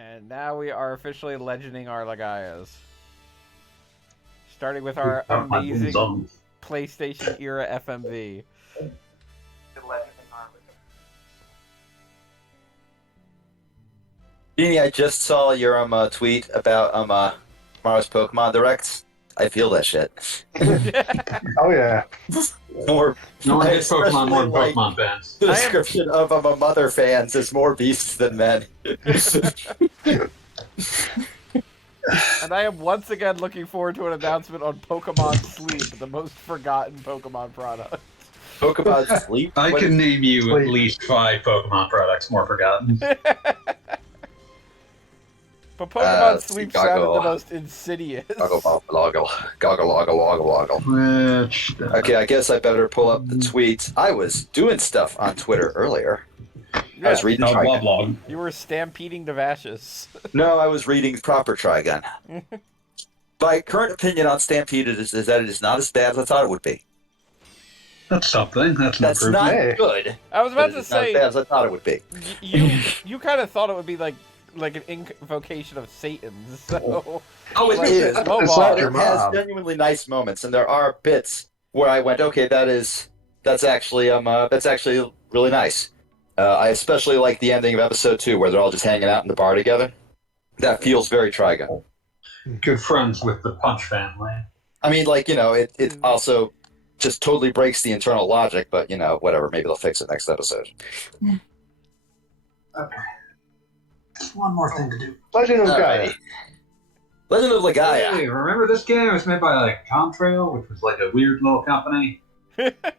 And now we are officially legending our Legaias. Starting with our amazing PlayStation era FMV. Jeannie, I just saw your tweet about tomorrow's Pokemon Direct. I feel that shit. Oh yeah. More, No one I hits Pokemon more than especially Pokemon fans. the description of mother fans is more beasts than men. And I am once again looking forward to an announcement on Pokemon Sleep, the most forgotten Pokemon product. Pokemon Sleep? I What can is- name you Sleep. at least 5 Pokemon products more forgotten. But Pokemon Sleep sounded Goggle. the most insidious. Goggle, goggle, goggle, goggle, goggle. Which, Okay, I guess I better pull up the tweets. I was doing stuff on Twitter earlier. I was Yes, reading no, blah Trigun. blah. you were stampeding the Vashes. No, I was reading proper Trigun. My current opinion on Stampede is that it is not as bad as I thought it would be. That's something. That's an That's improvement. not Hey. good. I was but about it to is not as say, bad as I thought it would be. you kind of thought it would be like an invocation of Satan, so... Oh, it Like, is. it's It's not your It has mom. genuinely nice moments, and there are bits where I went, okay, that's actually really nice. I especially like the ending of episode 2, where they're all just hanging out in the bar together. That feels very Trigun. Good friends with the Punch family. I mean, like, it also just totally breaks the internal logic, but whatever. Maybe they'll fix it next episode. Okay. One more thing to do. Legend of Gaia. Alrighty. Legend of Legaia. Hey, remember this game? It was made by Contrail, which was like a weird little company. But,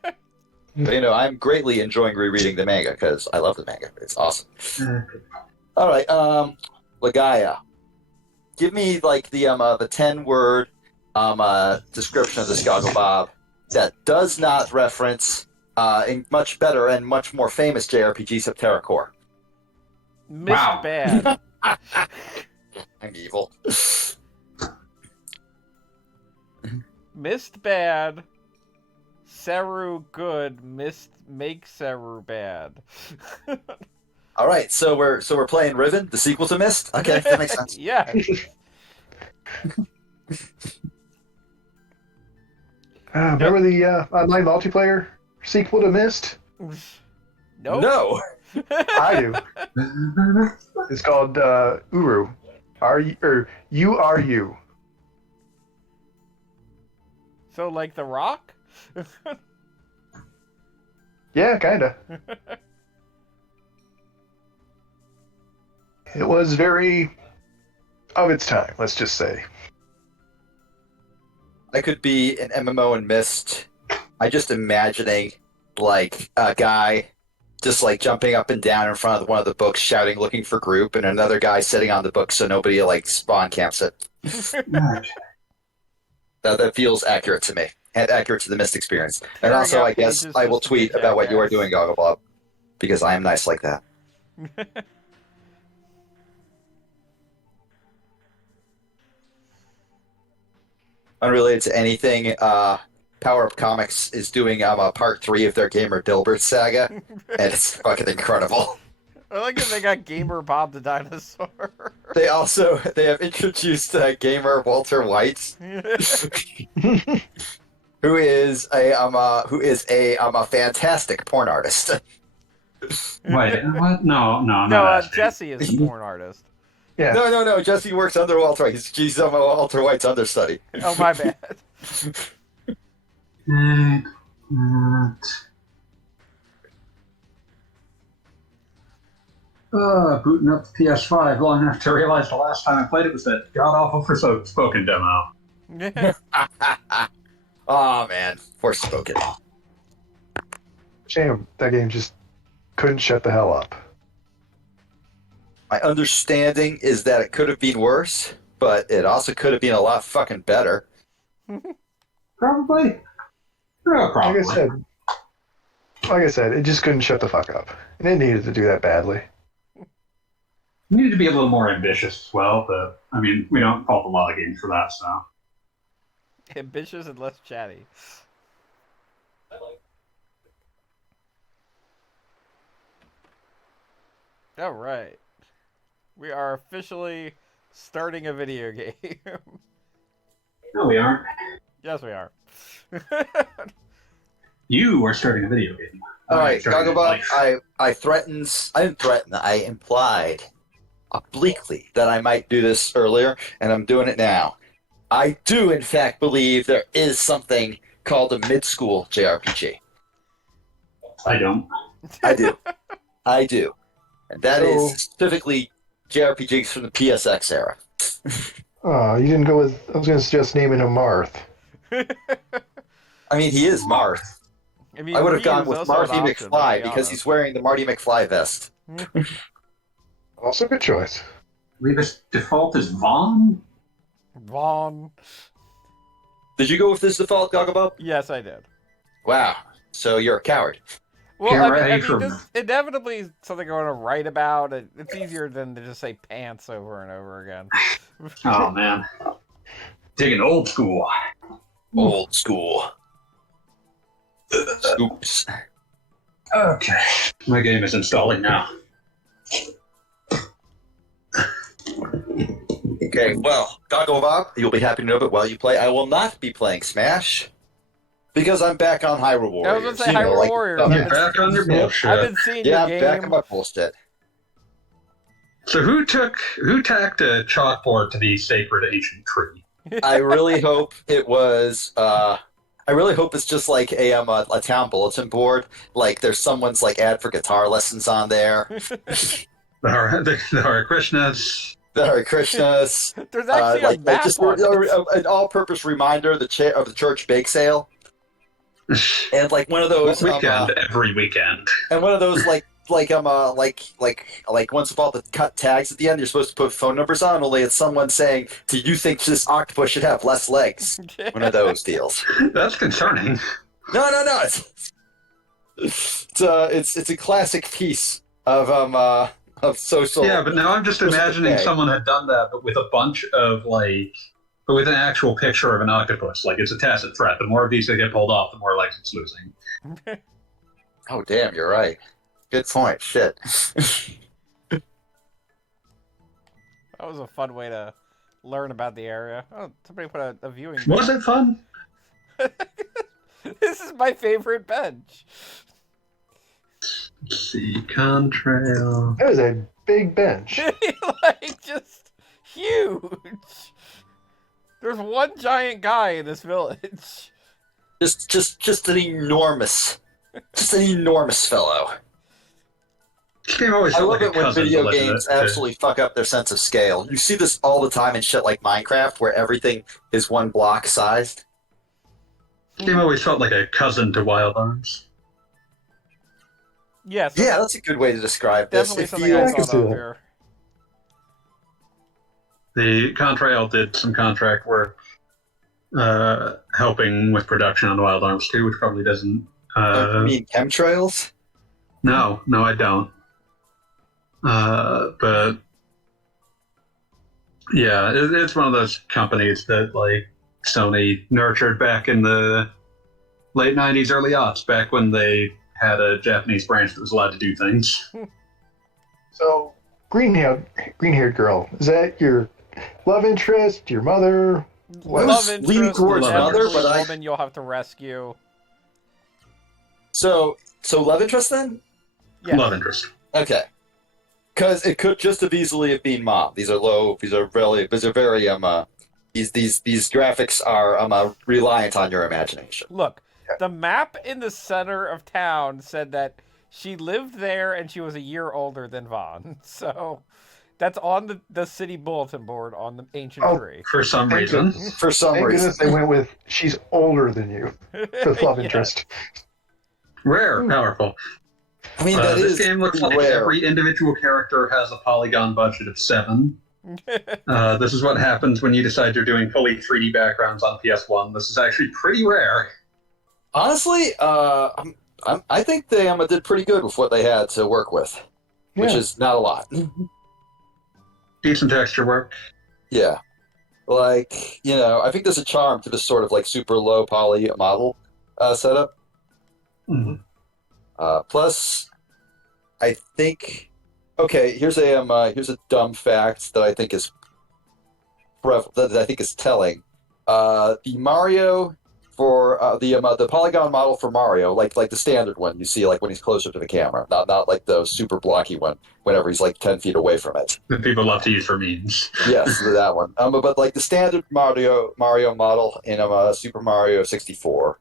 I'm greatly enjoying rereading the manga because I love the manga. It's awesome. All right, Legaia. Give me like the 10-word description of this Goggle Bob that does not reference a much better and much more famous JRPG, Subterra Core. Missed Wow. bad. I'm evil. Missed bad. Seru good. Missed make Seru bad. All right, so we're playing Riven, the sequel to Myst. Okay, that makes sense. Yeah. Remember the online multiplayer sequel to Myst? Nope. No. I do. It's called Uru. You are you. So like The Rock? Yeah, kinda. It was very of its time, let's just say. I could be an MMO in Myst. I just imagining like a guy just like jumping up and down in front of one of the books, shouting, looking for group, and another guy sitting on the book so nobody like spawn camps it. That feels accurate to me and accurate to the Myst experience. And Clearing also, out I guess pages I will just to be a tweet about what you are jackass. doing, Gogglebob, because I am nice like that. Unrelated to anything, Power Up Comics is doing part 3 of their Gamer Dilbert saga, and it's fucking incredible. I like that they got Gamer Bob the Dinosaur. They have introduced Gamer Walter White, who is a fantastic porn artist. Wait, what? No, No, that's Jesse is a porn artist. Yeah. No. Jesse works under Walter White. He's Walter White's understudy. Oh, my bad. Booting up the PS5 long enough to realize the last time I played it was that god-awful Forspoken demo. Oh man, Forspoken. Shame that game just couldn't shut the hell up. My understanding is that it could have been worse, but it also could have been a lot fucking better. Probably. Yeah, probably. Like I said, it just couldn't shut the fuck up. And it needed to do that badly. We needed to be a little more ambitious as well, but I mean, we don't fault a lot of games for that, so. Ambitious and less chatty. All right. We are officially starting a video game. No, we aren't. Yes, we are. You are starting a video game. All right, Starting a Gogglebot, life. I didn't threaten, I implied obliquely that I might do this earlier, and I'm doing it now. I do, in fact, believe there is something called a mid-school JRPG. I don't. I do. I do. And that is So- specifically JRPGs from the PSX era. Oh, you didn't go with. I was going to suggest naming him Marth. I mean, he is Marth. I mean, I would have Ryu gone is with also Marty an option, McFly let's be because honest. he's wearing the Marty McFly vest. Also, good choice. Levis default is Vaan? Vaan. Did you go with this default, Gogglebot? Yes, I did. Wow. So you're a coward. Well, Here I I mean from- this inevitably is something I want to write about. It's easier than to just say pants over and over again. Oh, man. Digging old school. Old school. Scoops. Okay. My game is installing now. Okay, well, Gogglebot, you'll be happy to know that while you play, I will not be playing Smash because I'm back on Hyrule Warriors. I was going to say You know, Hyrule like- Warriors. Oh, I've You're been, back on your bullshit. I've been seeing yeah, your I'm back on game. my bullshit. So who tacked a chalkboard to the sacred ancient tree? I really hope it was. I really hope it's just like a town bulletin board. Like there's someone's like ad for guitar lessons on there. The Hare Krishnas. The Hare Krishnas. There's actually a map just on it. an all-purpose reminder of the church bake sale, and like one of those Weekend, every weekend. and one of those like once with all the cut tags at the end, you're supposed to put phone numbers on. Only it's someone saying, "Do you think this octopus should have less legs?" One of those deals. That's concerning. No. It's a classic piece of social. Yeah, but now I'm just imagining Okay. someone had done that, but with a bunch of but with an actual picture of an octopus. Like it's a tacit threat. The more of these that get pulled off, the more likely it's losing. Oh damn, you're right. Good point. Shit. That was a fun way to learn about the area. Oh, somebody put a viewing. Was it fun? This is my favorite bench. Let's see, contrail. That is a big bench. Like, just huge. There's one giant guy in this village. Just an enormous fellow. This game always I felt love like it a when cousin video to games absolutely fuck up their sense of scale. You see this all the time in shit like Minecraft, where everything is one block sized. This game always felt like a cousin to Wild Arms. Yes. Yeah, that's a good way to describe this. Definitely It something I I feels- can thought see of that. here. The Contrail did some contract work helping with production on Wild Arms 2, which probably doesn't. you mean chemtrails? No, I don't. But yeah, it's one of those companies that like Sony nurtured back in the late '90s, early aughts, back when they had a Japanese branch that was allowed to do things. So, green-haired girl, is that your love interest, your mother? What? Love Leaning interest, towards mother, inevitably but I- woman you'll have to rescue. So love interest then? Yeah. Love interest. Okay. Because it could just have easily have been mom. These are very these graphics are reliant on your imagination. Look, the map in the center of town said that she lived there and she was a year older than Vaan. So that's on the city bulletin board on the ancient Oh. tree. For some Thank reason. For some Thank reason. goodness they went with she's older than you for the love Yeah. interest. Rare, powerful. I mean that This is game looks like rare. every individual character has a polygon budget of 7. This is what happens when you decide you're doing fully 3D backgrounds on PS1. This is actually pretty rare. Honestly, I think they did pretty good with what they had to work with, which Yeah. is not a lot. Decent texture work. Yeah. Like, I think there's a charm to this sort of like super low poly model setup. Mhm. Plus, I think. Okay, here's a dumb fact that I think is that I think is telling. The Mario for the polygon model for Mario, like the standard one you see like when he's closer to the camera, not like the super blocky one whenever he's like 10 feet away from it. That people love to use for memes. Yes, that one. But like the standard Mario model in Super Mario 64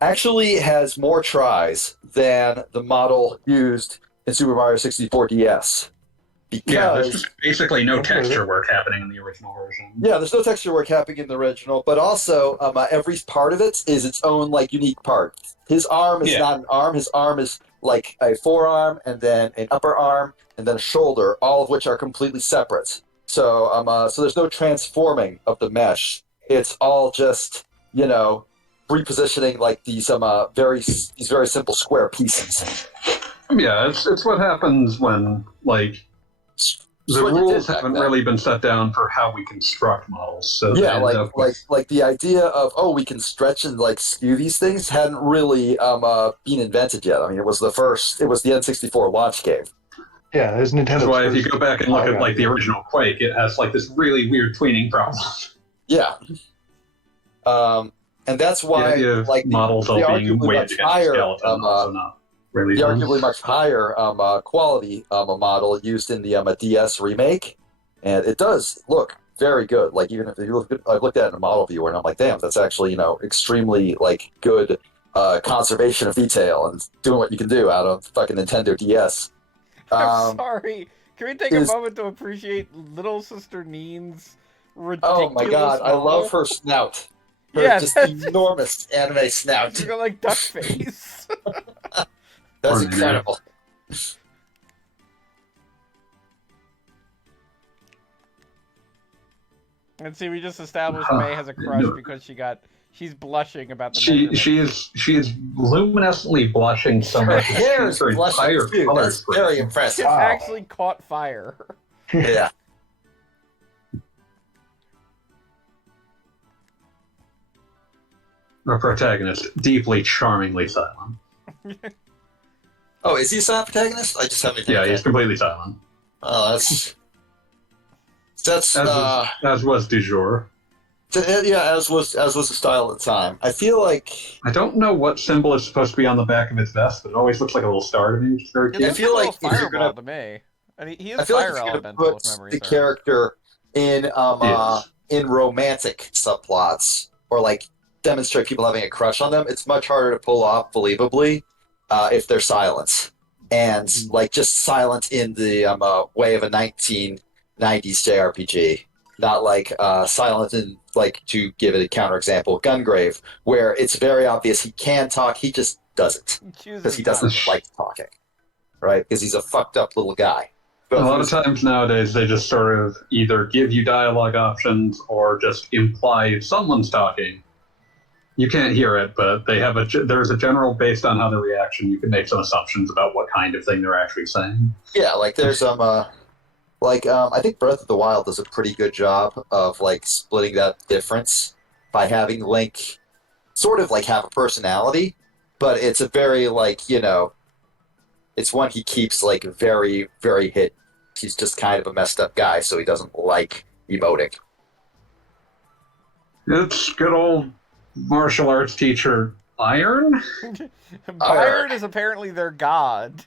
actually has more tries than the model used in Super Mario 64 DS. Yeah, there's Because just basically no texture work happening in the original version. yeah, there's no texture work happening in the original, but also every part of it is its own like unique part. His arm is not an arm. His arm is like a forearm, and then an upper arm, and then a shoulder, all of which are completely separate. So there's no transforming of the mesh. It's all just repositioning like these very simple square pieces. Yeah, it's what happens when like the rules haven't really been set down for how we construct models. So yeah, like the idea of we can stretch and like skew these things hadn't really been invented yet. I mean, it was the N64 launch game. Yeah, there's Nintendo. That's why if you go back and look at like the original Quake, it has like this really weird tweening problem. Yeah. And that's why like models all being weighted against skeleton, also not really the arguably much higher quality model used in the DS remake, and it does look very good. Like even if you look, I've looked at it in a model viewer, and I'm like, damn, that's actually extremely like good conservation of detail and doing what you can do out of fucking Nintendo DS. I'm sorry. Can we take a moment to appreciate Little Sister Neen's ridiculous Oh my god, model? I love her snout. Her just enormous anime snout. She's got like duck face. That's incredible. And see, we just established May has a crush because she's blushing about the she is luminescently blushing so much. Her hair is blushing too. That's very impressive. It's actually caught fire. Yeah. Our protagonist, deeply charmingly silent. Oh, is he a silent protagonist? I just haven't. Yeah, he's completely silent. Oh, that's as was du jour. Yeah, as was the style at the time. I feel like I don't know what symbol is supposed to be on the back of its vest, but it always looks like a little star to me, which is very cute. I feel like if you're gonna to me. And he is fire elemental. Put the character in romantic subplots or like demonstrate people having a crush on them, it's much harder to pull off believably if they're silent. And like just silent in the way of a 1990s JRPG. Not like silent in, like, to give it a counterexample, Gungrave, where it's very obvious he can talk, he just doesn't. Because he doesn't like talking. Right? Because he's a fucked up little guy. A lot of times nowadays they just sort of either give you dialogue options or just imply if someone's talking. You can't hear it, but there's a general, based on how the reaction, you can make some assumptions about what kind of thing they're actually saying. Yeah, like there's I think Breath of the Wild does a pretty good job of like splitting that difference by having Link sort of like have a personality, but it's a very like, it's one he keeps like very, very hidden. He's just kind of a messed up guy, so he doesn't like emoting. It's good old martial arts teacher Iron? Byron is apparently their god.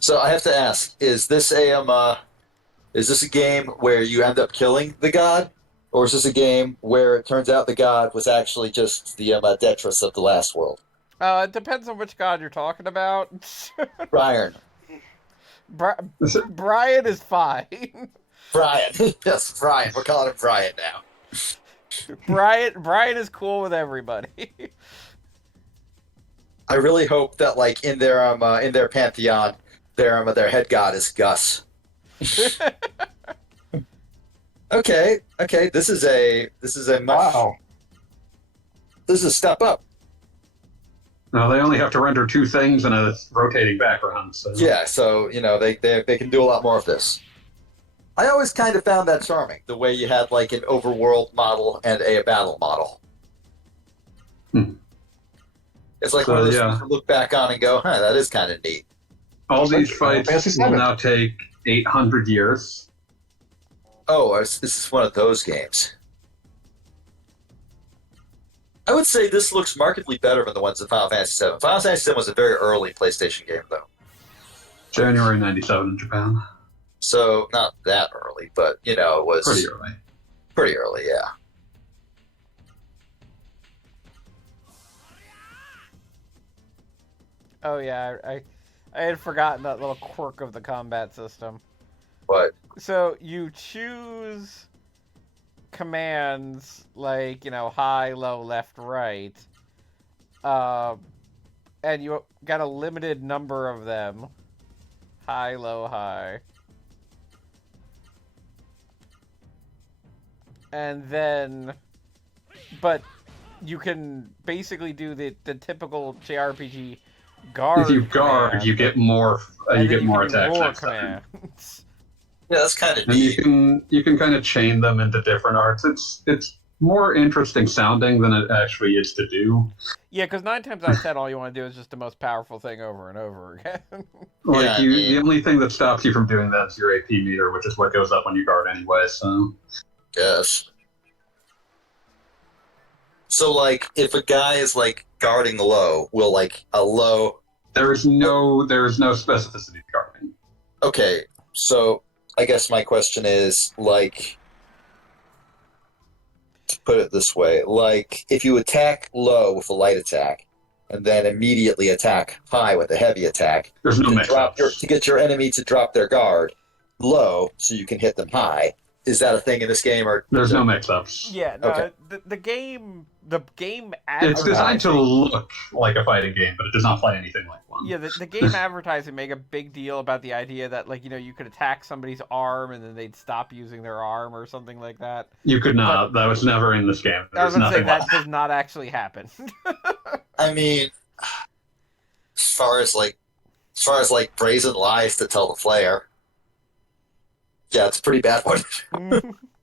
So I have to ask: is this a game where you end up killing the god, or is this a game where it turns out the god was actually just the Detritus of the last world? It depends on which god you're talking about. Brian. Brian is fine. Brian, yes, Brian. We're calling him Brian now. Brian is cool with everybody. I really hope that, like, in their pantheon, their head god is Gus. Okay. This is a step up. No, they only have to render two things in a rotating background. So. Yeah, so they can do a lot more of this. I always kind of found that charming, the way you had like an overworld model and a battle model. It's like one of So those yeah, things to look back on and go, huh, that is kind of neat. all these Final Fantasy fights will VII. now take 800 years. Oh, this is one of those games. I would say this looks markedly better than the ones in Final Fantasy VII. Final Fantasy VII was a very early PlayStation game, though. January 97 in Japan. So, not that early, but, it was Pretty early. pretty early, yeah. Oh yeah, I had forgotten that little quirk of the combat system. But, So you choose commands like, high, low, left, right. And you got a limited number of them. High, low, high. And then, but you can basically do the typical JRPG guard. If you guard, command, you get more. and You then get more can do attacks roar next time. commands. yeah, that's kind of And neat. you can kind of chain them into different arts. It's more interesting sounding than it actually is to do. Yeah, because 9 times out of 10, all you want to do is just the most powerful thing over and over again. Like Yeah, I you, mean- the only thing that stops you from doing that is your AP meter, which is what goes up when you guard anyway. So Yes. So, like, if a guy is, like, guarding low, will, like, a low... there is no specificity to guarding. Okay, so I guess my question is, like... To put it this way, like, if you attack low with a light attack, and then immediately attack high with a heavy attack, There's no to, mix-ups. to get your enemy to drop their guard low so you can hit them high, is that a thing in this game? Or There's no mix-ups. Yeah, no, Okay. the game It's designed to advertising. look like a fighting game, but it does not play anything like one. Yeah, the game advertising make a big deal about the idea that, like, you could attack somebody's arm and then they'd stop using their arm or something like that. You could not. That was never in this game. I was There's going to say nothing that like does not actually happen. I mean, as far as like brazen lies to tell the player, yeah, it's a pretty bad one.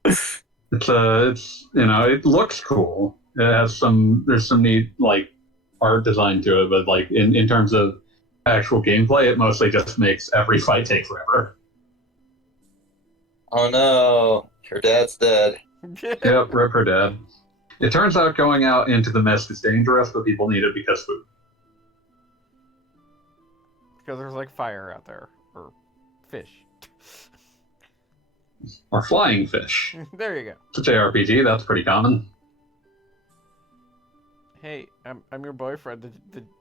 It's it looks cool. It has there's some neat like art design to it, but like in terms of actual gameplay, it mostly just makes every fight take forever. Oh no, your dad's dead. Yep, rip her dead. It turns out going out into the mist is dangerous, but people need it because food. Because there's, like, fire out there. Or fish. Or flying fish. There you go. It's a JRPG, that's pretty common. Hey, I'm your boyfriend.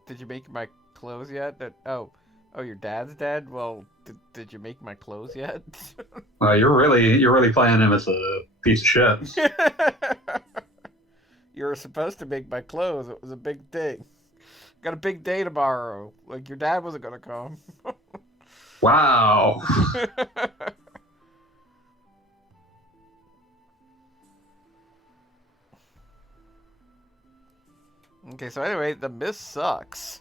Did you make my clothes yet? Oh, your dad's dead? Well, did you make my clothes yet? You're really playing him as a piece of shit. You were supposed to make my clothes. It was a big thing. Got a big day tomorrow. Like, your dad wasn't gonna come. Wow. Okay, so anyway, the mist sucks.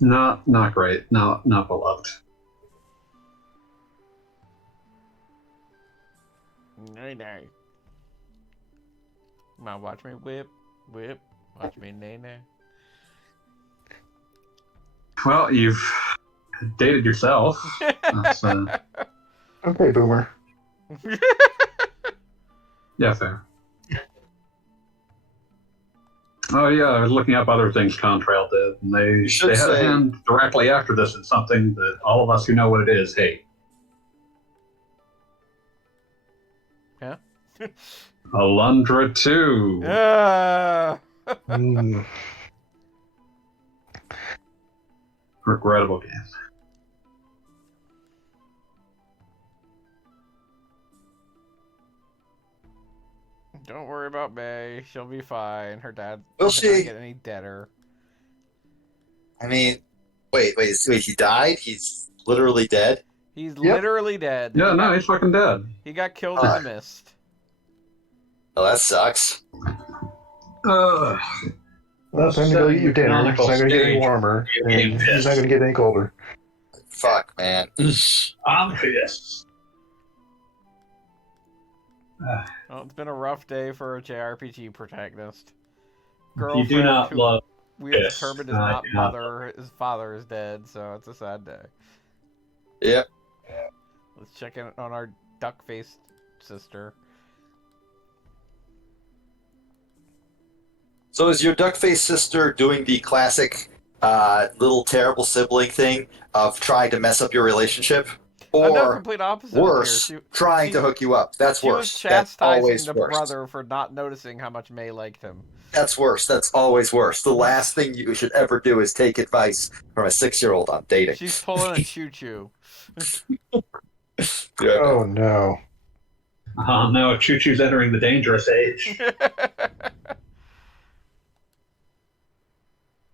Not great. Not beloved. No. Come on, watch me whip. Watch me nay. Well, you've dated yourself. That's, Okay, boomer. yeah, fair. Oh yeah, I was looking up other things Contrail did, and they should had a say- hand directly after this in something that all of us who know what it is hate. Yeah. Alundra 2. Mm. Regrettable game. Don't worry about May. She'll be fine. Her dad Will isn't gonna she? get any deader. I mean, wait, he died? He's literally dead? He's Yep. literally dead. Yeah, he no, got, he's fucking dead. he got killed in the mist. Oh, that sucks. Well, time to go eat your dinner. It's not going to get any warmer, and it's not going to get any colder. Fuck, man. I'm pissed. Well, it's been a rough day for a JRPG protagonist. You do not who- love we have Yes. determined his his father is dead, so it's a sad day. Yep. Let's check in on our duck-faced sister. So is your duck-faced sister doing the classic little terrible sibling thing of trying to mess up your relationship? No, Or complete opposite. worse, trying to hook you up? That's she worse. was That's chastising always the worse. brother for not noticing how much May liked him. That's worse. That's always worse. The last thing you should ever do is take advice from a 6-year-old on dating. She's pulling a choo-choo. Yeah. Oh no. Oh no, Choo Choo's entering the dangerous age.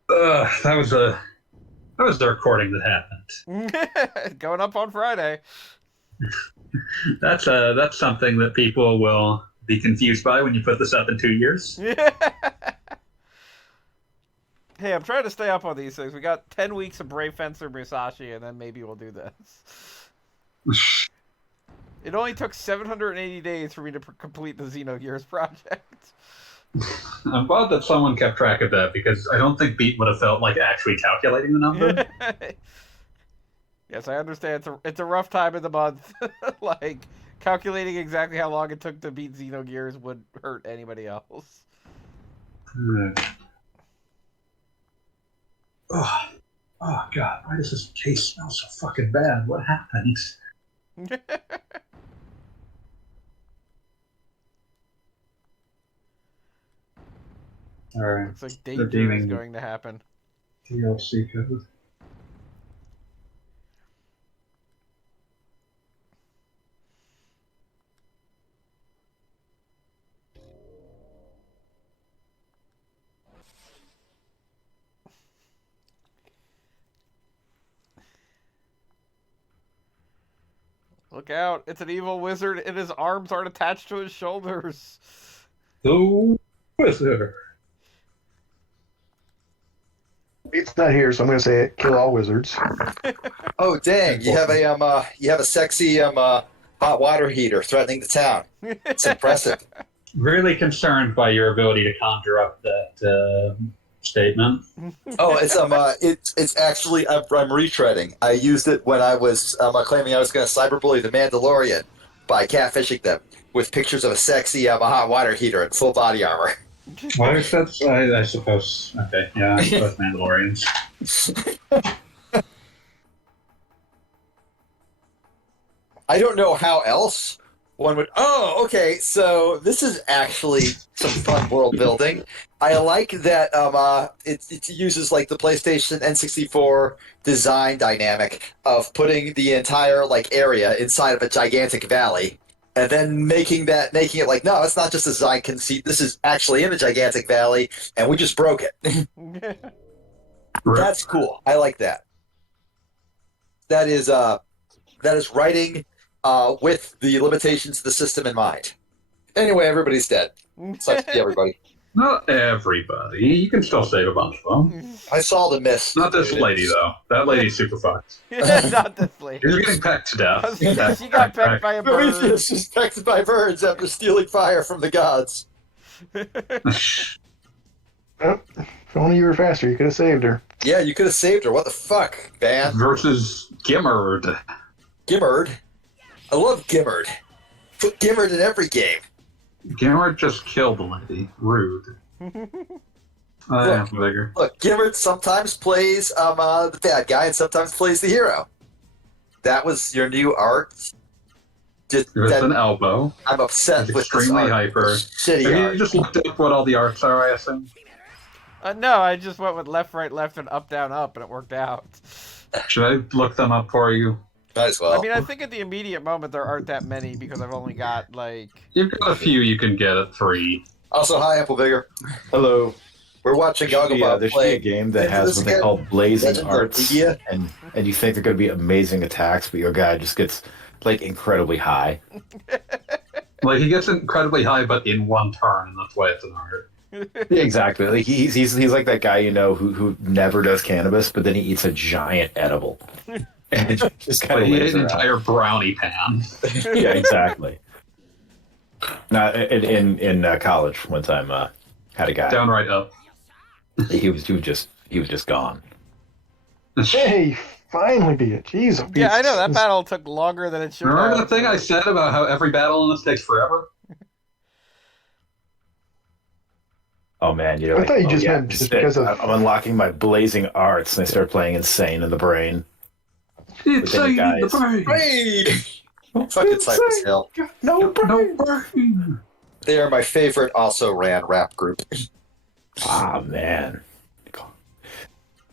That was the recording that happened. Going up on Friday. That's something that people will be confused by when you put this up in 2 years. Hey, I'm trying to stay up on these things. We got 10 weeks of Brave Fencer Musashi, and then maybe we'll do this. It only took 780 days for me to complete the Xenogears project. I'm glad that someone kept track of that, because I don't think Beat would have felt like actually calculating the number. Yes, I understand. It's a rough time of the month. Like, calculating exactly how long it took to beat Xenogears would hurt anybody else. Oh God, why does this case smell so fucking bad? What happened? Alright. Looks like danger is going to happen. DLC code. Look out, it's an evil wizard and his arms aren't attached to his shoulders. The wizard. It's not here, so I'm going to say it. Kill all wizards. Oh dang! You have a sexy hot water heater threatening the town. It's impressive. Really concerned by your ability to conjure up that statement. Oh, it's actually I'm retreading. I used it when I was claiming I was going to cyberbully the Mandalorian by catfishing them with pictures of a sexy hot water heater in full body armor. Well, I suppose. Okay, yeah, both Mandalorians. I don't know how else one would. Oh, okay. So this is actually some fun world building. I like that it uses like the PlayStation N64 design dynamic of putting the entire like area inside of a gigantic valley. And then making it like, no, it's not just a design conceit. This is actually in a gigantic valley, and we just broke it. That's cool. I like that. That is writing with the limitations of the system in mind. Anyway, everybody's dead. Sucks to be everybody. Not everybody. You can still save a bunch of them. I saw the mist. Not this lady, though. That lady's super fucked. Not this lady. You're getting pecked to death. She got pecked by a bird. Prometheus was pecked by birds after stealing fire from the gods. Oh, if only you were faster, you could have saved her. Yeah, you could have saved her. What the fuck, man? Versus Gimmerd. Gimmerd? I love Gimmerd. Put Gimmerd in every game. Gimmerd just killed the lady. Rude. Bigger. Look, Gimmerd sometimes plays the bad guy and sometimes plays the hero. That was your new art. With an elbow. I'm upset with extremely this art. hyper. Shitty Have art. you just looked up what all the arts are, I assume? No, I just went with left, right, left, and up, down, up, and it worked out. Should I look them up for you? Might as well. I mean, I think at the immediate moment there aren't that many because I've only got like. You've got a few you can get at 3. Also, hi, Ample Vigor. Hello. We're watching There Gogglebot should be play. a game that Into has this what they again? call blazing Legends of arts, Legaia? and you think they're going to be amazing attacks, but your guy just gets like incredibly high. Like, he gets incredibly high, but in one turn, and that's why it's an art. Yeah, exactly. Like he's like that guy who never does cannabis, but then he eats a giant edible. And it just kind But of he ate an entire brownie pan. Yeah, exactly. Now, in college, one time, had a guy. Downright up. He was just gone. Hey, finally be it. Jeez, Yeah, I know that battle took longer than it should Remember have. the thing I said about how every battle in this takes forever? Oh man, I thought you just meant just because of. I'm unlocking my blazing arts, and I start playing Insane in the Brain. It's But then you in the guys- brain. Brain! Fucking Cypress Hill. No No brain. They are my favorite also ran rap group. Ah man.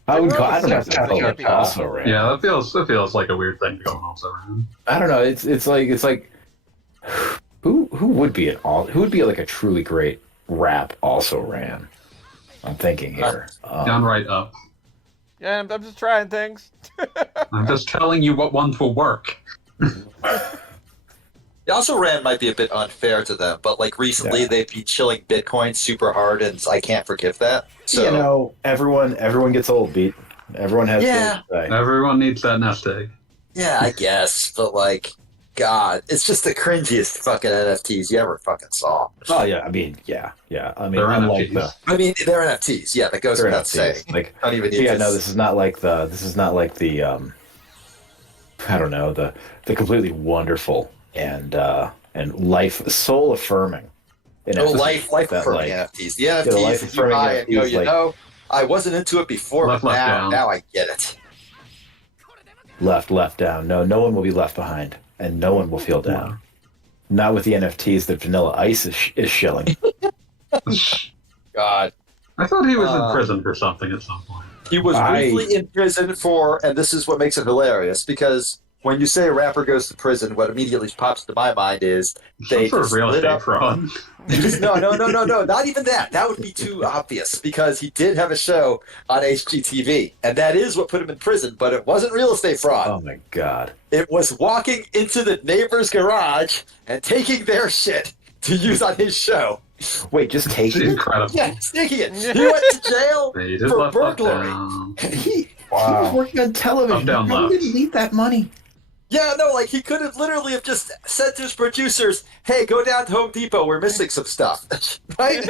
I would call. I don't have to call it also ran. Yeah, that feels like a weird thing to go also around. I don't know. It's like who would be who would be like a truly great rap also ran? I'm thinking here. Downright up. Yeah, I'm just trying things. I'm just telling you what ones will work. The also ran might be a bit unfair to them, but like recently they've been chilling Bitcoin super hard, and I can't forgive that. So You know, everyone gets old, beat. Everyone has Yeah. to say. Everyone needs that nest egg. yeah, I guess, but like, God, it's just the cringiest fucking NFTs you ever fucking saw. Oh yeah, I mean, yeah. I mean, They're unlike NFTs. I mean, they're NFTs. Yeah, that goes they're without saying. NFTs. Like, I don't even need yeah, to- no, this is not like the I don't know, the completely wonderful and life soul affirming. No life affirming NFTs. The NFTs that you life-affirming buy and go, NFTs, I wasn't into it before, Left, but left, down. now I get it. left down. No one will be left behind, and no one will feel down. Not with the NFTs that Vanilla Ice is shilling. God. I thought he was in prison for something at some point. He was briefly in prison for, and this is what makes it hilarious, because when you say a rapper goes to prison, what immediately pops into my mind is they Some sort just of real lit estate up. fraud. No, not even that. That would be too obvious, because he did have a show on HGTV, and that is what put him in prison, but it wasn't real estate fraud. Oh my god. It was walking into the neighbor's garage and taking their shit to use on his show. Wait, just taking it? Incredible. Yeah, he's taking it. He went to jail They did for left, left, burglary. down. He was working on television. Up, down, How left. did he need that money? Yeah, no, like he could have literally have just said to his producers, "Hey, go down to Home Depot. We're missing some stuff." Right?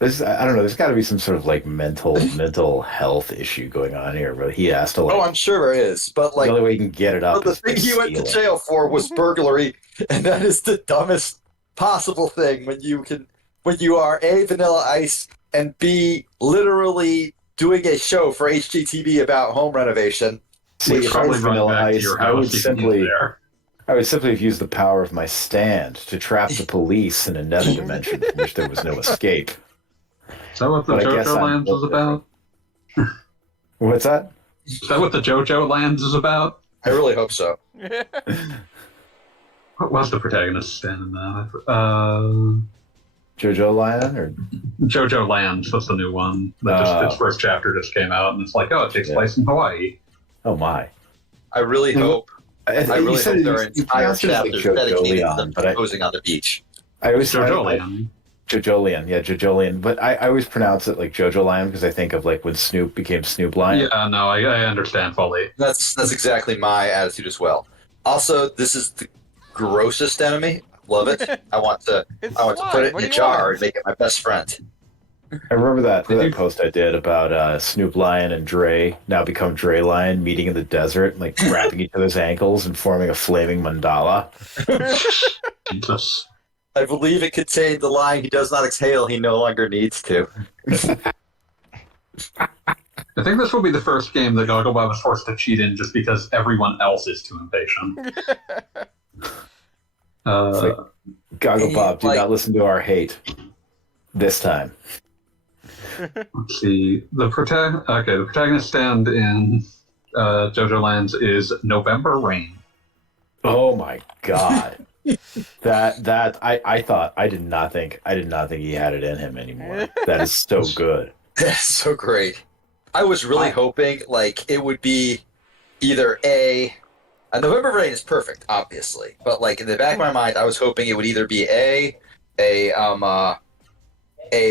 I don't know. There's got to be some sort of like mental health issue going on here. But he has to like. Oh, I'm sure there is, but the like only way he can get it up the is by thing he went to stealing. jail for was burglary, and that is the dumbest possible thing when you are A, Vanilla Ice, and B, literally doing a show for HGTV about home renovation. See, Which if I was probably run Vanilla back to Ice, your I would house you can use simply there. have used the power of my stand to trap the police in another dimension from which there was no escape. Is that what the But I guess JoJo I'm Lands is about? What's that? Is that what the JoJo Lands is about? I really hope so. What was the protagonist stand in that? Jojo Lion or JoJo Lands was the new one. That just, its first chapter just came out, and it's like, oh, it takes place in Hawaii. oh my? I really hope. I You really said hope there are you entire pronounced it like chapters Jojo dedicated to Leon, them but I posing on the beach. always JoJo I- Land. Jojolian, yeah, Jojolian. But I always pronounce it like Jojo Lion because I think of like when Snoop became Snoop Lion. Yeah, no, I understand fully. That's exactly my attitude as well. Also, this is the grossest enemy. Love it. I want to It's put slime. it What in a do you want? jar and make it my best friend. I remember that Did you- post I did about Snoop Lion and Dre now become Dre Lion meeting in the desert, like grabbing each other's ankles and forming a flaming mandala. Jesus. I believe it contained the line, "He does not exhale, he no longer needs to." I think this will be the first game that Gogglebot was forced to cheat in just because everyone else is too impatient. Goggle Bob, do Like- not listen to our hate this time. Let's see. The protagonist stand in JoJo Lands is November Rain. Oh my god. I did not think he had it in him anymore. That is so good. That's so great. I was really hoping like it would be either a November Rain is perfect, obviously, but like in the back of my mind, I was hoping it would either be a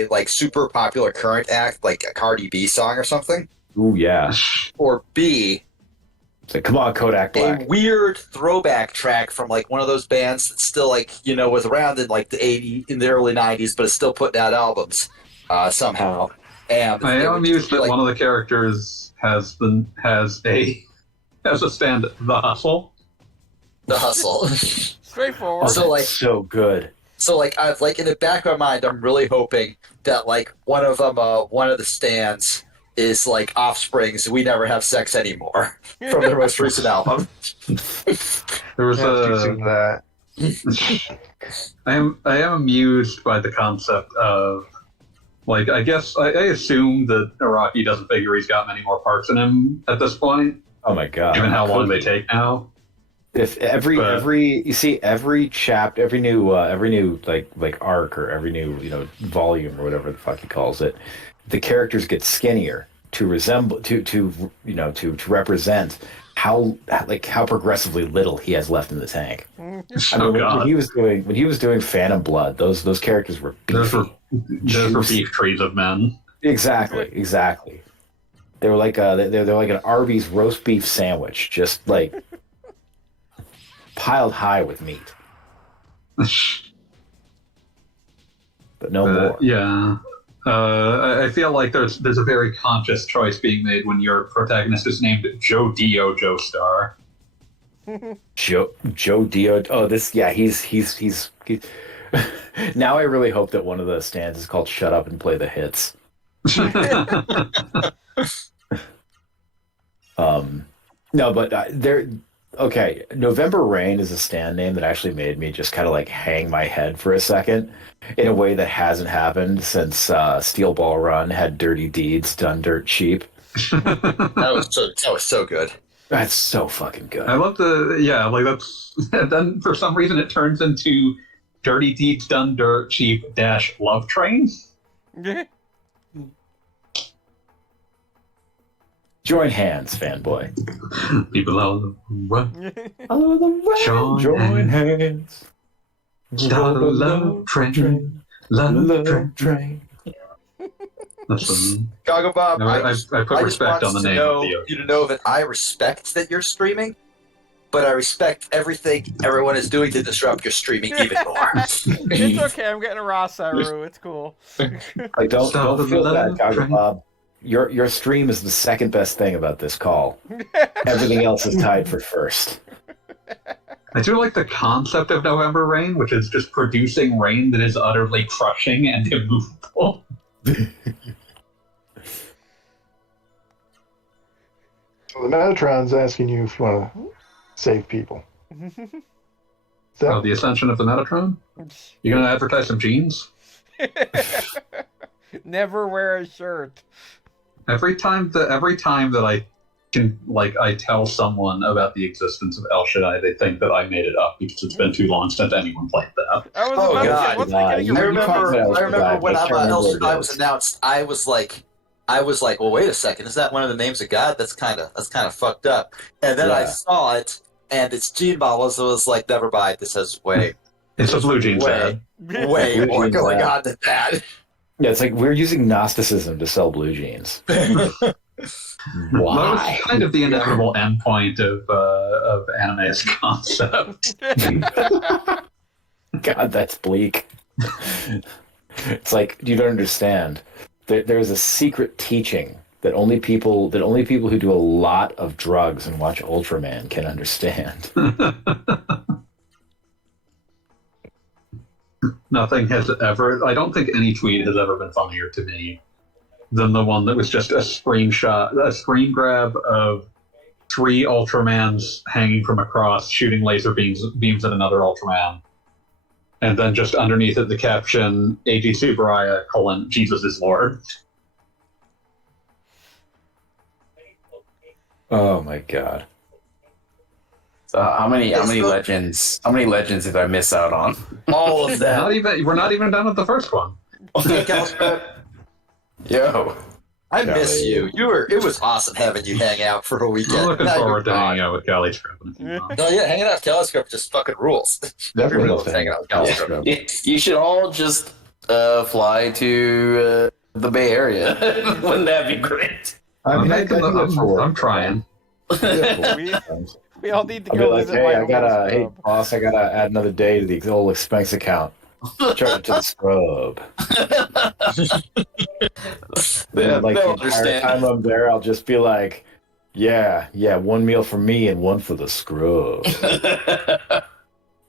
like super popular current act, like a Cardi B song or something, Ooh yeah. or B, It's like, come on, Kodak a Black. weird throwback track from like one of those bands that still like was around in like the early 90s, but is still putting out albums somehow. And I it am would amused be that like, one of the characters has a stand the hustle. the hustle. Straightforward. Oh, So, that's like- so good. So like I like in the back of my mind, I'm really hoping that like one of the stands is like Offspring's "We Never Have Sex Anymore" from their most recent album. There was Yeah, too soon for that. I am amused by the concept of, like, I guess I assume that Iraqi doesn't figure he's got many more parts in him at this point, Oh my god. given how long they Could- take now. If every chapter, every new like arc or every new volume or whatever the fuck he calls it, the characters get skinnier to resemble to represent how progressively little he has left in the tank. I Oh mean, god, when he was doing Phantom Blood, those characters were beefy. those were beef trees of men. Exactly. They were like they're like an Arby's roast beef sandwich, just like piled high with meat, but no more. Yeah. I feel like there's a very conscious choice being made when your protagonist is named Joe Dio Joestar. Joe Dio. Oh, he's now I really hope that one of the stands is called "Shut Up and Play the Hits." No, but there. Okay, November Rain is a stand name that actually made me just kind of like hang my head for a second in a way that hasn't happened since Steel Ball Run had Dirty Deeds done dirt cheap. That was so good. That's so fucking good. I love that's and then for some reason it turns into Dirty Deeds Done Dirt Cheap - Love Train. Join hands, fanboy. People all run, Join, Join hands. start a love train, love train. That's Gaga Bob, I put I just respect want on the to name know of the you to know that I respect that you're streaming, but I respect everything everyone is doing to disrupt your streaming even more. It's okay. I'm getting a raw Saru. It's cool. Like, don't feel bad, Love Gaga train. Bob. Your stream is the second best thing about this call. Everything else is tied for first. I do like the concept of November Rain, which is just producing rain that is utterly crushing and immovable. So the Metatron's asking you if you want to save people. Oh, the ascension of the Metatron? You gonna advertise some jeans? Never wear a shirt. Every time that I can, like, I tell someone about the existence of El Shaddai, they think that I made it up because it's been too long since anyone played that. I was Oh, about to God. say, what's that getting You- I a you talked remember. about El I remember Shaddai, when but I can't El remember what Shaddai it was is. announced. I was like, well, wait a second. Is that one of the names of God? That's kind of fucked up. And then I Yeah. saw it, and it's Gene Ball, so it was like, never mind. This has way It's a blue jeans way, ad. way Blue more Jeans going ad. on than that. Yeah, it's like we're using Gnosticism to sell blue jeans. That Why? was kind of the inevitable endpoint of anime's concept. God, that's bleak. It's like you don't understand. There's a secret teaching that only people who do a lot of drugs and watch Ultraman can understand. Nothing has ever. I don't think any tweet has ever been funnier to me than the one that was just a screenshot, a screen grab of 3 Ultramans hanging from a cross, shooting laser beams at another Ultraman, and then just underneath it the caption "AG Subaraya: Jesus is Lord." Oh my god. So how many legends did I miss out on? All of that. We're not even done with the first one. Okay, Calstra, Yo, I miss you. It was awesome having you hang out for a weekend. I'm looking Now you're forward to gone. hanging out with Galley Script in a few months. No, yeah, hanging out with Telescope just fucking rules. Everyone loves hanging out with Telescope. you should all just fly to the Bay Area. Wouldn't that be great? I'm trying. We all need to I'll be go like, visit hey, my uncle's hey, pub. boss, I gotta add another day to the old expense account. Charge it to the scrub. They'll Like the entire understand. time I'm there, I'll just be like, yeah, one meal for me and one for the scrub.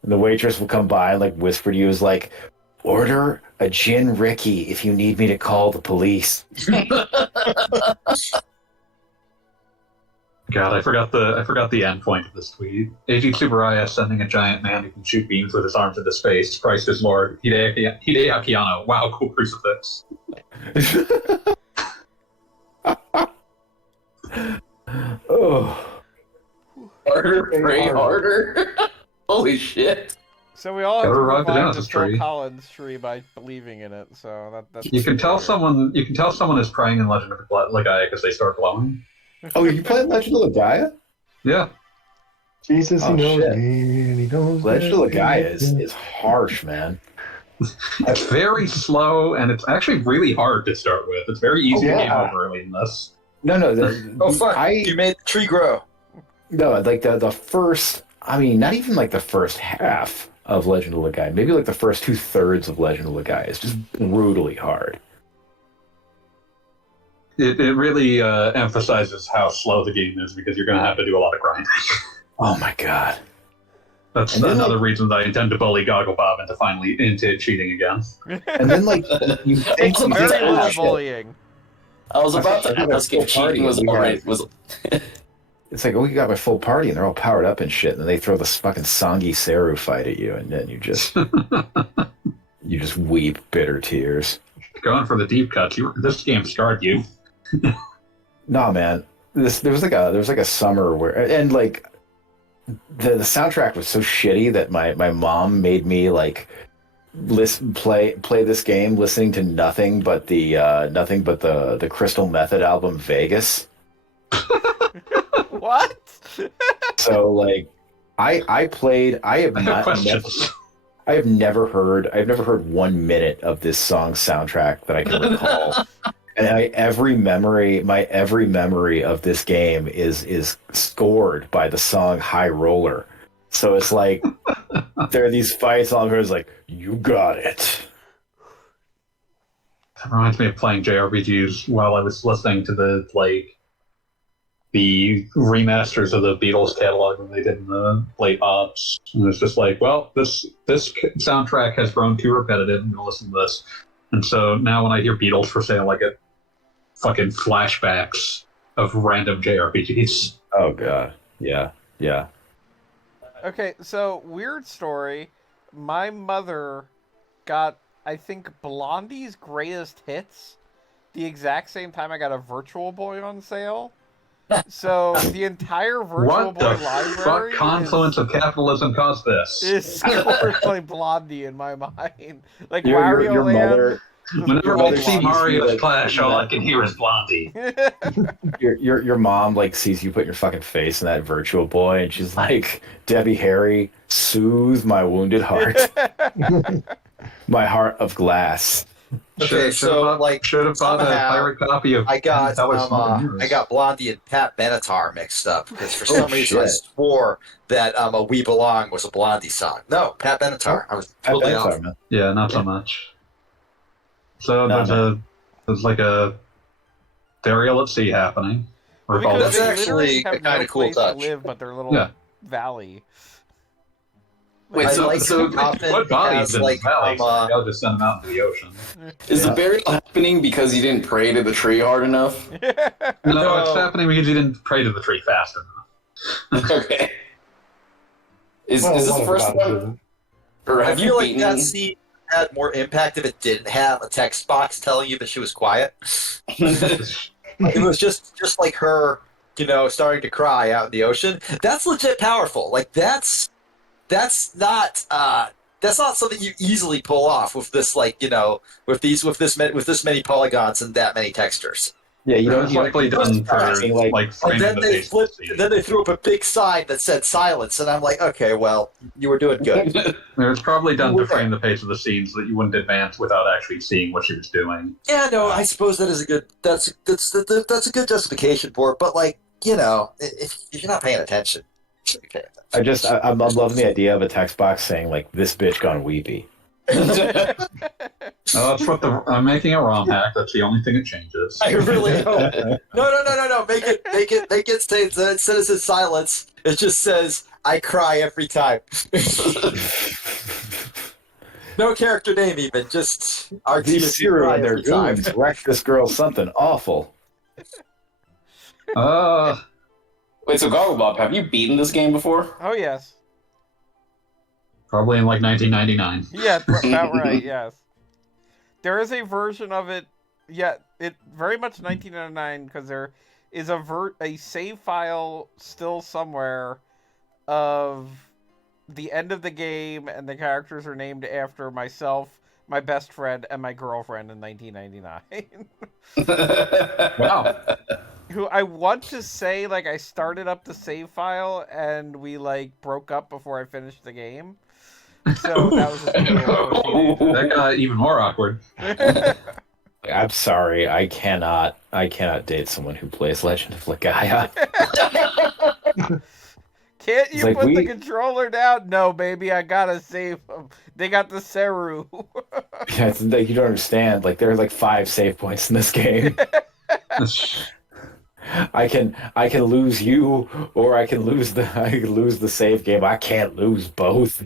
And the waitress will come by and like whisper to you, is like, order a gin Ricky if you need me to call the police. God, I forgot the end point of this tweet. Agent Tsuburaya sending a giant man who can shoot beams with his arms into space. Christ is Lord. Hideaki Anno. Wow, cool crucifix. Oh, Harder, pray harder. Holy shit. So we all have to Gotta revive the revive the Genesis Phil tree. Collins tree by believing in it. So that's You can tell someone is praying in Legend of Legaia because they start glowing. oh, you playing Legend of Legaia? Yeah. Jesus, he Oh, knows shit. me, and he knows Legend of that Legaia he- is harsh, man. It's very slow, and it's actually really hard to start with. It's very easy to game yeah. over early in this. No, Oh, fuck. You made the tree grow. no, like the first. I mean, not even like the first half of Legend of Legaia. Maybe like the first 2/3 of Legend of Legaia is just brutally hard. It really emphasizes how slow the game is because you're going to have to do a lot of grinding. Oh my god. That's And then, another reason that I intend to bully Gogglebob into cheating again. And then like you think It's you very did Very little that shit. bullying. I was about I to think ask that's if full party. cheating was We already got- It's like, oh, you got my full party, and they're all powered up and shit, and then they throw this fucking Sangi Seru fight at you, and then you just weep bitter tears. Going for the deep cuts. This game scarred you. Nah, man. There was like a summer where, and like the soundtrack was so shitty that my mom made me like play this game listening to nothing but the Crystal Method album Vegas. What? So like I have I have not questions. I've never heard 1 minute of this song's soundtrack that I can recall. And every memory of this game is scored by the song High Roller. So it's like there are these fights all over. It's like, you got it. That reminds me of playing JRPGs while I was listening to the remasters of the Beatles catalog that they did in the late aughts. And it's just like, well, this soundtrack has grown too repetitive. I'm going to listen to this. And so now when I hear Beatles for sale, I get fucking flashbacks of random JRPGs. Oh god. Yeah. Okay, so weird story. My mother got, I think, Blondie's Greatest Hits the exact same time I got a Virtual Boy on sale. So the entire Virtual What Boy the library fuck confluence of capitalism caused this? is scored by Blondie in my mind. Like Your Wario Land. mother Whenever I mother see sees Mario's you, Clash, all I can hear is Blondie. your mom like sees you put your fucking face in that Virtual Boy, and she's like, Debbie Harry, soothe my wounded heart, my heart of glass. Okay, so like should have bought a somehow pirate copy of. I got That was Smoke I got Blondie and Pat Benatar mixed up because for Oh, some reason I shit. swore that a We Belong was a Blondie song. No, Pat Benatar. I was totally off. Man. Yeah, not so much. So No, there's like a burial at sea happening. Well, Or called because That's they actually literally have a kinda no cool place touch. to live but their little Yeah. valley. Wait, I so, like so it often what bodies has, in like, the valley? They'll just send them out into the ocean. is Yeah. the burial happening because you didn't pray to the tree hard enough? No, No. it's happening because you didn't pray to the tree fast enough. Okay. Is Well, this one the of first about one? two. Or I have feel you like beaten? that scene had more impact if it didn't have a text box telling you that she was quiet. It was just like her, starting to cry out in the ocean. That's legit powerful. Like that's not something you easily pull off with this with this many polygons and that many textures. Yeah, you It don't. was You likely don't done for something like- like And framing then the they face of the scene. then they threw up a big sign that said silence, and I'm like, okay, well, you were doing good. It was probably done to Okay. frame the pace of the scene so that you wouldn't advance without actually seeing what she was doing. Yeah, no, I suppose that is a good. That's a good justification for it. But if you're not paying attention, you should be paying attention. I'm loving the idea of a text box saying like, "This bitch gone weepy." That's what I'm making a ROM hack. That's the only thing it changes. I really hope. No. Make it say citizen silence. It just says, I cry every time. No character name even, just our team These Siru and their every time. goons wrecked this girl something awful. Wait, so Gogglebop, have you beaten this game before? Oh yes. Probably in like 1999. Yeah, about right. Yes. There is a version of it. Yeah, it very much 1999 because there is a save file still somewhere of the end of the game, and the characters are named after myself, my best friend, and my girlfriend in 1999. Wow. Who I want to say, like, I started up the save file and we, like, broke up before I finished the game. So that was just a little That got even more awkward. I'm sorry, I cannot date someone who plays Legend of Legaia. Can't you It's like put the controller down? No, baby, I gotta save them. They got the Seru. Yeah, it's like, you don't understand. Like, there are like 5 save points in this game. I can lose you, or I can lose the save game. I can't lose both.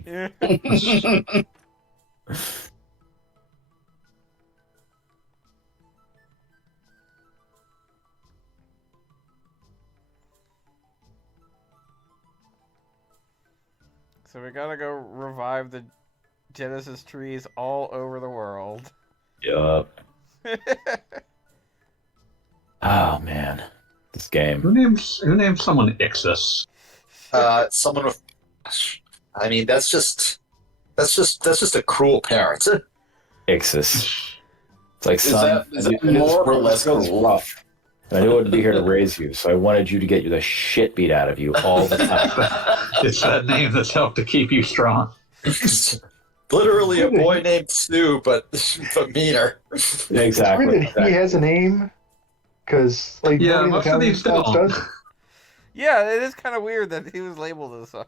So we gotta go revive the Genesis trees all over the world. Yup. Oh man, this game. Who names someone Ixis? Someone with. I mean, that's just a cruel parent. Ixis. It's like, Is son, that more or less this cruel? rough. I knew I wouldn't be here to raise you, so I wanted you to get the shit beat out of you all the time. It's that name that's helped to keep you strong. Literally a boy named Sue, but meaner. Exactly. Weird that he has a name, because like Yeah, nobody in most the of town these don't. does. Yeah, it is kind of weird that he was labeled as such.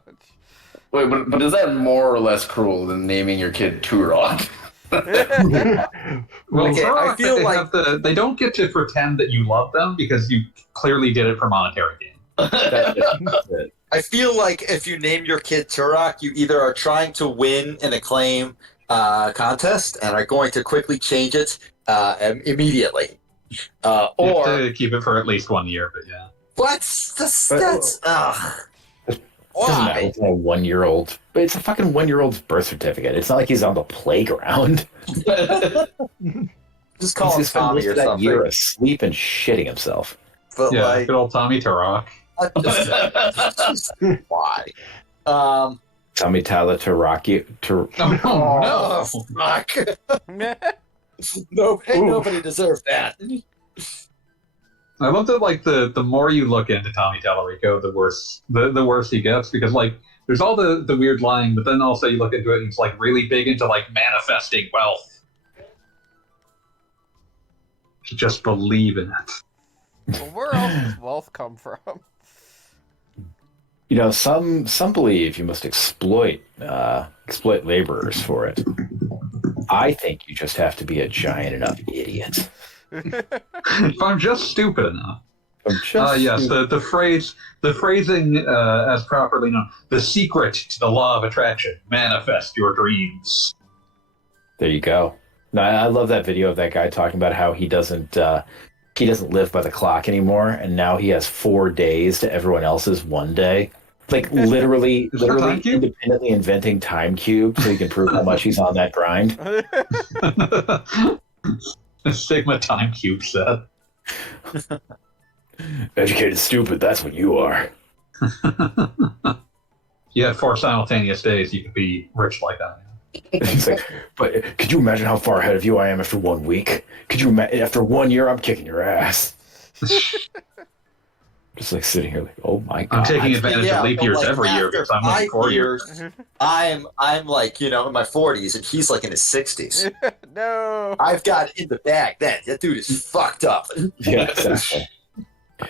Wait, but is that more or less cruel than naming your kid Turok? Well, Okay, Turok, I feel they like- have they don't get to pretend that you love them because you clearly did it for monetary gain. That's it. I feel like if you name your kid Turok, you either are trying to win an acclaim contest and are going to quickly change it immediately, You have or to keep it for at least 1 year, but yeah. that's Doesn't matter. why. It's a 1-year-old, but it's a fucking 1-year-old's birth certificate. It's not like he's on the playground. Just call He's him just been Tommy most or of that something. year asleep and shitting himself. But Yeah, like, good old Tommy Turok. just why? Tommy Tyler to rock you to. Oh, Oh, no! fuck. No, ain't nobody deserved that. I love that, like, the more you look into Tommy Tallarico, the worse he gets, because, like, there's all the weird lying, but then also you look into it and he's, like, really big into, like, manifesting wealth. Just believe in it. Well, where else does wealth come from? You know, some believe you must exploit laborers for it. I think you just have to be a giant enough idiot. If I'm just stupid enough. Yes, stupid. the phrasing as properly known. The secret to the law of attraction: manifest your dreams. There you go. No, I love that video of that guy talking about how he doesn't live by the clock anymore, and now he has 4 days to everyone else's 1 day. Like literally Is that Time Cube? independently inventing time cube so he can prove how much he's on that grind. Sigma Time Cube said. Educated stupid, that's what you are. You had 4 simultaneous days, you could be rich like that. He's like, but could you imagine how far ahead of you I am after 1 week? Could you imagine after 1 year I'm kicking your ass? Just like sitting here like, oh my god. I'm taking advantage of leap but, years like, every year after because I'm like 5 4 years. years, I'm like, in my 40s and he's like in his 60s. No. I've got in the bag then. That dude is fucked up. Yeah, exactly.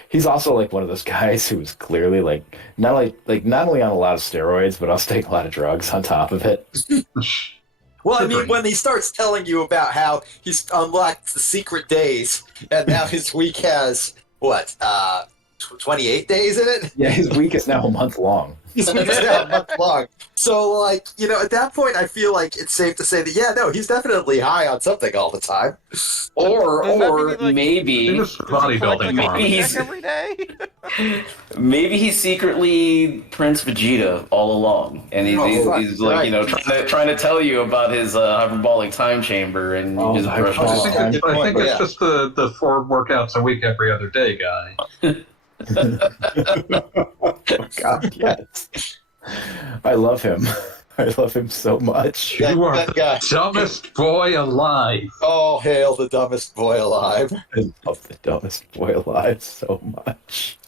He's also like one of those guys who is clearly like not only on a lot of steroids, but also taking a lot of drugs on top of it. Well, I mean, when he starts telling you about how he's unlocked the secret days, and now his week has, what, 28 days in it? Yeah, his week is now a month long. His week's now a month long. So, like, at that point, I feel like it's safe to say that, yeah, no, he's definitely high on something all the time. Or Does that mean, like, maybe Does he collect, bodybuilding like, a Maybe paycheck he's- every day? maybe he's secretly Prince Vegeta all along, and he's like trying to tell you about his hyperbolic time chamber, and you just brush my it I God. off. think, Good I point, think it's yeah. just the 4 workouts a week every other day guy. Oh, God, yes. I love him. I love him so much. That- You are that the guy. dumbest boy alive. Oh, hail the dumbest boy alive. I love the dumbest boy alive so much.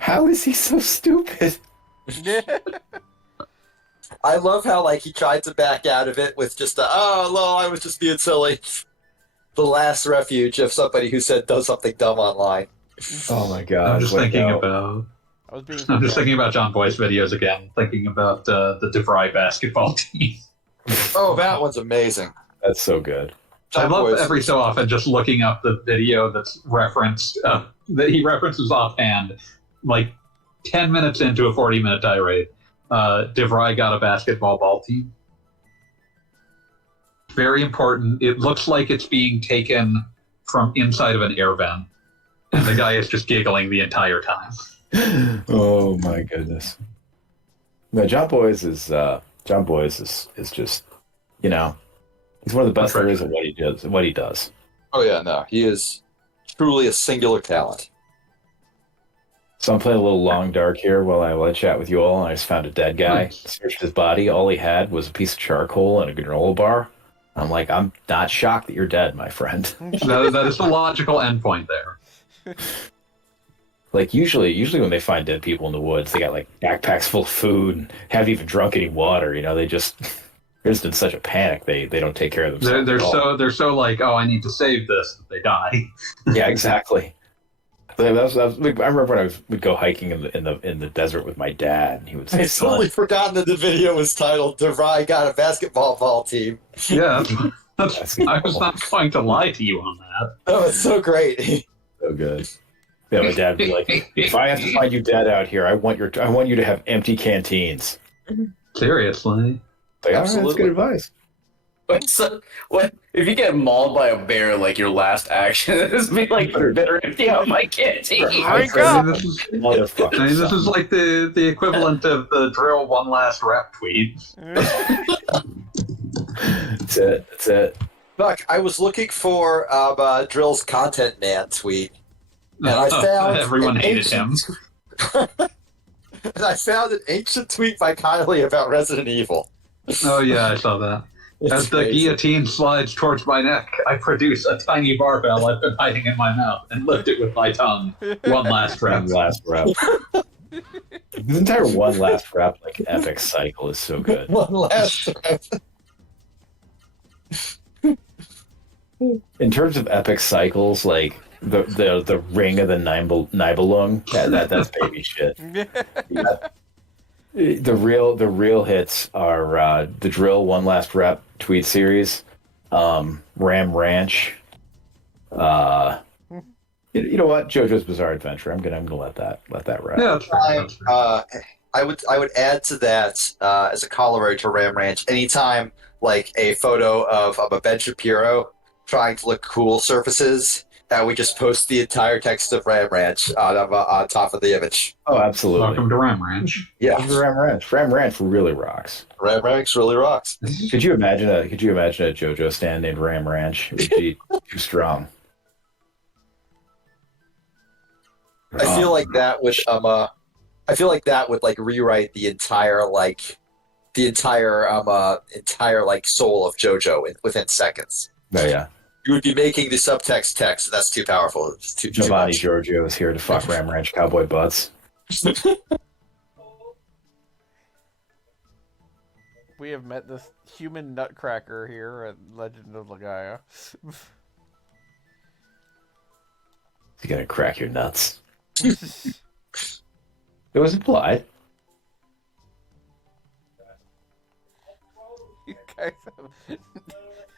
How is he so stupid? I love how, like, he tried to back out of it with just lol, I was just being silly. The last refuge of somebody who does something dumb online. Oh my God! I'm just thinking about. I was being I'm just thinking about John Boy's videos again. Thinking about the DeVry basketball team. Oh, that one's amazing. That's so good. I John love Boyce every is- so often just looking up the video that's referenced that he references offhand, like 10 minutes into a 40-minute tirade. DeVry got a basketball ball team. Very important. It looks like it's being taken from inside of an air vent, and the guy is just giggling the entire time. Oh my goodness. No, John Boyce is just, he's one of the best there is at what he does. Oh yeah, no, he is truly a singular talent. So I'm playing a little long dark here while I chat with you all, and I just found a dead guy. Nice. Searched his body. All he had was a piece of charcoal and a granola bar. I'm like, I'm not shocked that you're dead, my friend. That is the logical endpoint there. Like usually when they find dead people in the woods, they got like backpacks full of food and haven't even drunk any water. They're just in such a panic they don't take care of themselves. They're so like, oh, I need to save this, that they die. Yeah, exactly. I remember when would go hiking in the desert with my dad, and he would say, I've totally forgotten that the video was titled DeVry got a basketball ball team. Yeah, I was not going to lie to you on that. Oh, it's so great. so good. Yeah, my dad would be like, if I have to find you dead out here, I want you to have empty canteens. Seriously. Like, all right, that's Absolutely. good advice. What if you get mauled by a bear? Like your last action is be like, better empty out my canteen. Drink I up! mean, this Motherfucker. is like the equivalent of the drill one last rep tweet. That's it. Fuck, I was looking for Drill's content man tweet, and I found Everyone an hated him. And I found an ancient tweet by Kylie about Resident Evil. Oh yeah, I saw that. It's As the crazy. guillotine slides towards my neck, I produce a tiny barbell I've been hiding in my mouth and lift it with my tongue. One last rep. One last rep. This entire one last rep, like epic cycle, is so good. One last rep. In terms of epic cycles, like the ring of the Nibelung, that's baby shit. Yeah. The real hits are the drill one last rep tweet series, Ram Ranch. You know what? JoJo's Bizarre Adventure. I'm gonna let that rep. Yeah, that's fair. That's fair. I would add to that as a corollary to Ram Ranch. Anytime like a photo of a Ben Shapiro trying to look cool surfaces, we just post the entire text of Ram Ranch on top of the image. Oh, absolutely. Welcome to Ram Ranch. Yeah, Ram Ranch. Ram Ranch really rocks. Ram Ranch really rocks. Could you imagine a JoJo stand named Ram Ranch? It would be too strong. I feel like that would like rewrite the entire soul of JoJo within seconds. Oh yeah. You would be making the subtext text. That's too powerful. It's too Giovanni much. Giorgio is here to fuck Ram Ranch cowboy butts. We have met this human nutcracker here at Legend of Legaia. He's gonna crack your nuts. It was implied.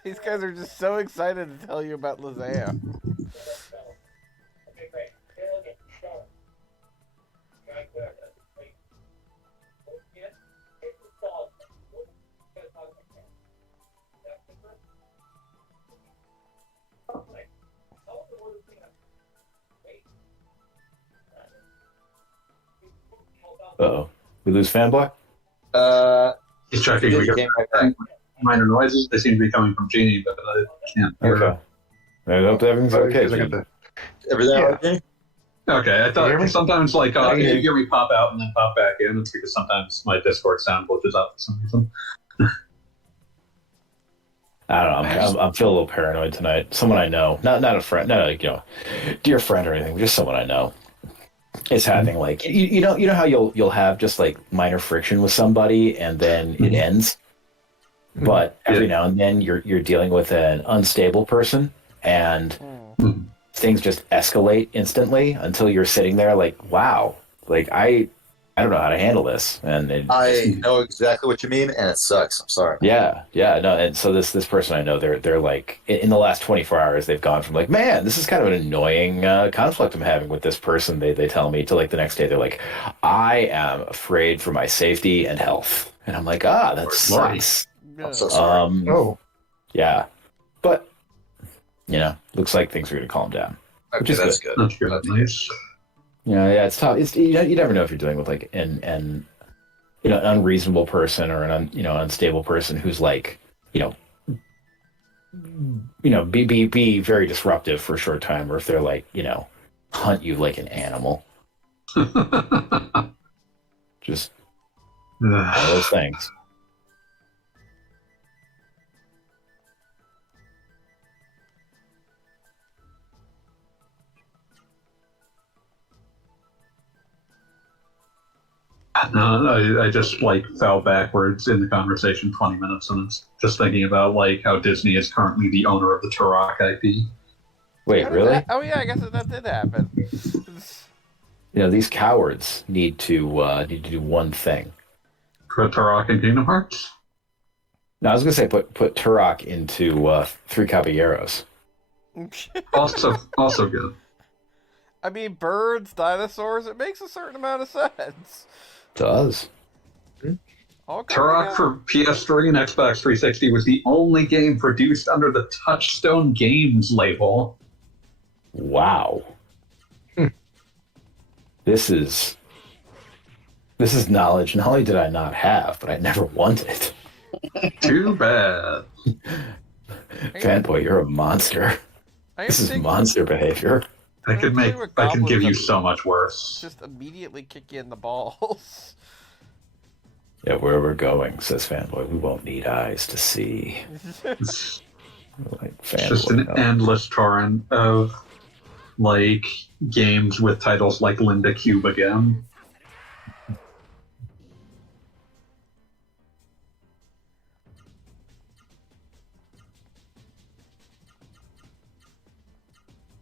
These guys are just so excited to tell you about Legaia. Uh-oh. We lose Fanboy? He's checking. he We came got right back. minor noises. They seem to be coming from Genie, but I can't hear Okay. I hope everything's okay. Because I got the Everything Yeah. all right, Jenny? Okay, I Can you hear me? thought sometimes, like, I can if hear you you. hear me pop out and then pop back in, it's because sometimes my Discord sound glitches out for some reason. I don't know. I'm feeling a little paranoid tonight. Someone I know, not a friend, not like dear friend or anything, just someone I know is having like you know how you'll have just like minor friction with somebody and then it ends, but every now and then you're dealing with an unstable person and things just escalate instantly until you're sitting there like, wow, like I don't know how to handle this, and I know exactly what you mean, and it sucks. I'm sorry. yeah, no, and so this person I know, they're like in the last 24 hours they've gone from like, man, this is kind of an annoying conflict I'm having with this person. They tell me to like the next day they're like, I am afraid for my safety and health, and I'm like, that sucks. I'm so sorry. Oh, Yeah, but looks like things are going to calm down, which is that's good. good. That's good. Nice. Yeah, it's tough. It's you never know if you're dealing with like an unreasonable person or an unstable person who's like be very disruptive for a short time, or if they're like hunt you like an animal. Just one of those things. No, I just like fell backwards in the conversation 20 minutes and it's just thinking about like how Disney is currently the owner of the Turok IP. Wait, really? Oh yeah, I guess that did happen. These cowards need to do one thing. For Turok and Kingdom Hearts? No, I was gonna say put Turok into Three Caballeros. Also good. I mean, birds, dinosaurs, it makes a certain amount of sense. Does. All Turok for PS3 and Xbox 360 was the only game produced under the Touchstone Games label. Wow. This is knowledge. Not only did I not have, but I never wanted. Too bad. Fanboy, you're a monster. This is monster behavior. I can give you so much worse. Just immediately kick you in the balls. Yeah, where we're going, says Fanboy, we won't need eyes to see. Like, Fanboy, Just an endless torrent of like games with titles like Linda Cube again.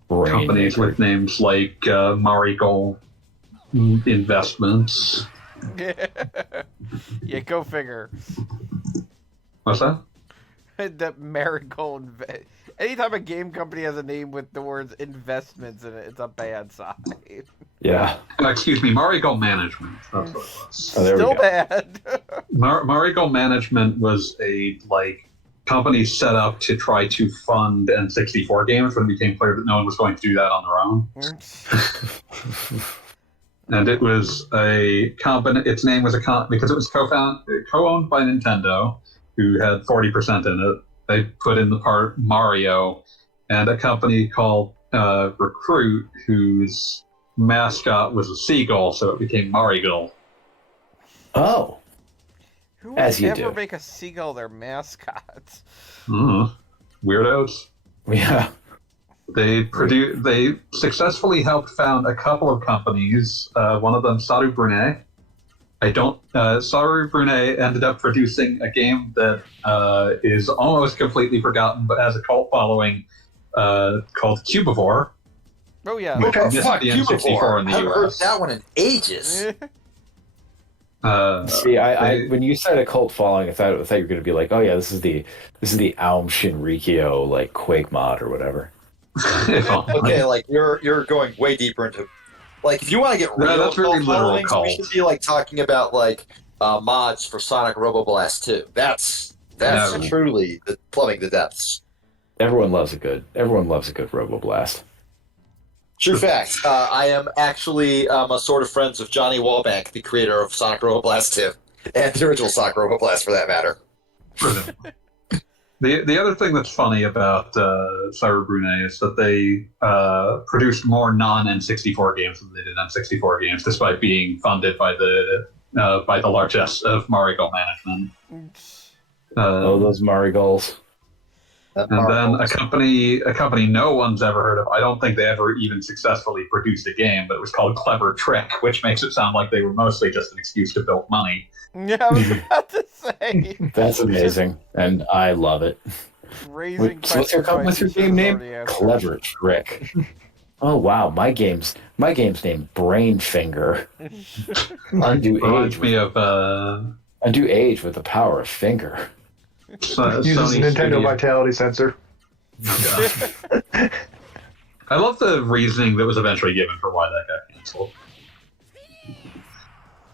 Companies with names like Marigold Investments. Yeah, go figure. What's that? That Marigold. Anytime a game company has a name with the words investments in it, it's a bad sign. Yeah. Excuse me, Marigold Management. That's what it was. Oh, there Still we go. bad. Marigold Management was a company set up to try to fund N64 games when it became clear that no one was going to do that on their own. And it was a company. Its name was because it was co-owned by Nintendo, who had 40% in it. They put in the part Mario, and a company called Recruit, whose mascot was a seagull, so it became Marigold. Oh. Who would As you ever do. make a seagull their mascot? Weirdos. Yeah. They successfully helped found a couple of companies. One of them, Saru Brunei. Saru Brunei ended up producing a game that is almost completely forgotten, but has a cult following called Cubivore. Oh yeah. Oh, Missed fuck, the N64 Cubivore. in I the haven't heard US. that one in ages. See, I when you said a cult following, I thought you were going to be like, oh yeah, this is the Aum Shinrikyo like Quake mod or whatever. Okay, like you're going way deeper into like if you want to get real that's very cult literal followings, cult. we should be like talking about like mods for Sonic Roboblast 2. That's truly plumbing the depths. Everyone loves a good Roboblast. True fact. I am actually a sort of friends with Johnny Wallbank, the creator of Sonic Roboblast 2, and the original Sonic Roboblast for that matter. The other thing that's funny about Cyber Brunei is that they produced more non-N64 games than they did N64 games, despite being funded by the largesse of Marigo management. Those Marigolds. And then a company no one's ever heard of. I don't think they ever even successfully produced a game, but it was called Clever Trick, which makes it sound like they were mostly just an excuse to build money. Yeah, I was about to say. That's amazing, and I love it. Raising What's your game name? Clever Trick. Oh wow, my game's named Brainfinger. Undo age with the power of finger. Uses a Nintendo Vitality sensor. I love the reasoning that was eventually given for why that got canceled.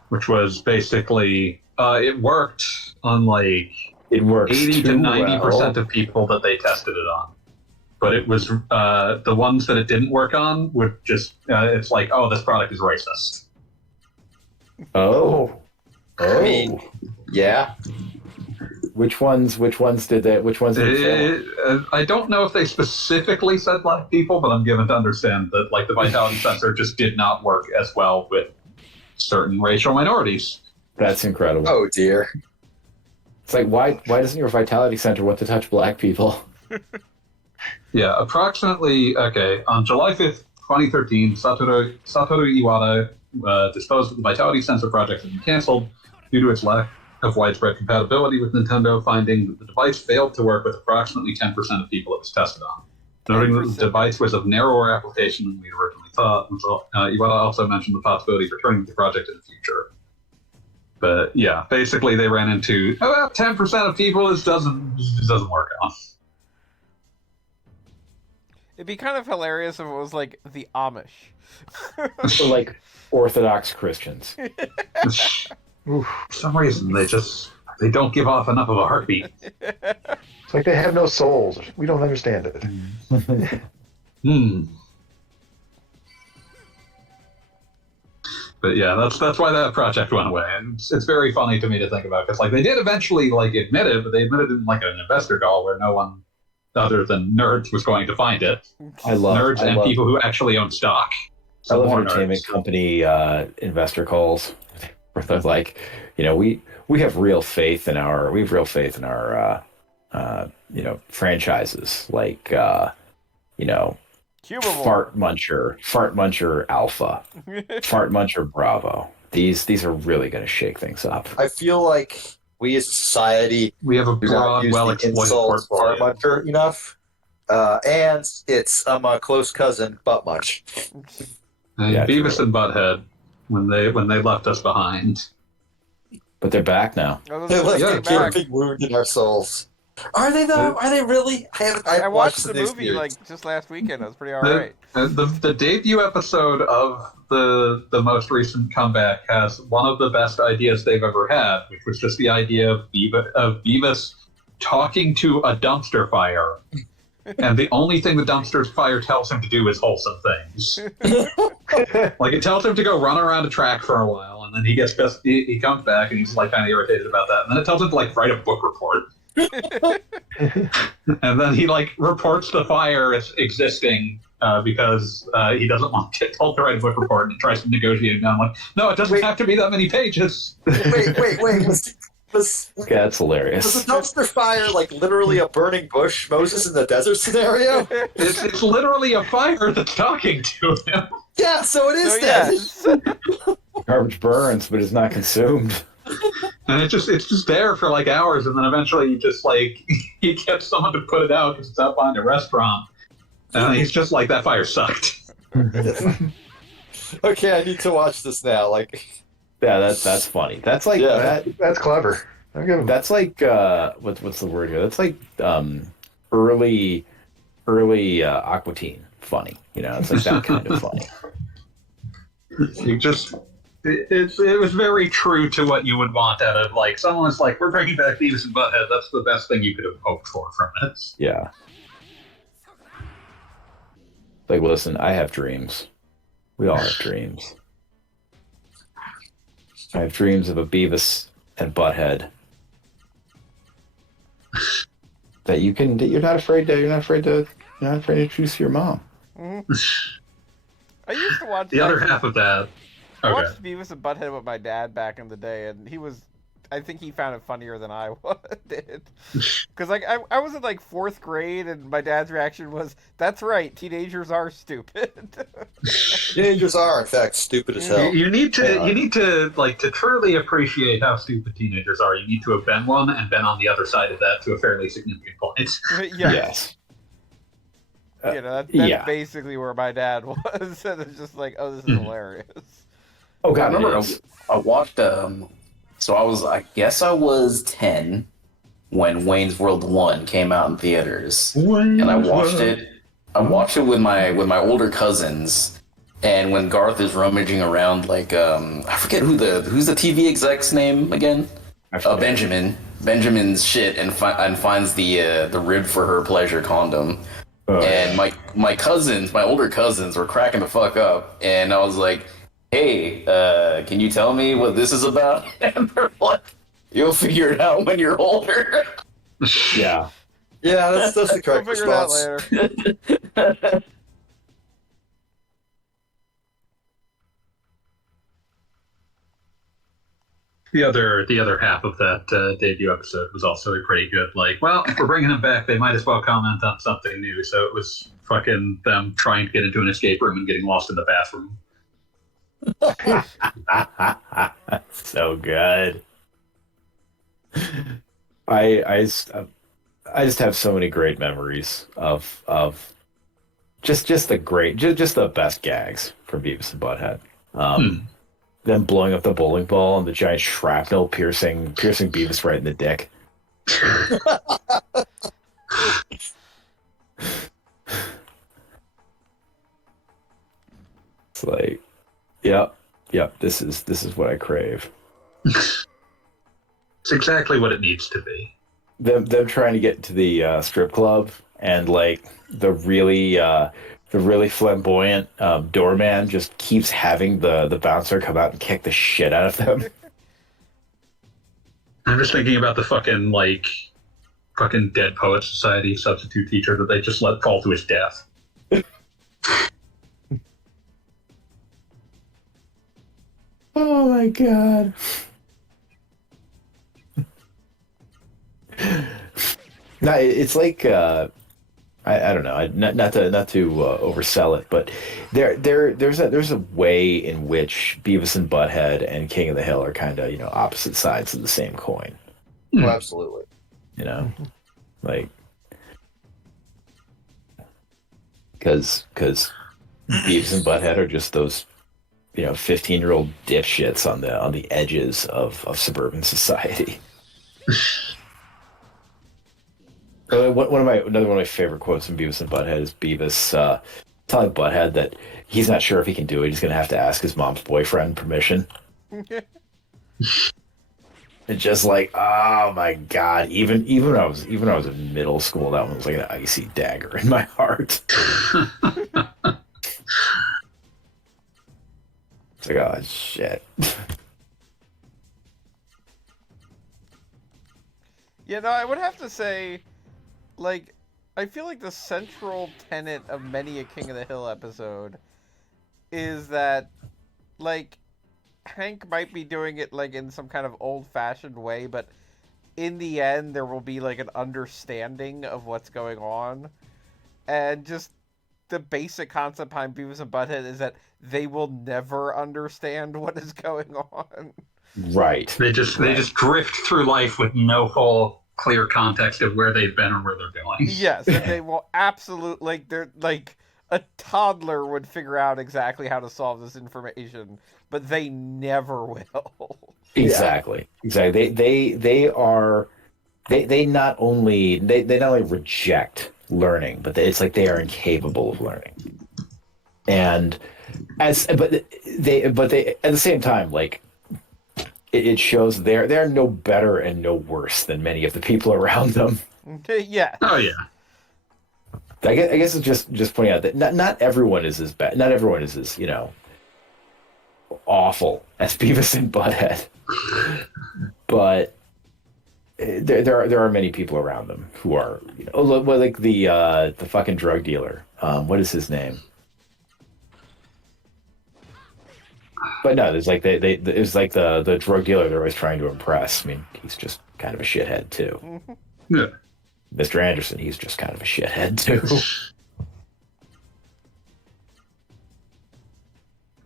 Which was basically, it worked on like 80 to 90% of people that they tested it on. But it was the ones that it didn't work on would just, it's like, oh, this product is racist. Oh. I mean, yeah. Which ones did that? Which ones did it I don't know if they specifically said black people, but I'm given to understand that like the vitality sensor just did not work as well with certain racial minorities. That's incredible. Oh dear. It's like why doesn't your vitality center want to touch black people? Yeah, approximately. Okay, on July 5th, 2013, Satoru Iwata disposed of the vitality sensor project and canceled due to its lack of widespread compatibility with Nintendo, finding that the device failed to work with approximately 10% of people it was tested on. Noting that the device was of narrower application than we originally thought, Iwata also mentioned the possibility of returning to the project in the future. But yeah, basically they ran into about 10% of people this doesn't work on. It'd be kind of hilarious if it was like the Amish. So like Orthodox Christians. Oof. For some reason, they don't give off enough of a heartbeat. It's like they have no souls. We don't understand it. But yeah, that's why that project went away. And it's very funny to me to think about because like they did eventually like admit it, but they admitted it in like an investor call where no one other than nerds was going to find it. Nerds and people who actually own stock. I love entertainment company investor calls where they're like, you know, we have real faith in our franchises like Cubable. Fart Muncher Alpha, Fart Muncher Bravo. These are really going to shake things up. I feel like we as a society we have a do not broad, use the well-exploited insult portfolio. Fart Muncher enough. And it's my close cousin Butt Munch. And Yeah, Beavis true. and Butthead when they left us behind. But they're back now. They left Yeah, a gaping wound in our souls. Are they though? Are they really? I watched the news movie series. like just last weekend. It was pretty alright. The debut episode of the most recent comeback has one of the best ideas they've ever had, which was just the idea of Beavis talking to a dumpster fire. And the only thing the dumpster fire tells him to do is wholesome things. Like it tells him to go run around a track for a while, and then he comes back and he's like kind of irritated about that. And then it tells him to like write a book report. And then he like reports the fire as existing because he doesn't want to get told to write a book report, and he tries to negotiate it down. Like, no, it doesn't have to be that many pages. Wait. Okay, that's hilarious. Was the dumpster fire like literally a burning bush, Moses in the desert scenario? It's literally a fire that's talking to him. Yeah, so it is So, that. yes. Garbage burns, but it's not consumed. And it's just there for like hours, and then eventually he gets someone to put it out because it's out behind a restaurant, and he's just like, that fire sucked. Okay, I need to watch this now. Like, Yeah, that's funny. That's like That's clever. I'll give him. that's like what's the word here? That's like early Aqua Teen funny. It's like that kind of funny. You just it was very true to what you would want out of like someone's like, we're bringing back Beavis and Butthead. That's the best thing you could have hoped for from it. Yeah. Like, listen, I have dreams. We all have dreams. I have dreams of a Beavis and Butthead that you're not afraid to introduce to your mom. Mm-hmm. I used to watch the other half of that. I watched Beavis and Butthead with my dad back in the day, and I think he found it funnier than I did. Because like I was in like 4th grade, and my dad's reaction was, "That's right, teenagers are stupid." Teenagers are, in fact, stupid as hell. You need to like to truly appreciate how stupid teenagers are. You need to have been one and been on the other side of that to a fairly significant point. Yes. That's basically where my dad was, and it's just like, oh, this is hilarious. Oh God, I remember I watched. So I guess I was 10 when Wayne's World 1 came out in theaters, and I watched it. I watched it with my older cousins, and when Garth is rummaging around, like I forget who's the TV exec's name again. Benjamin. Benjamin's shit and finds the rib for her pleasure condom. And my older cousins were cracking the fuck up, and I was like, hey, can you tell me what this is about? And they're like, you'll figure it out when you're older. Yeah. Yeah, that's the correct We'll figure response. it out later. The other half of that debut episode was also pretty good. Like, well, if we're bringing them back, they might as well comment on something new. So it was fucking them trying to get into an escape room and getting lost in the bathroom. So good. I just have so many great memories of just the best gags from Beavis and Butthead. Them blowing up the bowling ball and the giant shrapnel piercing Beavis right in the dick. It's like, yep, this is what I crave. It's exactly what it needs to be. Them trying to get to the strip club, and like the really flamboyant doorman just keeps having the bouncer come out and kick the shit out of them. I'm just thinking about the fucking Dead Poets Society substitute teacher that they just let fall to his death. Oh my god. No, it's like I don't know, not to oversell it, but there's a way in which Beavis and Butthead and King of the Hill are kind of opposite sides of the same coin. Oh, absolutely. Like because Beavis and Butthead are just those 15-year-old dipshits on the edges of suburban society. Another one of my favorite quotes from Beavis and Butthead is Beavis telling Butthead that he's not sure if he can do it. He's going to have to ask his mom's boyfriend permission. It's just like, oh my god! Even when I was in middle school, that one was like an icy dagger in my heart. It's like, oh shit. I would have to say, like, I feel like the central tenet of many a King of the Hill episode is that, like, Hank might be doing it, like, in some kind of old-fashioned way, but in the end, there will be, like, an understanding of what's going on. And just the basic concept behind Beavis and Butthead is that they will never understand what is going on. Right. They just drift through life with no whole clear context of where they've been or where they're going. Yes, and they will absolutely, like, they're like a toddler would figure out exactly how to solve this information, but they never will. Exactly. They not only reject learning, but it's like they are incapable of learning. And but they at the same time, like it shows they're no better and no worse than many of the people around them. Yeah. Oh yeah. I guess it's just pointing out that not everyone is as bad. Not everyone is as awful as Beavis and Butthead, but there are many people around them who are like the fucking drug dealer. What is his name? But no, there's like it's like the drug dealer they're always trying to impress. I mean, he's just kind of a shithead too. Yeah. Mr. Anderson, he's just kind of a shithead too.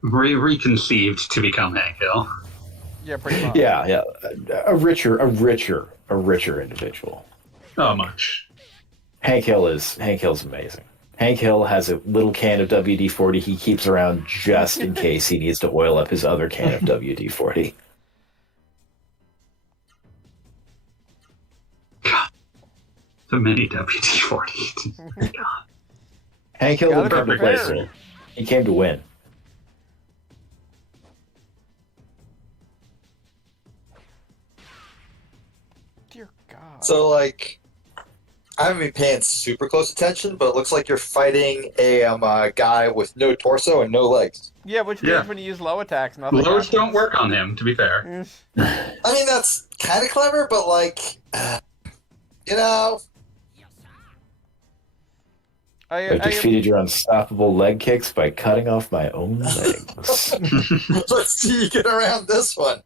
Reconceived to become Hank Hill. Yeah, pretty much. Yeah. A richer individual. Oh, much. Hank Hill's amazing. Hank Hill has a little can of WD-40 he keeps around just in case he needs to oil up his other can of WD-40. God. The mini WD-40. God. Hank Hill's Gotta a be perfect prepared. player. He came to win. Dear God. So, like, I haven't been paying super close attention, but it looks like you're fighting a guy with no torso and no legs. Yeah, which Yeah. means when you use low attacks, nothing Lows happens. don't work on him, to be fair. I mean, that's kind of clever, but, like, you know, I defeated your unstoppable leg kicks by cutting off my own legs. let's see you get around this one.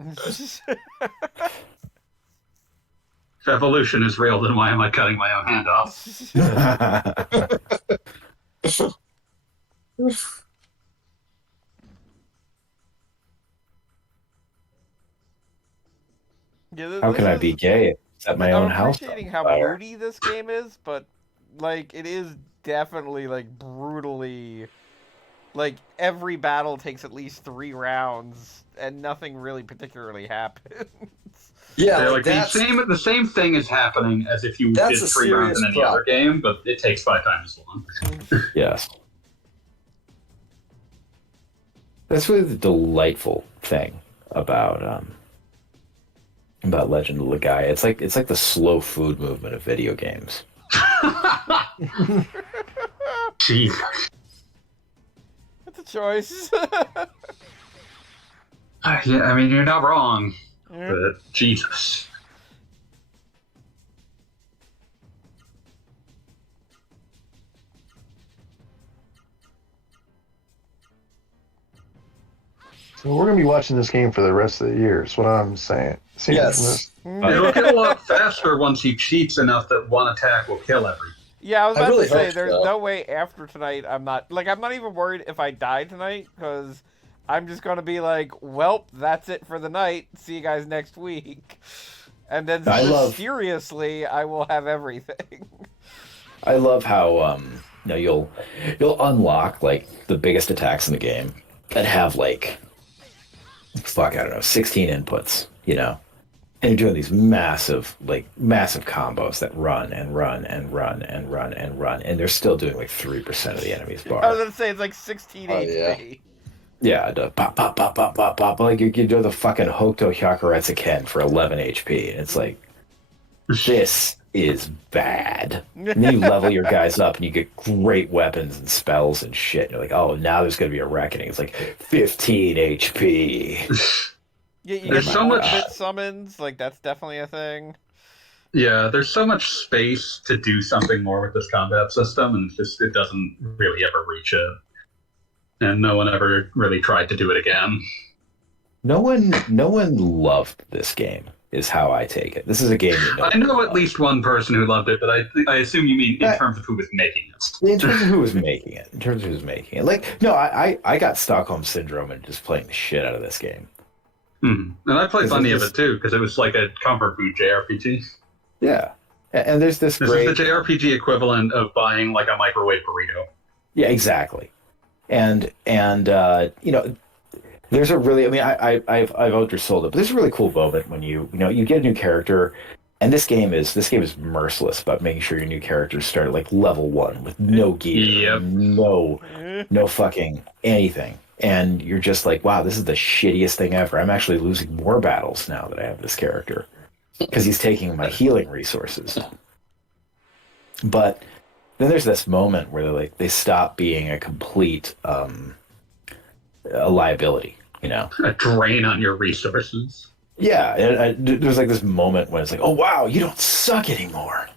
If evolution is real, then why am I cutting my own hand off? Yeah, How this can I is- be gay? Set my I'm own house appreciating on how fire. moody this game is, but like it is definitely like brutally. Like every battle takes at least 3 rounds, and nothing really particularly happens. Yeah, They're like, like the same thing is happening as if you That's did a 3 rounds in serious any other game, but it takes 5 times as long. Yes. That's really the delightful thing about Legend of Legaia. It's like the slow food movement of video games. Jeez. That's a choice. Yeah, I mean, you're not wrong, but Jesus. So we're gonna be watching this game for the rest of the year. Is what I'm saying. Seeing Yes. It'll get a lot faster once he cheats enough that one attack will kill everything. Yeah, I was I about really to say hope there's so. no way after tonight I'm not even worried if I die tonight because I'm just gonna be like, welp, that's it for the night. See you guys next week, and then mysteriously I will have everything. I love how you'll unlock like the biggest attacks in the game that have like I don't know 16 inputs, and you're doing these massive combos that run and run and run and run and run, and they're still doing like 3% of the enemy's bar. I was gonna say it's like 16 HP. Yeah, the pop, pop, pop, pop, pop, pop. Like you do the fucking Hokuto Hyakuretsu Ken for 11 HP, and it's like, this is bad. And then you level your guys up, and you get great weapons and spells and shit. And you're like, oh, now there's gonna be a reckoning. It's like 15 HP. Yeah, you There's get so much- bit summons. Like that's definitely a thing. Yeah, there's so much space to do something more with this combat system, and it doesn't really ever reach it. And no one ever really tried to do it again. No one loved this game, is how I take it. This is a game I know at least one person who loved it, but I assume you mean in terms of who was making it. In terms of who was making it. Like, no, I got Stockholm Syndrome and just playing the shit out of this game. And I played This plenty is of it too, because it was like a comfort food JRPG. Yeah. And there's this This great... is the JRPG equivalent of buying like a microwave burrito. Yeah, exactly. And There's a really, I mean, I've undersold it, but there's a really cool moment when you get a new character, and this game is merciless about making sure your new characters start at like level 1 with no gear, Yep. no fucking anything, and you're just like, wow, this is the shittiest thing ever. I'm actually losing more battles now that I have this character because he's taking my healing resources. But then there's this moment where they stop being a complete a liability, you know. A drain on your resources. Yeah, there's like this moment when it's like, oh wow, you don't suck anymore.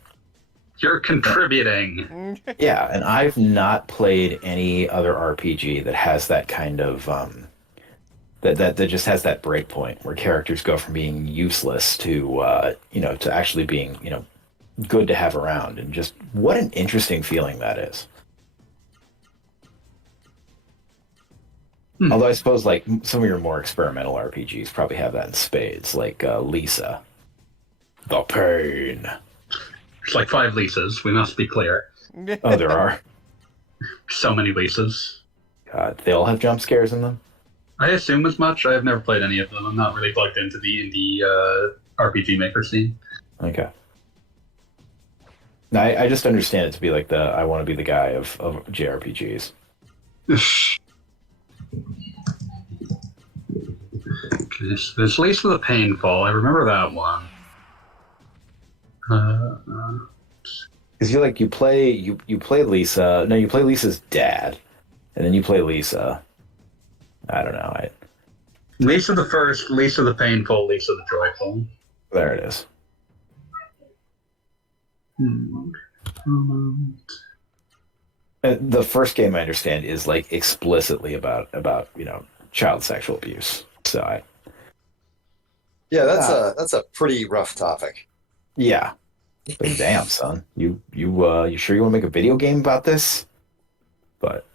You're contributing. Yeah, and I've not played any other RPG that has that kind of that just has that break point where characters go from being useless to to actually being good to have around, and just what an interesting feeling that is. Although I suppose like some of your more experimental RPGs probably have that in spades, like Lisa. The pain. It's like 5 Lisas, we must be clear. Oh, there are. So many Lisas. God, they all have jump scares in them. I assume as much. I have never played any of them. I'm not really plugged into the indie RPG maker scene. Okay. I just understand it to be like I want to be the guy of JRPGs. There's Lisa the Painful. I remember that one. Because you play Lisa. No, you play Lisa's dad, and then you play Lisa. I don't know. Lisa the First, Lisa the Painful, Lisa the Joyful. There it is. The first game I understand is like explicitly about child sexual abuse. So Yeah, that's a pretty rough topic. yeah. Like, damn, son, you sure you want to make a video game about this? But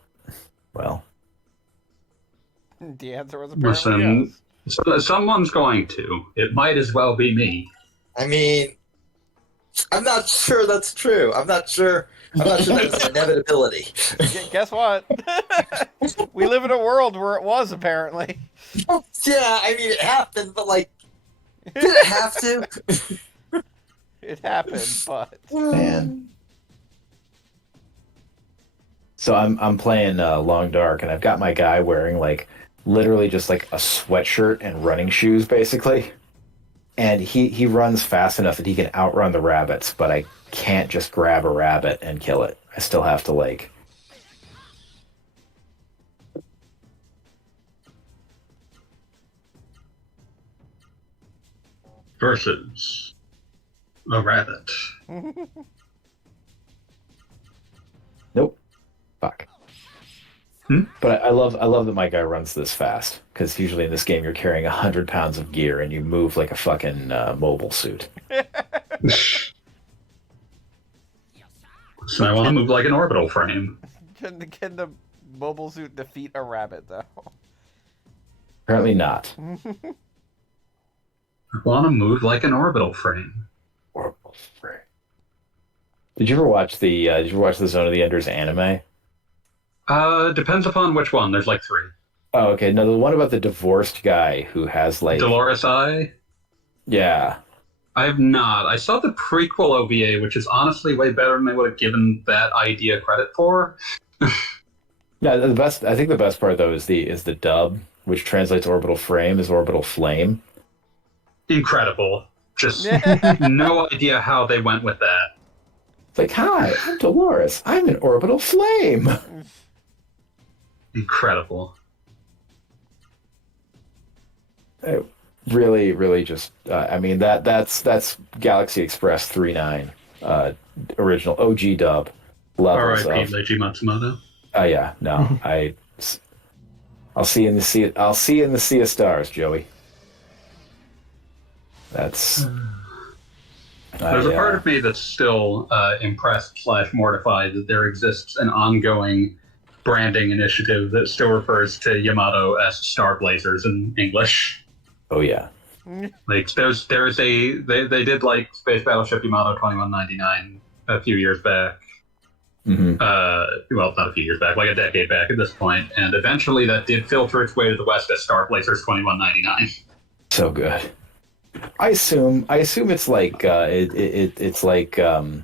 well, the answer was apparently yes. Someone's going to. It might as well be me. I mean, I'm not sure that's true. I'm not sure that's an inevitability. Guess what? We live in a world where it was, apparently. Yeah, I mean, it happened, but like, did it have to? It happened, but man. So I'm playing Long Dark, and I've got my guy wearing like literally just like a sweatshirt and running shoes, basically. And he runs fast enough that he can outrun the rabbits, but I can't just grab a rabbit and kill it. I still have to like. Versus a rabbit. Nope. Fuck. But I love that my guy runs this fast, because usually in this game you're carrying 100 pounds of gear and you move like a fucking mobile suit. So I want to move like an orbital frame. Can the mobile suit defeat a rabbit, though? Apparently not. I want to move like an orbital frame. Orbital frame. Did you ever watch the Zone of the Enders anime? Depends upon which one. There's like 3. Oh, okay. No, the one about the divorced guy who has like Dolores I? Yeah. I have not. I saw the prequel OVA, which is honestly way better than they would have given that idea credit for. Yeah, I think the best part though is the dub, which translates orbital frame as orbital flame. Incredible. Just no idea how they went with that. It's like, hi, I'm Dolores. I'm an orbital flame. Incredible. Really, really just, I mean, that's Galaxy Express 3.9, original OG dub levels R.I.P. of... Leiji Matsumoto. Oh, yeah, no, I'll see you in the sea of stars, Joey. That's... There's a part of me that's still impressed / mortified that there exists an ongoing branding initiative that still refers to Yamato as Star Blazers in English. Oh yeah. Like they did like Space Battleship Yamato 2199 a few years back. Well, not a few years back, like a decade back at this point, and eventually that did filter its way to the West as Star Blazers 2199. So good. I assume it's like it's like the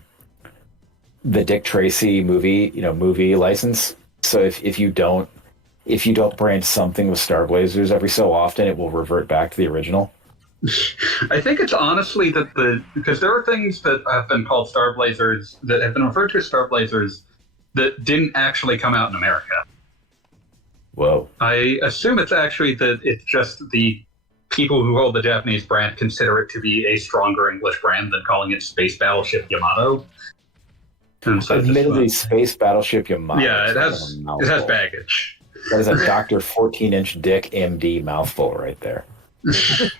Dick Tracy movie license. So if you don't branch something with Star Blazers every so often, it will revert back to the original. I think it's honestly because there are things that have been called Star Blazers that have been referred to as Star Blazers that didn't actually come out in America. Whoa. I assume it's actually that it's just the people who hold the Japanese brand consider it to be a stronger English brand than calling it Space Battleship Yamato. And so Admittedly, Space Battleship Yamato. Yeah, it has baggage. That is a Dr. 14-inch Dick MD mouthful right there. It's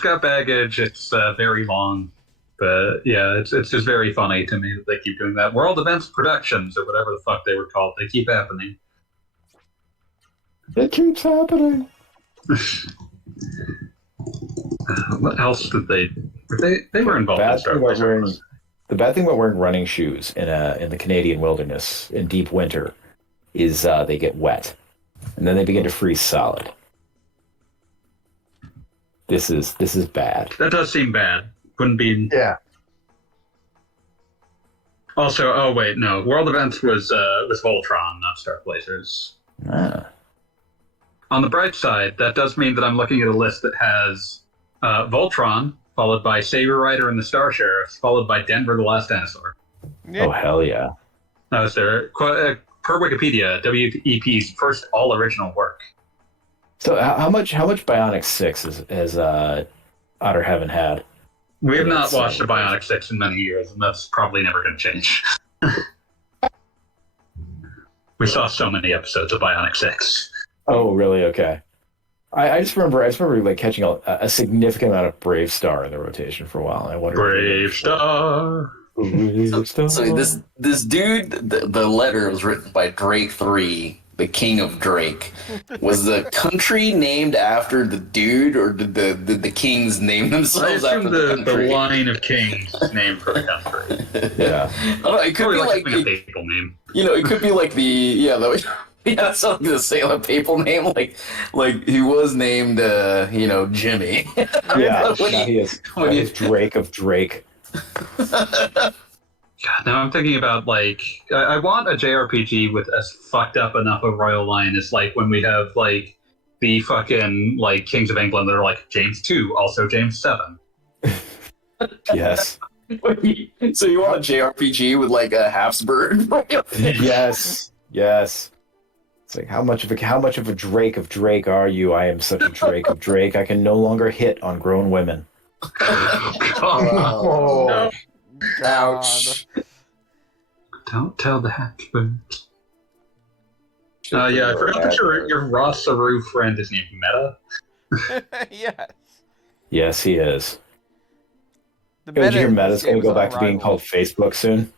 got baggage. It's very long, but yeah, it's just very funny to me that they keep doing that. World Events Productions or whatever the fuck they were called. They keep happening. It keeps happening. What else did they were involved in Star Wars. The bad thing about wearing running shoes in the Canadian wilderness in deep winter is they get wet, and then they begin to freeze solid. This is bad. That does seem bad. Wouldn't be. Yeah. Also, oh wait, no. World Events was Voltron, not Star Blazers. Ah. On the bright side, that does mean that I'm looking at a list that has Voltron, followed by Saber Rider and the Star Sheriffs, followed by Denver the Last Dinosaur. Oh, hell yeah. That was their, per Wikipedia, WEP's first all-original work. So how much Bionic 6 has Otter Heaven had? We have not watched a Bionic 6 in many years, and that's probably never going to change. We saw so many episodes of Bionic 6. Oh, really? Okay. I just remember like catching a significant amount of Brave Star in the rotation for a while. And I wondered Brave Star. So this dude, the letter was written by Drake 3, the King of Drake. Was the country named after the dude, or did the kings name I themselves assume after the country? the line of kings is named for the country. Yeah. I don't know, it could Probably be like like a papal name. it could be like that's something to say, like papal name, like he was named Jimmy. Yeah. When He is Drake of Drake. God, now I'm thinking about I want a JRPG with as fucked up enough a royal line as when we have the fucking Kings of England that are James 2, also James 7. Yes. So you want a JRPG with a Habsburg? Yes. Yes. It's like how much of a Drake of Drake are you? I am such a Drake of Drake. I can no longer hit on grown women. Oh. No. Ouch. Don't tell the Habsburgs. Yeah, I forgot that your Ross Saru friend is named Meta. Yes. Yes, he is. The Did you hear in Meta's this going game to go is back to being unrivaled. called Facebook soon?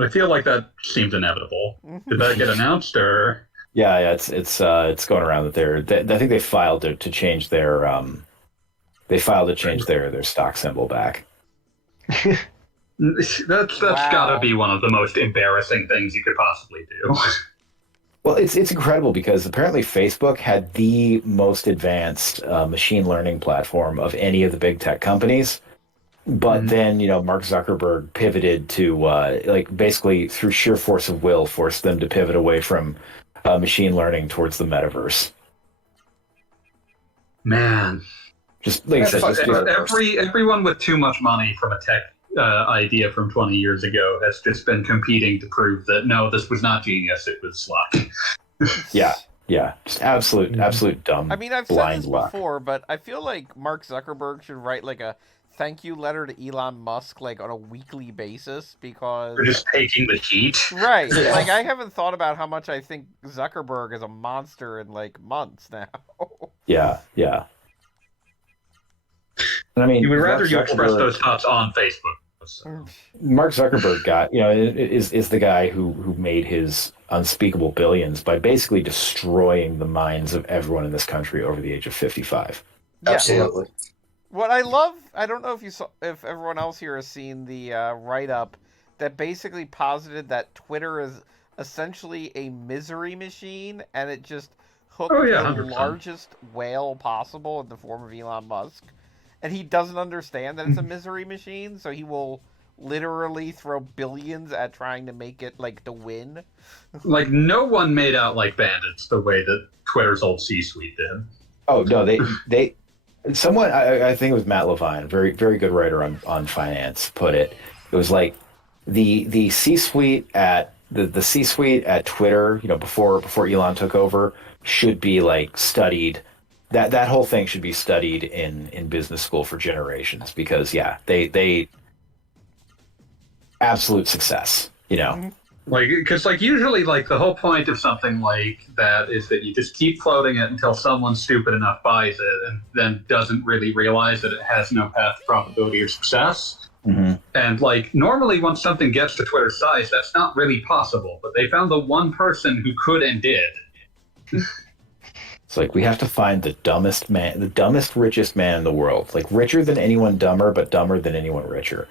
I feel like that seems inevitable. Did that get announced, or? Yeah, it's going around that I think they filed to change their their stock symbol back. That's Wow. gotta be one of the most embarrassing things you could possibly do. Well, it's incredible because apparently Facebook had the most advanced machine learning platform of any of the big tech companies. But then, Mark Zuckerberg pivoted to basically through sheer force of will, forced them to pivot away from machine learning towards the metaverse. Man, Just like I said, everyone with too much money from a tech idea from 20 years ago has just been competing to prove that no, this was not genius, it was luck. yeah, just absolute dumb. I mean, I've said blind this luck. before, but I feel like Mark Zuckerberg should write a thank you letter to Elon Musk on a weekly basis because We're just taking the heat. right. Yeah. I haven't thought about how much I think Zuckerberg is a monster in months now. Yeah. And I mean, You would rather Mark you express Zuckerberg- those thoughts on Facebook. So. Mark Zuckerberg is the guy who made his unspeakable billions by basically destroying the minds of everyone in this country over the age of 55. Yeah. Absolutely. What I love, I don't know if everyone else here has seen the write-up that basically posited that Twitter is essentially a misery machine, and it just hooked Oh yeah, the 100%. largest whale possible in the form of Elon Musk. And he doesn't understand that it's a misery machine, so he will literally throw billions at trying to make it like the win. Like no one made out like bandits the way that Twitter's old C-suite did. Oh no, they someone I think it was Matt Levine, very very good writer on finance, put it. It was like the C-suite at the C-suite at Twitter, before Elon took over, should be like studied. That whole thing should be studied in business school for generations, because they absolute success, Like, because usually the whole point of something like that is that you just keep floating it until someone stupid enough buys it and then doesn't really realize that it has no path to profitability or success. Mm-hmm. And normally when something gets to Twitter's size, that's not really possible. But they found the one person who could and did. It's like we have to find the dumbest man, the dumbest, richest man in the world. Like richer than anyone dumber, but dumber than anyone richer.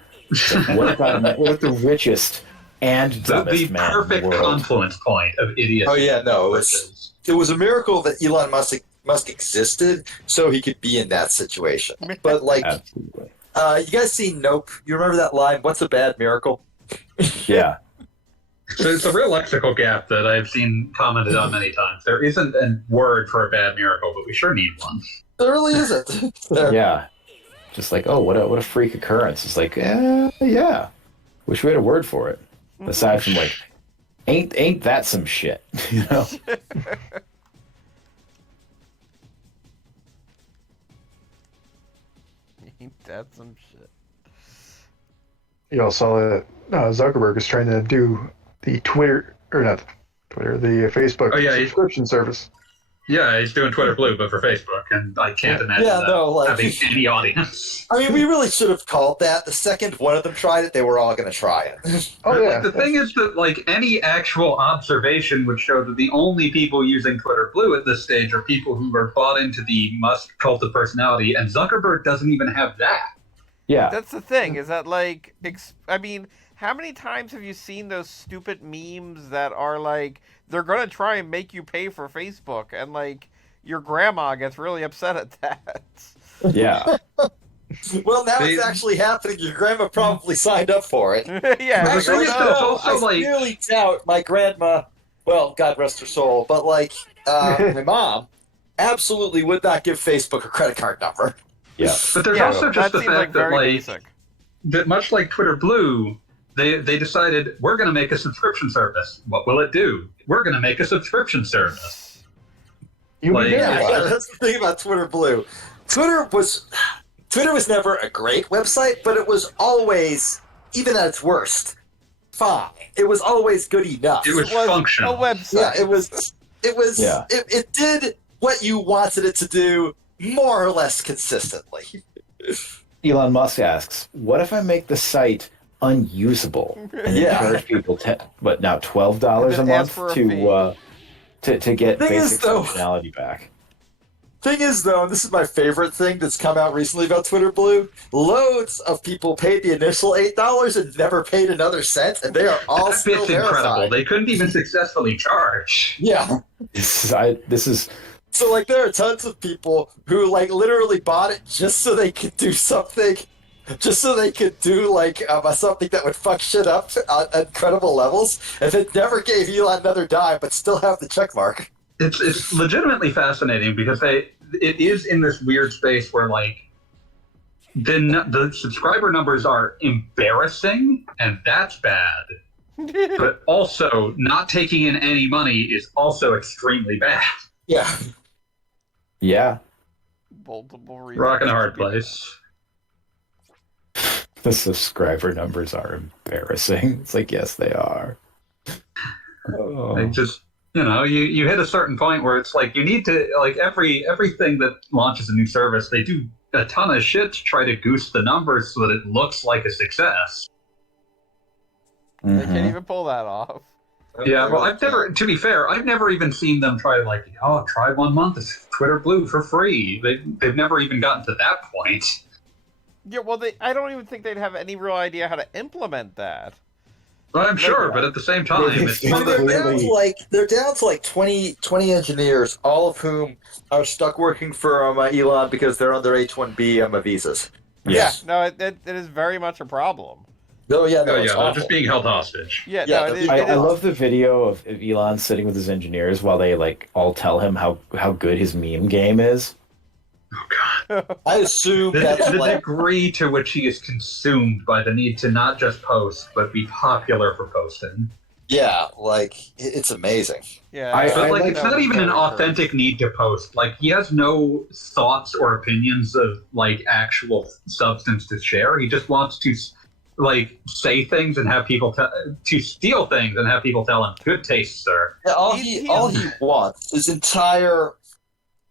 Like, what if the richest and dumbest the man perfect in the world? confluence point of idiocy. Oh yeah, no, it was a miracle that Elon Musk existed so he could be in that situation. But Absolutely. you guys seen Nope? You remember that line? What's a bad miracle? Yeah. So it's a real lexical gap that I've seen commented on many times. There isn't a word for a bad miracle, but we sure need one. There really isn't. Yeah. Just like, oh, what a freak occurrence. It's like, yeah. Wish we had a word for it. Aside from like, ain't that some shit, Ain't that some shit? You all saw that Zuckerberg is trying to do the Twitter, or not Twitter, the Facebook subscription service. Yeah, he's doing Twitter Blue, but for Facebook, and I can't imagine having any audience. I mean, we really should have called that. The second one of them tried it, they were all going to try it. Oh yeah. The thing is that any actual observation would show that the only people using Twitter Blue at this stage are people who are bought into the Musk cult of personality, and Zuckerberg doesn't even have that. Yeah. That's the thing, is that I mean, how many times have you seen those stupid memes that are like, they're going to try and make you pay for Facebook, and your grandma gets really upset at that. Yeah. Well, now it's actually happening. Your grandma probably signed up for it. Yeah, Actually, it's no, also I sincerely doubt my grandma, well, God rest her soul, but my mom absolutely would not give Facebook a credit card number. Yeah. But there's also just the fact that basic. that much like Twitter Blue, they decided, we're going to make a subscription service. What will it do? We're going to make a subscription service. That's the thing about Twitter Blue. Twitter was never a great website, but it was always, even at its worst, fine. It was always good enough. It was functional. A website. Yeah, it did what you wanted it to do more or less consistently. Elon Musk asks, what if I make the site unusable and then charge people now $12 a month to get basic functionality back? Thing is, though, and this is my favorite thing that's come out recently about Twitter Blue, loads of people paid the initial $8 and never paid another cent, and they are all still verified. Incredible. They couldn't even successfully charge. Yeah. This is So, there are tons of people who, literally bought it just so they could do something, just so they could do, something that would fuck shit up on incredible levels, and then never gave Elon another dime, but still have the check mark. It's legitimately fascinating because it is in this weird space where, the subscriber numbers are embarrassing, and that's bad. But also, not taking in any money is also extremely bad. Yeah. Yeah. Multiple reasons. Rock in a hard place. The subscriber numbers are embarrassing. It's yes, they are. Oh. They just, you hit a certain point where it's you need to, everything that launches a new service, they do a ton of shit to try to goose the numbers so that it looks like a success. They can't even pull that off. Yeah, well, to be fair, I've never even seen them try try 1 month of Twitter Blue for free. They've never even gotten to that point. Yeah, well, I don't even think they'd have any real idea how to implement that. Well, I'm sure, but at the same time, it's I mean, they're down Clearly- to like 20 engineers, all of whom are stuck working for Elon because they're on their H-1B visas. Yes. Yeah, no, it is very much a problem. No, yeah, oh no, yeah, it's they're awful. just being held hostage. Yeah, Yeah, no, they're it, being- it I is. love the video of Elon sitting with his engineers while they like all tell him how good his meme game is. Oh god. I assume The, that's the like degree to which he is consumed by the need to not just post, but be popular for posting. yeah, like it's amazing. Yeah, I- But like, like it's that not was even an very authentic need to post. Like, he has no thoughts or opinions of like actual substance to share. He just wants to like say things and have people to steal things and have people tell him, "Good taste, sir." Yeah, all He- he wants, his entire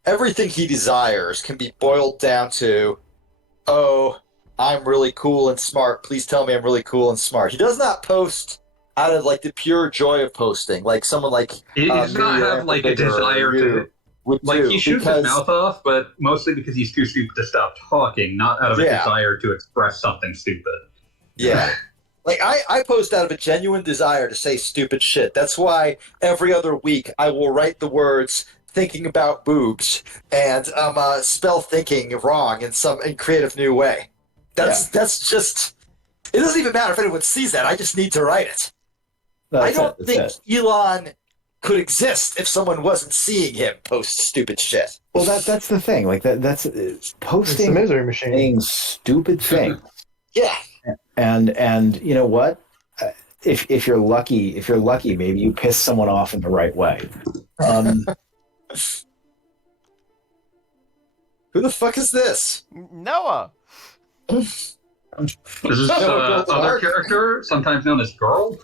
everything he desires can be boiled down to, oh, I'm really cool and smart. Please tell me I'm really cool and smart. He does not post out of like the pure joy of posting, like someone like He does me not or have like a Amber desire or you to. would Like, do, he shoots because, his mouth off, but mostly because he's too stupid to stop talking, not out of a Yeah. desire to express something stupid. Yeah. Like, I post out of a genuine desire to say stupid shit. That's why every other week I will write the words thinking about boobs and spell thinking wrong in some creative new way. That's just... It doesn't even matter if anyone sees that. I just need to write it. I don't think Elon could exist if someone wasn't seeing him post stupid shit. Well, that's the thing. Like that's It's the posting misery machine. saying stupid things. Yeah. And you know what? If you're lucky, maybe you piss someone off in the right way. Who the fuck is this? Noah. This is No, other Mark. character, sometimes known as Girl.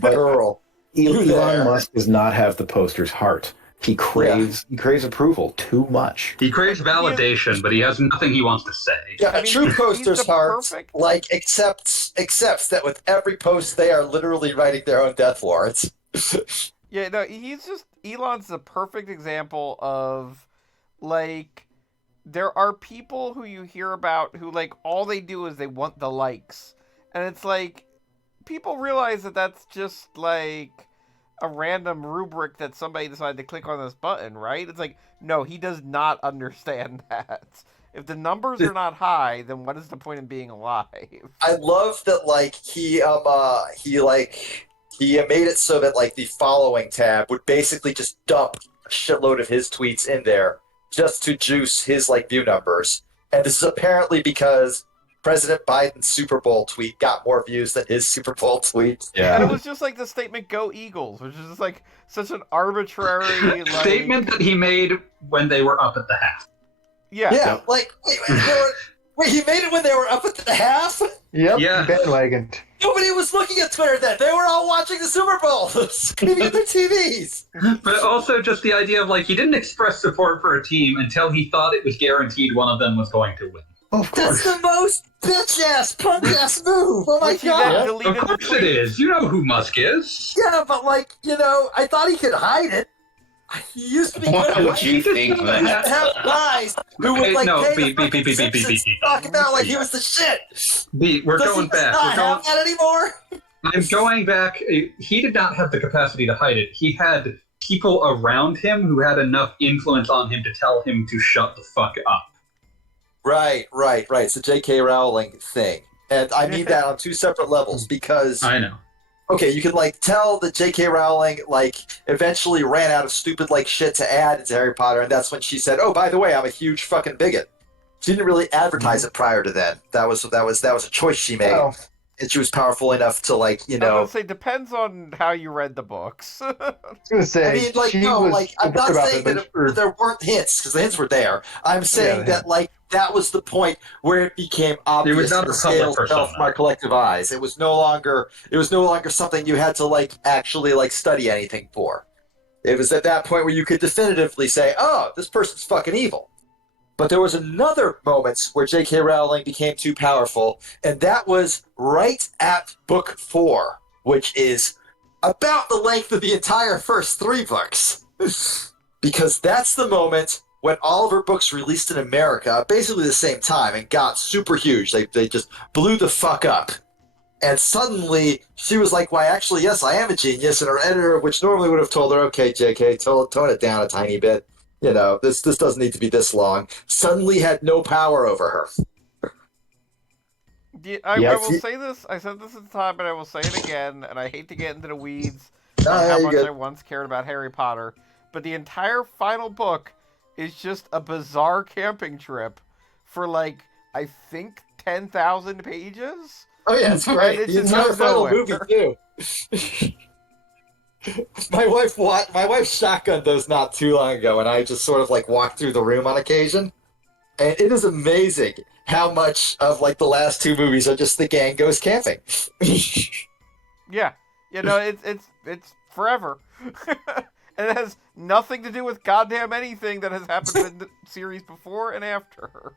Girl. Who there? Elon Musk does not have the poster's heart. He craves approval too much. He craves validation, but he has nothing he wants to say. Yeah, I a mean, true he's poster's the heart, perfect- like, accepts that with every post they are literally writing their own death warrants. Yeah, no, Elon's the perfect example of, like, there are people who you hear about who, like, all they do is they want the likes. And it's like, people realize that that's just, like, a random rubric that somebody decided to click on this button, right? It's like, no, he does not understand that. If the numbers are not high, then what is the point in being alive? I love that, like, he made it so that, like, the following tab would basically just dump a shitload of his tweets in there just to juice his, like, view numbers. And this is apparently because President Biden's Super Bowl tweet got more views than his Super Bowl tweet. And it was just like the statement "Go Eagles," which is just like such an arbitrary like... Statement that he made when they were up at the half. Yeah. Yeah, like, wait, he made it when they were up at the half? Yep, Yeah. bandwagoned. Nobody was looking at Twitter then. They were all watching the Super Bowl, screaming at their TVs. But also just the idea of, like, he didn't express support for a team until he thought it was guaranteed one of them was going to win. Of That's course. the most bitch-ass, punk-ass move. Oh my Which he then god. deleted Of the course it tweet. is. You know who Musk is. Yeah, but, like, I thought he could hide it. He used to be Why good at would you think He used to that? have guys who would, like, No, pay the beep, fucking beep, beep, beep, beep, Simpsons beep, talk about like he was the shit. We're Does going he back. not We're going, have that anymore? I'm going back. He did not have the capacity to hide it. He had people around him who had enough influence on him to tell him to shut the fuck up. Right. It's a J.K. Rowling thing. And I mean that on two separate levels because, I know. okay, you can, like, tell that J.K. Rowling, like, eventually ran out of stupid, like, shit to add into Harry Potter, and that's when she said, oh, by the way, I'm a huge fucking bigot. She didn't really advertise it prior to then. That was a choice she made. Oh, And she was powerful enough to, like, I was gonna say depends on how you read the books. I was gonna say I mean, like, she no, was like, I'm not about saying it, that but- there weren't hints, because the hints were there. I'm saying Yeah. that, like, that was the point where it became obvious not to the a public scales fell persona. from our collective eyes. It was no longer something you had to, like, actually, like, study anything for. It was at that point where you could definitively say, oh, this person's fucking evil. But there was another moment where J.K. Rowling became too powerful, and that was right at book 4, which is about the length of the entire first 3 books. Because that's the moment when all of her books released in America, basically the same time, and got super huge. They just blew the fuck up. And suddenly she was like, "Why, actually, yes, I am a genius." And her editor, which normally would have told her, "Okay, JK, tone it down a tiny bit. This doesn't need to be this long," suddenly had no power over her. I will say this. I said this at the time, but I will say it again. And I hate to get into the weeds on Yeah, how you're much good. I once cared about Harry Potter, but the entire final book is just a bizarre camping trip for like I think 10,000 pages. Oh yeah, it's great. And it The just entire goes final nowhere. movie too. My wife shotgunned those not too long ago, and I just sort of like walked through the room on occasion. And it is amazing how much of like the last two movies are just the gang goes camping. Yeah, it's forever, and it has nothing to do with goddamn anything that has happened in the series before and after.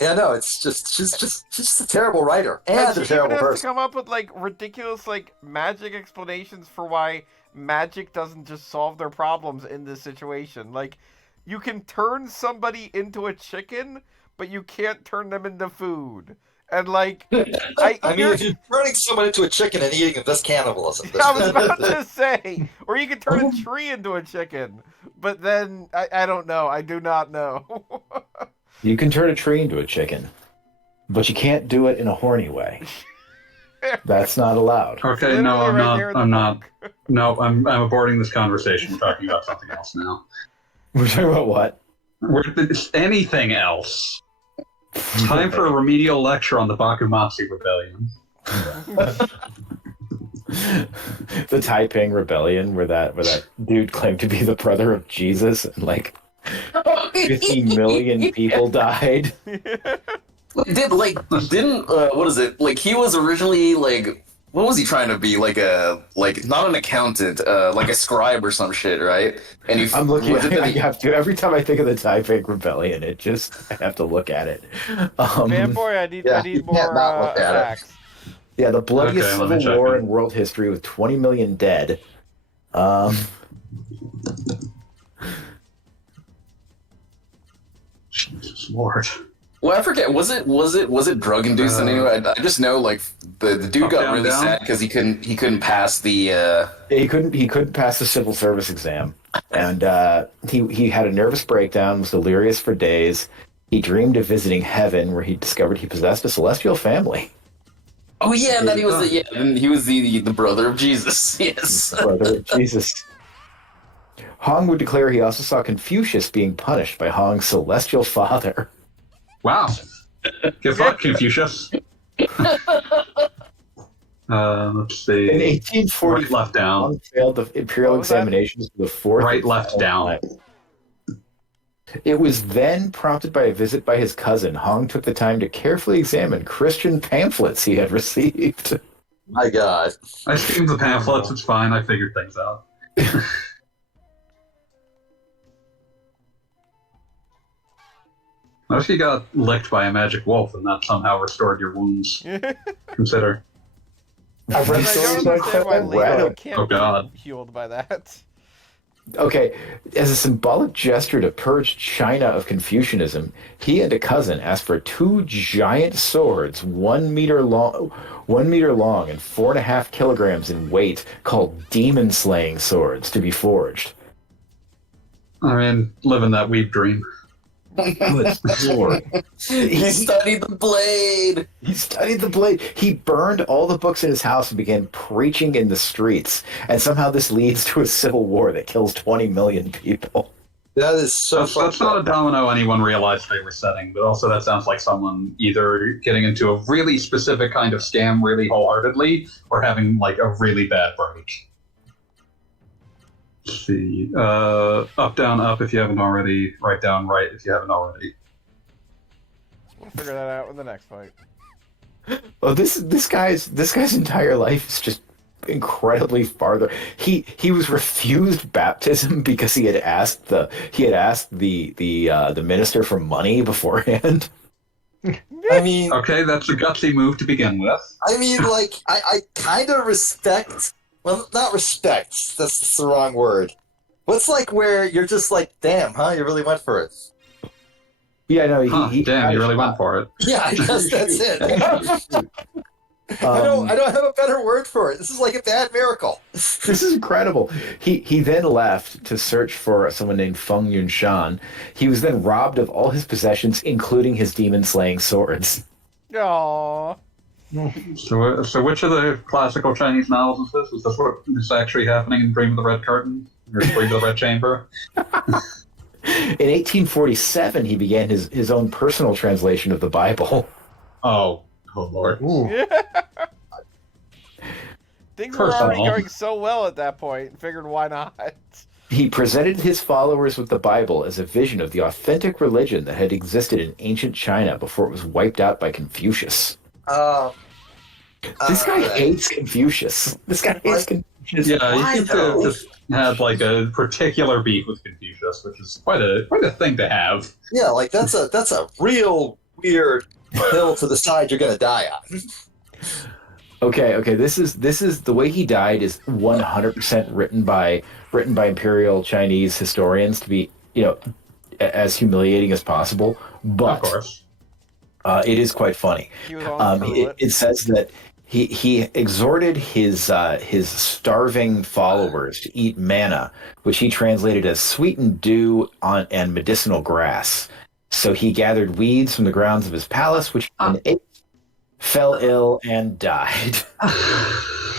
Yeah, no, it's just she's just a terrible writer and And a she even terrible has to person. come up with like ridiculous like magic explanations for why magic doesn't just solve their problems in this situation. Like, you can turn somebody into a chicken, but you can't turn them into food. And like, I mean, if you're turning someone into a chicken and eating them, that's cannibalism. I was about to say, or you can turn a tree into a chicken, but then I don't know. I do not know. You can turn a tree into a chicken, but you can't do it in a horny way. That's not allowed. Okay, no, I'm Literally right there in not. the I'm book. not. No, I'm aborting this conversation. We're talking about something else now. We're talking about what? Anything else? Time for a remedial lecture on the Bakumatsu Rebellion. The Taiping Rebellion, where that dude claimed to be the brother of Jesus, and like 50 million people died. Didn't what is it? Like, he was originally like, what was he trying to be? Like not an accountant, like a scribe or some shit, right? And he I'm looking. I he- have to every time I think of the Taiping Rebellion, I have to look at it. Fanboy, I need you can't more not look at it. facts. Yeah, the bloodiest Okay, let me civil check war it. in world history with 20 million dead. Jesus Lord. well, I forget. Was it drug induced in any way? I just know like the dude Up, got down, really down? sad because he couldn't pass the. He couldn't pass the civil service exam, and he had a nervous breakdown, was delirious for days. He dreamed of visiting heaven, where he discovered he possessed a celestial family. Oh yeah, and that he was the brother of Jesus. Yes. Brother of Jesus. Hong would declare he also saw Confucius being punished by Hong's celestial father. Wow. Good luck, Confucius. Let's see. In 1840, Right, left, down. Hong failed the imperial What was that? examinations for the fourth. Right, and left, final down. time. It was then prompted by a visit by his cousin. Hong took the time to carefully examine Christian pamphlets he had received. My God. I skimmed the pamphlets. It's fine. I figured things out. What if you got licked by a magic wolf and that somehow restored your wounds? Consider. I've read I stories don't like understand that. why Read Lego them. can't Oh, God. be healed by that. Okay, as a symbolic gesture to purge China of Confucianism, he and a cousin asked for two giant swords, 1 meter long, and 4.5 kilograms in weight, called demon slaying swords, to be forged. I mean, living that weeb dream. Good lord! He studied the blade. He studied the blade. He burned all the books in his house and began preaching in the streets. And somehow this leads to a civil war that kills 20 million people. That is so That's not a domino anyone realized they were setting, but also that sounds like someone either getting into a really specific kind of scam really wholeheartedly or having like a really bad break. Let's see. Up, down, up if you haven't already. Right, down, right if you haven't already. We'll figure that out in the next fight. Well, this guy's entire life is just incredibly farther. He was refused baptism because he had asked the minister for money beforehand. I mean, Okay, that's a gutsy move to begin with. like, I kind of respect. Well, not respect. That's the wrong word. What's like where you're just like, damn, huh? You really went for it. Yeah, no, Huh, he damn, you really went for it. Yeah, I guess that's it. I don't have a better word for it. This is like a bad miracle. This is incredible. He then left to search for someone named Feng Yunshan. He was then robbed of all his possessions, including his demon-slaying swords. Aww. So which of the classical Chinese novels is this? Is this what is actually happening in Dream of the Red Curtain? Or Dream of the Red Chamber? In 1847, he began his own personal translation of the Bible. Oh Lord. Things were already going so well at that point. Figured, why not? He presented his followers with the Bible as a vision of the authentic religion that had existed in ancient China before it was wiped out by Confucius. This guy hates Confucius. This guy hates Confucius. Yeah, he seems to just have like a particular beef with Confucius, which is quite a thing to have. Yeah, like that's a real weird hill to the side you're gonna die on. Okay. This is the way he died is 100% written by Imperial Chinese historians to be, as humiliating as possible. But of course, it is quite funny. It says that he exhorted his starving followers to eat manna, which he translated as sweetened dew and medicinal grass. So he gathered weeds from the grounds of his palace, which he ate, fell ill, and died.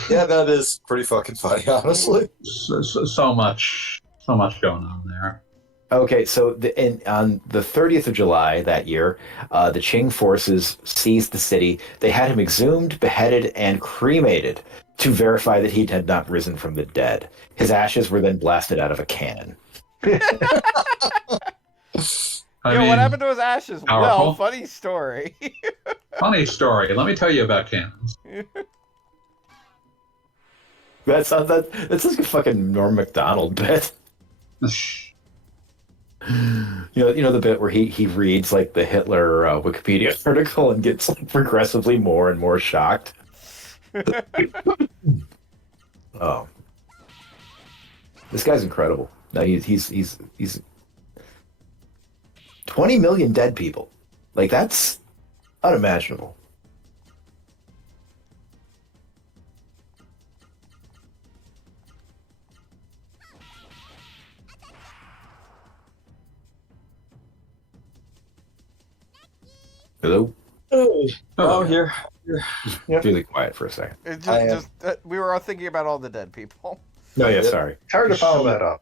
Yeah, that is pretty fucking funny, honestly. So much going on there. Okay, so on the 30th of July that year, the Qing forces seized the city. They had him exhumed, beheaded, and cremated to verify that he had not risen from the dead. His ashes were then blasted out of a cannon. What happened to his ashes? Powerful. Well, funny story. Funny story. Let me tell you about cannons. That's like a fucking Norm Macdonald bit. You know the bit where he reads like the Hitler Wikipedia article and gets like progressively more and more shocked. Oh, this guy's incredible. No, he's 20 million dead people. Like that's unimaginable. Hello? Oh, here. Yep. Really quiet for a second. It we were all thinking about all the dead people. No, yeah, sorry. It's hard to follow that up.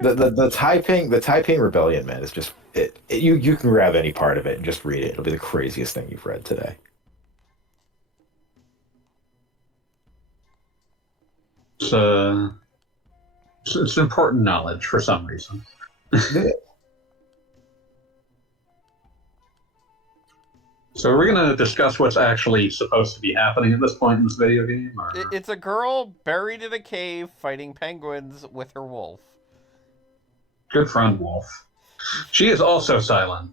The Taiping Rebellion, man, is just you can grab any part of it and just read it. It'll be the craziest thing you've read today. It's important knowledge for some reason. So are we going to discuss what's actually supposed to be happening at this point in this video game? Or? It's a girl buried in a cave fighting penguins with her wolf. Good friend, Wolf. She is also silent.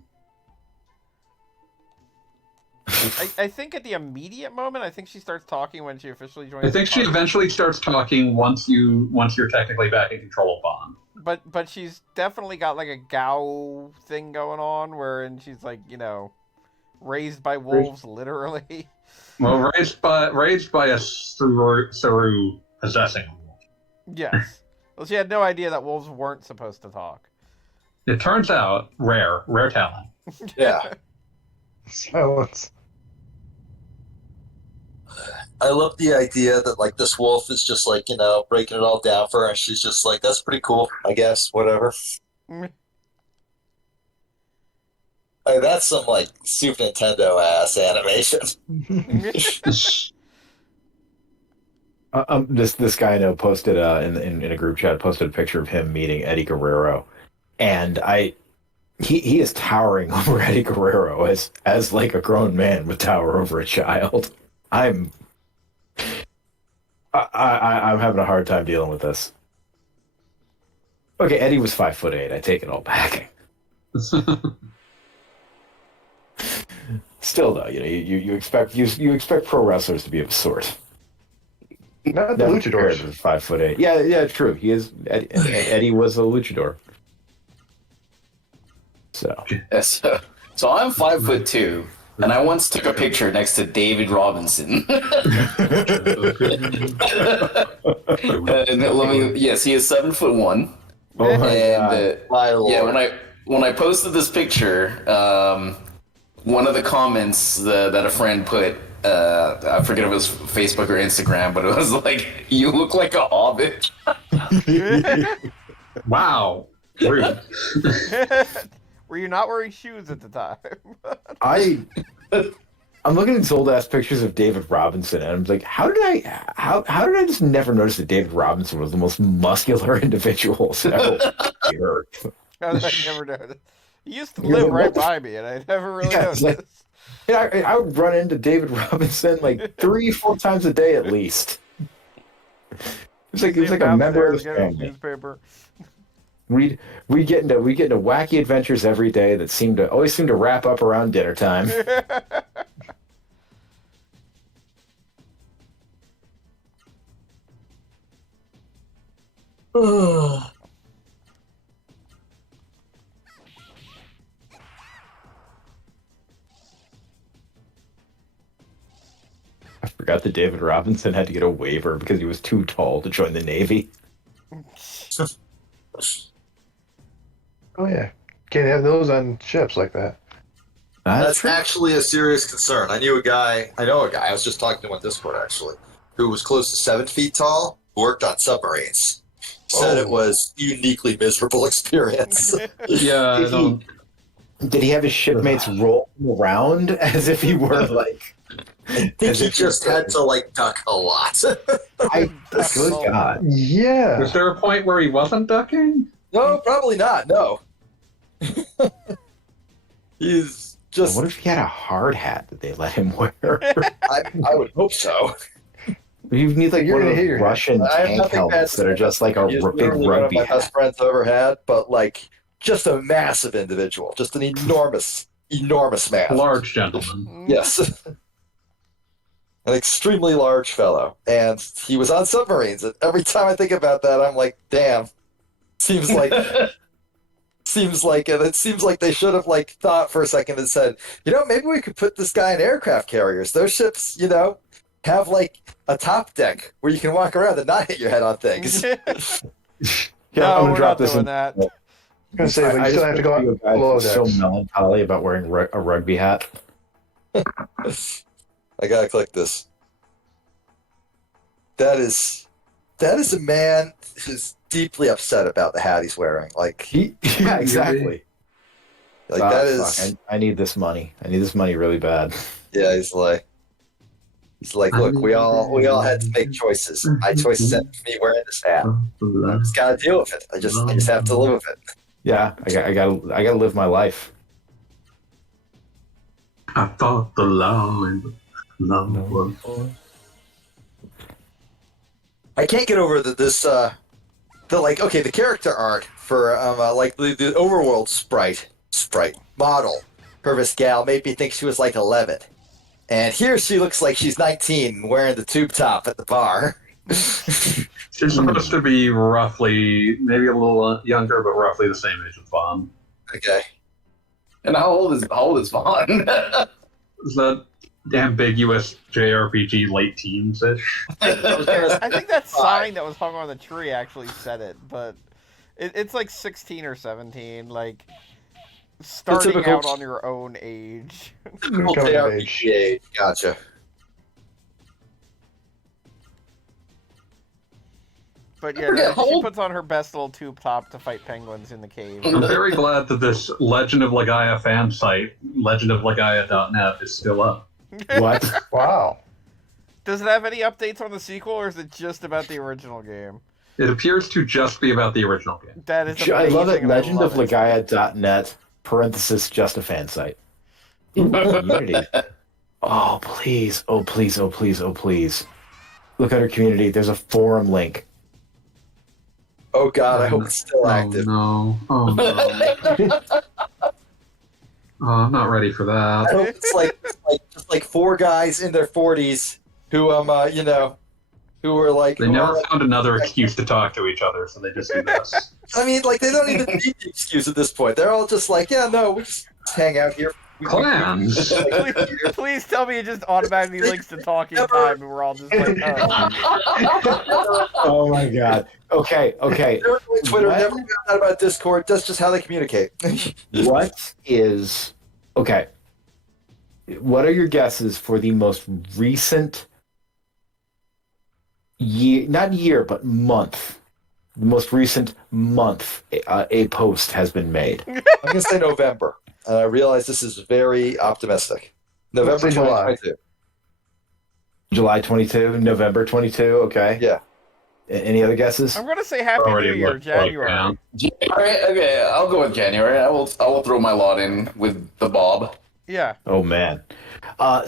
I think at the immediate moment, I think she starts talking when she officially joins. I think she eventually starts talking once you're technically back in control of Vaan. But she's definitely got like a Gao thing going on, wherein she's like, raised by wolves, literally. Well, raised by a Saru possessing a wolf. Yes. Well, she had no idea that wolves weren't supposed to talk. It turns out rare talent. Yeah. Silence. I love the idea that like this wolf is just like, breaking it all down for her, and she's just like, that's pretty cool, I guess, whatever. Like, that's some like Super Nintendo ass animation. This guy I know posted in a group chat posted a picture of him meeting Eddie Guerrero, and he is towering over Eddie Guerrero as like a grown man would tower over a child. I'm having a hard time dealing with this. Okay, Eddie was 5'8". I take it all back. Still, though, you expect pro wrestlers to be of a sort. Not the luchadors. 5'8". Yeah, true. He is. Eddie was a luchador. So I'm 5'2", And I once took a picture next to David Robinson. Yes, he is 7'1". Oh my And God. yeah, when I posted this picture, one of the comments that a friend put, I forget if it was Facebook or Instagram, but it was like, "You look like a hobbit." Wow. Rude. Were you not wearing shoes at the time? I'm looking at these old ass pictures of David Robinson, and I'm like, how did I just never notice that David Robinson was the most muscular individual ever here? I never noticed. He used to live right by me, and I never really noticed. Like, I would run into David Robinson like 3-4 times a day at least. He was like a member of the family. Newspaper. We get into wacky adventures every day that always seem to wrap up around dinner time. I forgot that David Robinson had to get a waiver because he was too tall to join the Navy. Oh yeah, can't have those on ships like that. That's actually a serious concern. I know a guy, I was just talking to him on Discord actually, who was close to 7 feet tall, worked on submarines. Said it was a uniquely miserable experience. Yeah, Did he have his shipmates roll him around as if he were like... I think he just had to like duck a lot. Good God. Yeah. was there a point where he wasn't ducking? No, probably not. No. He's just. What if he had a hard hat that they let him wear? I would hope so. You need like You're one of gonna hit those your Russian tank helmets that are just like a He's big literally one of rugby my best hat. friends I ever had, but like just a massive individual, just an enormous man. Large gentleman. Yes. An extremely large fellow. And he was on submarines. And every time I think about that, I'm like, damn. Seems like they should have like thought for a second and said, maybe we could put this guy in aircraft carriers. Those ships, have like a top deck where you can walk around and not hit your head on things. Yeah, No, I'm gonna we're drop not this doing in. that. I'm gonna say, but you still have to go out below so decks. melancholy about wearing a rugby hat. I gotta click this. That is a man who's deeply upset about the hat he's wearing. Like Yeah, exactly. that is. Fuck, I need this money. I need this money really bad. Yeah, he's like, look, we all had to make choices. My choices ended with me wearing this hat. I just gotta deal with it. I just have to live with it. Yeah, I gotta live my life. I thought the love was. I can't get over the character art for the overworld sprite model for Miss Gal made me think she was like 11, and here she looks like she's 19 wearing the tube top at the bar. She's supposed to be roughly, maybe a little younger, but roughly the same age as Vaan. Okay. And how old is Vaan? Is that ambiguous JRPG late teens-ish? I think that sign that was hung on the tree actually said it, but it's like 16 or 17, like starting out on your own age. JRPG age. Gotcha. But yeah, she puts on her best little tube top to fight penguins in the cave. I'm very glad that this Legend of Legaia fan site, legendoflegaia.net, is still up. What? Wow. Does it have any updates on the sequel, or is it just about the original game? It appears to just be about the original game. That is amazing. I love it. And I love it. Legendoflegaia.net parenthesis just a fan site. Community. Oh please! Oh please! Oh please! Oh please! Look at our community. There's a forum link. Oh God, I hope it's still active. No. Oh no. Oh, I'm not ready for I that. hope it's just like 4 guys in their 40s who who were like. They never found another excuse to talk to each other, so they just do this. I mean, like they don't even need the excuse at this point. They're all just like, yeah, no, we just hang out here for Clans. Please tell me it just automatically links to talking time, and we're all just like, oh. Oh my god. Okay. Never really Twitter, What? never found out about Discord. That's just how they communicate. What is okay? What are your guesses for the most recent year? Not year, but month. The most recent month a post has been made. I'm gonna say November. And I realize this is very optimistic. November Let's say July. 2022. July 22, November 22. Okay. Yeah. Any other guesses? I'm gonna say Happy New Already Year, looked like January. now. January? Okay, I'll go with January. I will throw my lot in with the Bob. Yeah. Oh man.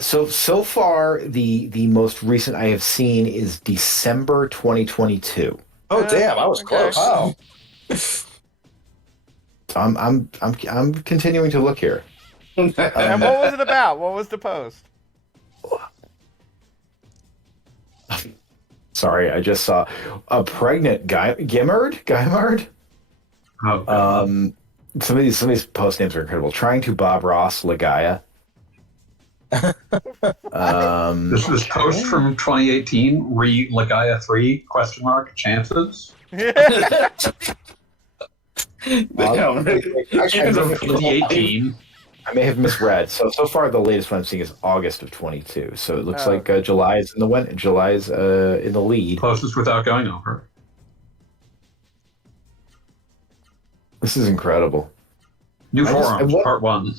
So far the most recent I have seen is December 2022. Oh damn, I was Okay. close. Wow. I'm continuing to look here. And what was it about? What was the post? Sorry, I just saw a pregnant Guimard. Oh, God. Some of these post names are incredible. Trying to Bob Ross Legaia. This post from 2018, Legaia 3, question mark, chances? Actually, From 2018. I may have misread. So far, the latest one I'm seeing is August of 22. So it looks Oh. like July is in the lead. Closest without going over. This is incredible. New I just- forums, what- part 1.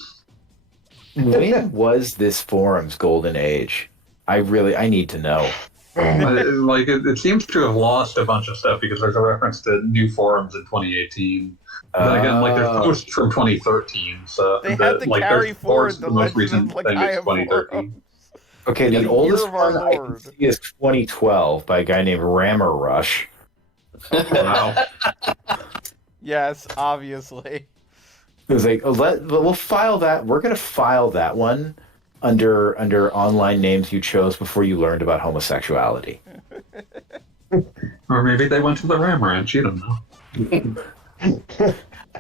When was this forum's golden age? I need to know. Like it seems to have lost a bunch of stuff because there's a reference to new forums in 2018. Then again, like there's posts from 2013. So They had to like, carry there's forward forums, the most legend recent of thing is Legaia 2013. Okay, the The oldest year of our one I can Lord. see is 2012 by a guy named Rammer Rush. Wow. Yes, obviously. It was like, we'll file that. We're going to file that one under online names you chose before you learned about homosexuality. Or maybe they went to the Ram Ranch. You don't know.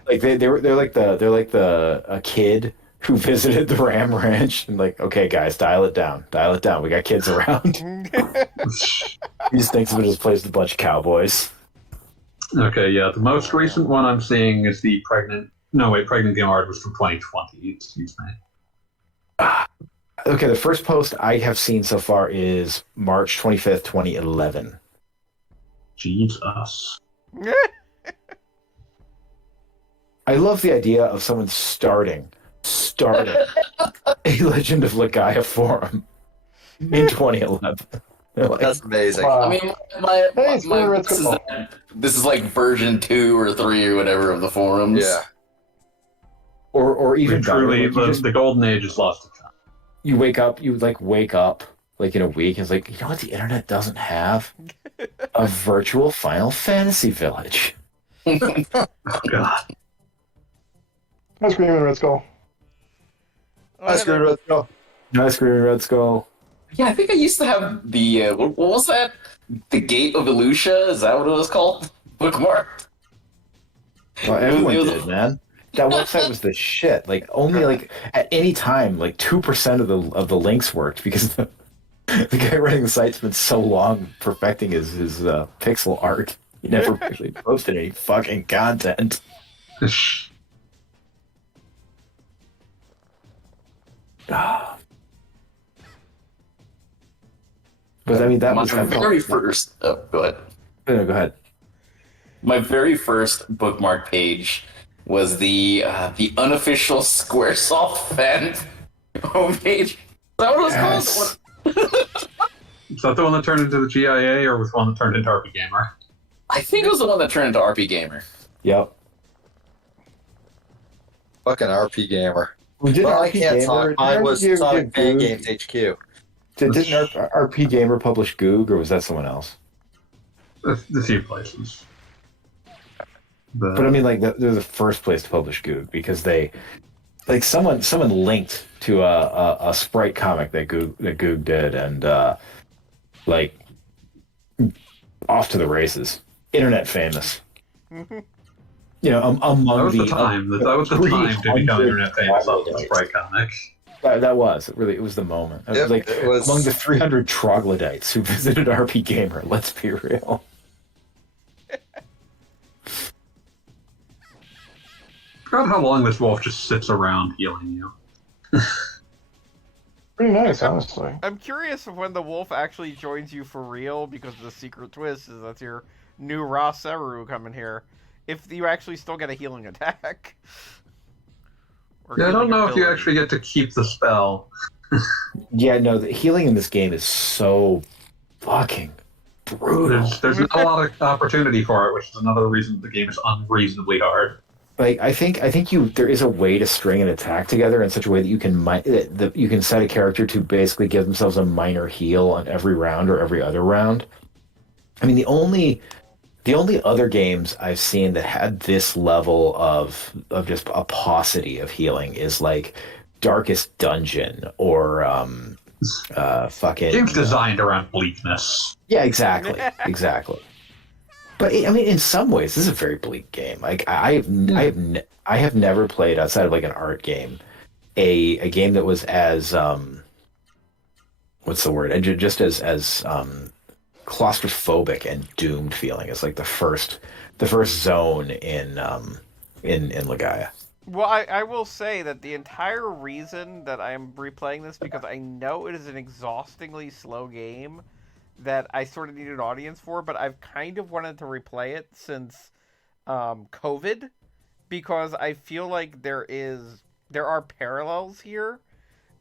Like they're like a kid who visited the Ram Ranch and like, okay guys, dial it down. We got kids around. He just thinks of it as a place with a bunch of cowboys. Okay, yeah. The most recent one I'm seeing is the pregnant. No, wait, pregnant Guimard was from 2020. Excuse me. Okay, the first post I have seen so far is March 25th, 2011. Jesus. I love the idea of someone starting a Legend of Legaia forum in 2011. They're like, That's amazing. I mean, my Let's this, is, go. this is like version 2 or 3 or whatever of the forums. Yeah. or even better, Truly, like, the golden age is lost to time. you wake up like in a week and it's like, you know what the internet doesn't have? A virtual Final Fantasy village. God. Ice cream and Red Skull. That's good. Let's go. Nice Screaming Red Skull. Yeah, I think I used to have the what was that? The Gate of Elucia? Is that what it was called? Bookmark. Well, everyone It was- did, man. That website was the shit. Like only like at any time, like 2% of the links worked because the guy running the site spent so long perfecting his pixel art. He never actually posted any fucking content. But I mean, that My was very first. Oh, go ahead. No, go ahead. My very first bookmark page was the unofficial SquareSoft fan homepage. Is that what it was Yes. called? Is that the one that turned into the GIA, or was the one that turned into RP Gamer? I think it was the one that turned into RP Gamer. Yep. Fucking RP gamer. We did Well, I RP can't Gamer. talk. Mine was didn't Sonic Fan Goog- Games HQ. Didn't RP Gamer publish Goog, or was that someone else? The few places. But I mean, like they're the first place to publish Goog because they, like, someone linked to a sprite comic that Goog did, and like off to the races. Internet famous. among That was the the time. That was the time to become internet famous off the troglodytes. Sprite comic. That was it was the moment. It was like It was among the 300 troglodytes who visited RP Gamer. Let's be real. Forgot how long this wolf just sits around healing you. Pretty nice, honestly. I'm curious of when the wolf actually joins you for real, because the secret twist is that's your new Ra Seru coming here. If you actually still get a healing attack. Or Yeah, I don't healing know if you ability. actually get to keep the spell. Yeah, no, the healing in this game is so fucking brutal. There's not a lot of opportunity for it, which is another reason the game is unreasonably hard. Like I think there is a way to string an attack together in such a way that you can you can set a character to basically give themselves a minor heal on every round or every other round. I mean, the only other games I've seen that had this level of just a paucity of healing is like Darkest Dungeon or fucking Game's designed around bleakness. Yeah, exactly. But I mean, in some ways, this is a very bleak game. Like I have never played outside of like an art game, a game that was as what's the word? And just as claustrophobic and doomed feeling as like the first zone in Legaia. Well, I will say that the entire reason that I'm replaying this, because I know it is an exhaustingly slow game that I sort of need an audience for, but I've kind of wanted to replay it since COVID, because I feel like there are parallels here,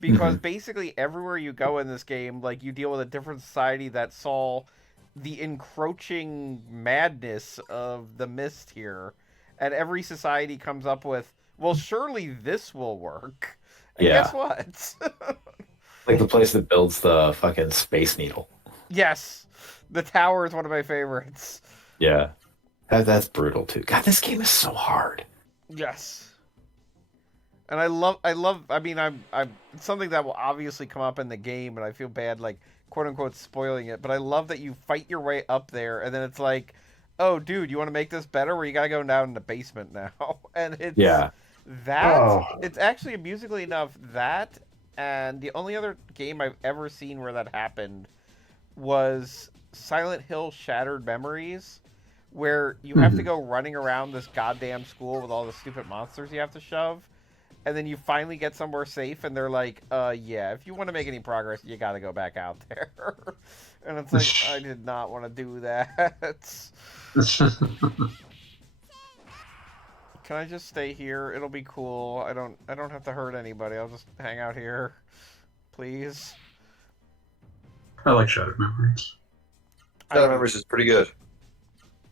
because basically everywhere you go in this game, like, you deal with a different society that saw the encroaching madness of the mist here, and every society comes up with, well, surely this will work. And Yeah. guess what? Like the place that builds the fucking Space Needle. Yes, the tower is one of my favorites. Yeah, that's brutal too. God, this game is so hard. Yes, and I love. I mean, I'm it's something that will obviously come up in the game, and I feel bad, like, quote unquote, spoiling it. But I love that you fight your way up there, and then it's like, oh, dude, you want to make this better? Where you gotta go down in the basement now, and it's it's actually, amusingly enough, that, and the only other game I've ever seen where that happened was Silent Hill Shattered Memories, where you have to go running around this goddamn school with all the stupid monsters you have to shove, and then you finally get somewhere safe, and they're like, yeah, if you want to make any progress, you gotta go back out there. And it's like, I did not want to do that. Can I just stay here? It'll be cool. I don't have to hurt anybody. I'll just hang out here. Please. I like Shattered Memories. Shattered Memories is pretty good.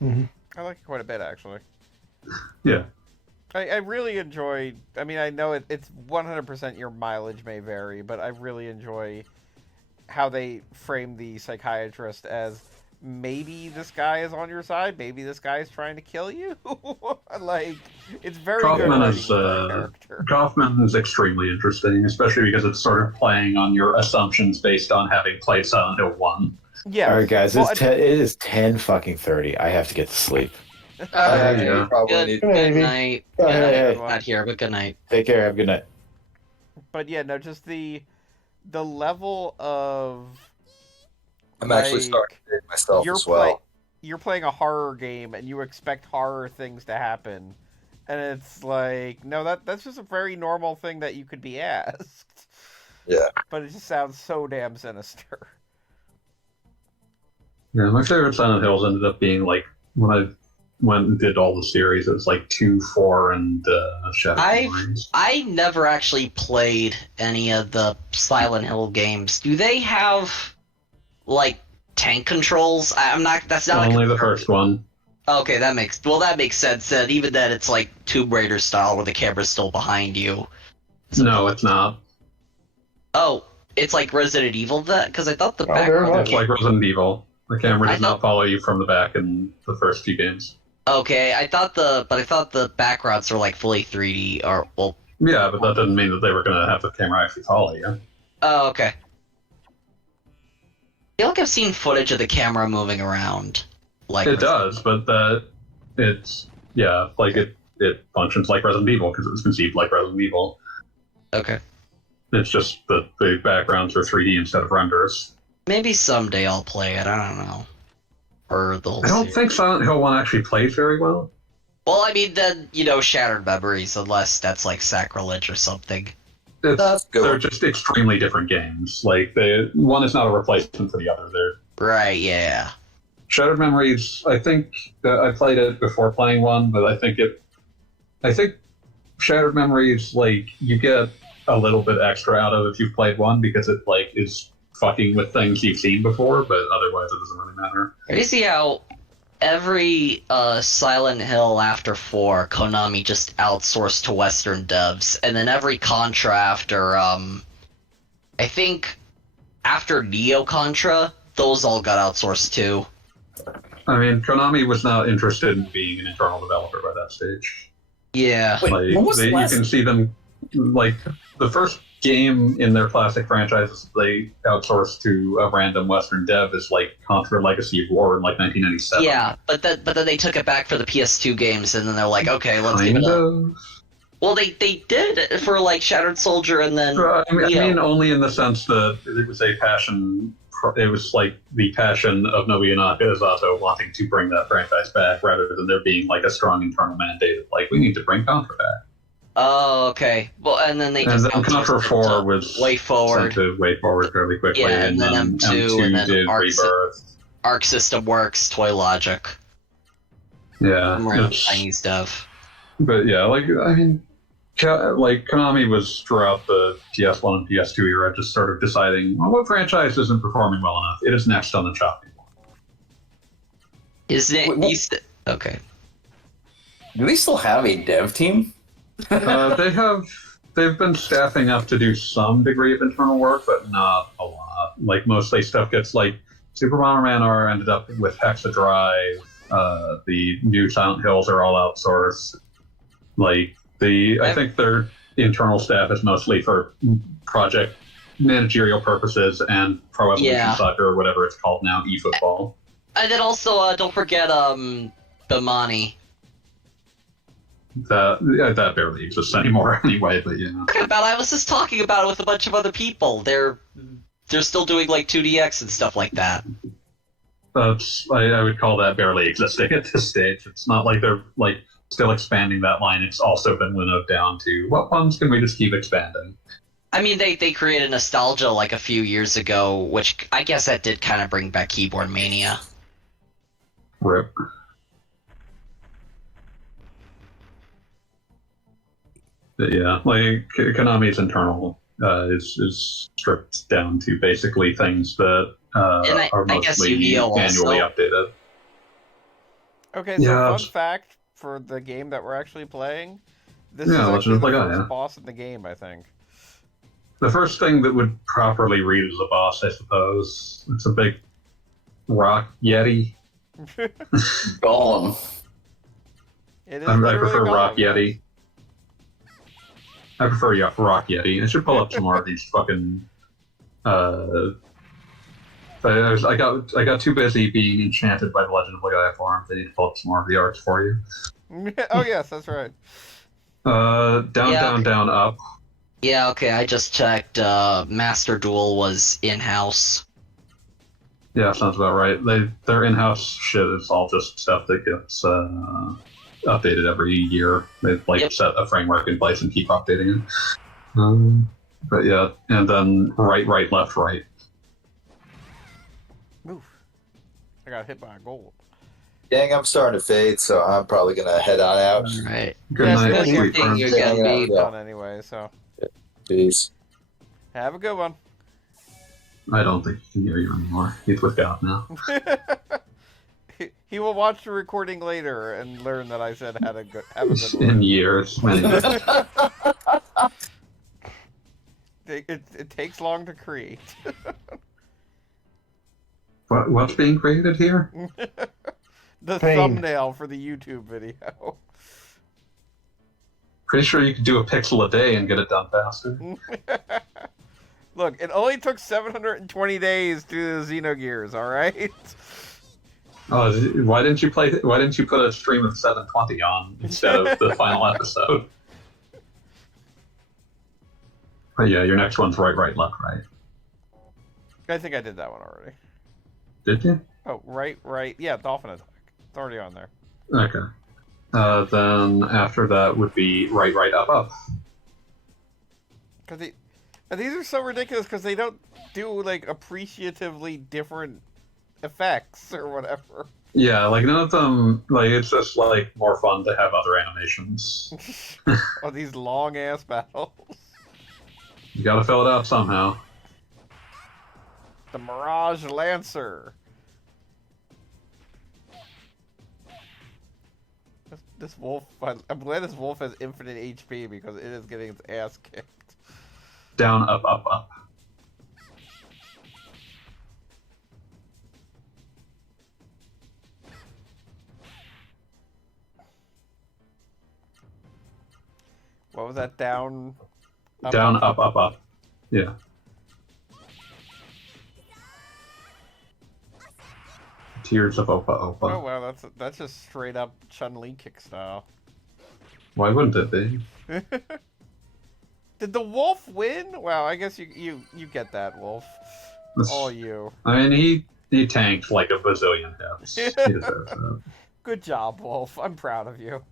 I like it quite a bit, actually. Yeah. I really enjoy... I mean, I know it's 100% your mileage may vary, but I really enjoy how they frame the psychiatrist as, maybe this guy is on your side, maybe this guy is trying to kill you. Like, it's very good writing for that character. Kaufman is extremely interesting, especially because it's sort of playing on your assumptions based on having played Silent Hill 1. Yeah. All right, guys, it is 10 fucking 30. I have to get to sleep. Yeah. Probably Good night. Hey. Not here, but good night. Take care. Have a good night. But yeah, no, just the level of... I'm actually starting to date myself as well. You're playing a horror game, and you expect horror things to happen. And it's like, no, that's just a very normal thing that you could be asked. Yeah. But it just sounds so damn sinister. Yeah, my favorite Silent Hills ended up being, like, when I went and did all the series, it was like 2, 4, and Shattered Memories. I never actually played any of the Silent Hill games. Do they have, like, tank controls? That's not only the first one. Okay, that makes sense. That even that it's like Tomb Raider style, where the camera's still behind you. No, it's not. Oh, it's like Resident Evil, that, because I thought the very background. much. It's like Resident Evil. The camera does not follow you from the back in the first few games. Okay, I thought the backgrounds were like fully 3D, or well. Yeah, but that doesn't mean that they were going to have the camera actually follow you. Oh, okay. I feel like I've seen footage of the camera moving around. Like It does, but it's Yeah, like it functions like Resident Evil because it was conceived like Resident Evil. Okay. It's just that the backgrounds are 3D instead of renders. Maybe someday I'll play it. I don't know. Or the whole I don't series. think Silent Hill 1 actually plays very well. Well, I mean, then, Shattered Memories, unless that's like sacrilege or something. They're just extremely different games. Like, one is not a replacement for the other. Right, yeah. Shattered Memories, I think I played it before playing one, but I think Shattered Memories, like, you get a little bit extra out of it if you've played one because it, like, is fucking with things you've seen before, but otherwise it doesn't really matter. You see how every Silent Hill after 4, Konami just outsourced to Western devs, and then every Contra after, I think after Neo Contra, those all got outsourced too. I mean, Konami was not interested in being an internal developer by that stage. Yeah. Wait, Like, when was the you last... can see them, like, the first game in their classic franchises they outsourced to a random Western dev is, like, Contra Legacy of War in, like, 1997. Yeah, but then they took it back for the PS2 games, and then they're like, okay, let's give it up. Well, they did it for, like, Shattered Soldier and then I mean, Neo. only in the sense that it was a passion. It was like the passion of Nobuyuka Izato wanting to bring that franchise back, rather than there being like a strong internal mandate of like we need to bring Contra back. Oh, okay. Well, and then they just Contra 4 was Way Forward. sent to Way Forward fairly quickly, Yeah, and then M2 and then did Rebirth. Arc System Works, Toy Logic. Yeah, Chinese dev. But yeah, like I mean, like Konami was throughout the PS1 and PS2 era just sort of deciding, well, what franchise isn't performing well enough? It is next on the chopping block. Is it? Okay. Do they still have a dev team? They've been staffing up to do some degree of internal work, but not a lot. Like mostly stuff gets like Super Bomberman R ended up with Hexa Drive. The new Silent Hills are all outsourced. Like I think their internal staff is mostly for project managerial purposes and Pro Evolution Soccer or whatever it's called now, eFootball. And then also, don't forget Bimani. That barely exists anymore anyway, but you know. I was just talking about it with a bunch of other people. They're still doing like 2DX and stuff like that. I would call that barely existing at this stage. It's not like they're like still expanding that line. It's also been winnowed down to what ones can we just keep expanding? I mean, they created Nostalgia like a few years ago, which I guess that did kind of bring back Keyboard Mania. RIP. But yeah, like Konami's internal is stripped down to basically things that are mostly annually updated. Okay, so fun fact for the game that we're actually playing, this is actually the first boss in the game, I think. The first thing that would properly read as a boss, I suppose. It's a big rock yeti. Golem. I prefer rock yeti. I prefer rock yeti. I should pull up some more of these fucking. I got too busy being enchanted by the Legend of Legaia forums. I need to pull up some more of the arts for you. Oh yes, that's right. Down, up. Yeah, okay. I just checked. Master Duel was in-house. Yeah, sounds about right. Their in-house shit is all just stuff that gets updated every year. They set a framework in place and keep updating it. But yeah, and then right, left, right. Oof. I got hit by a gold. Gang, I'm starting to fade, so I'm probably gonna head on out. All right. Good night. Sweet you're gonna be done anyway, so. Peace. Have a good one. I don't think he can hear you anymore. He's with God now. He will watch the recording later and learn that I said have a good one. In years. It takes long to create. What's being created here? The thumbnail for the YouTube video. Pretty sure you could do a pixel a day and get it done faster. Look, it only took 720 days to do the Xenogears, alright? Why didn't you play? Why didn't you put a stream of 720 on instead of the final episode? But yeah, your next one's right, right, left, right. I think I did that one already. Did you? Oh, right, right. Yeah, dolphin attack. It's already on there. Okay. Then after that would be right, right, up, up. Because these are so ridiculous because they don't do like appreciatively different effects or whatever. Yeah, like none of them. Like it's just like more fun to have other animations. Oh, these long ass battles. You gotta fill it out somehow. The Mirage Lancer. This wolf. I'm glad this wolf has infinite HP because it is getting its ass kicked. Down, up, up, up. What was that? Down. Down, up, up, up. Yeah. Tears of Opa Opa. Oh wow, that's just straight up Chun-Li kick style. Why wouldn't it be? Did the wolf win? Wow, I guess you get that, wolf. All you. I mean, he tanked like a bazillion hits. He deserves that. Good job, wolf. I'm proud of you.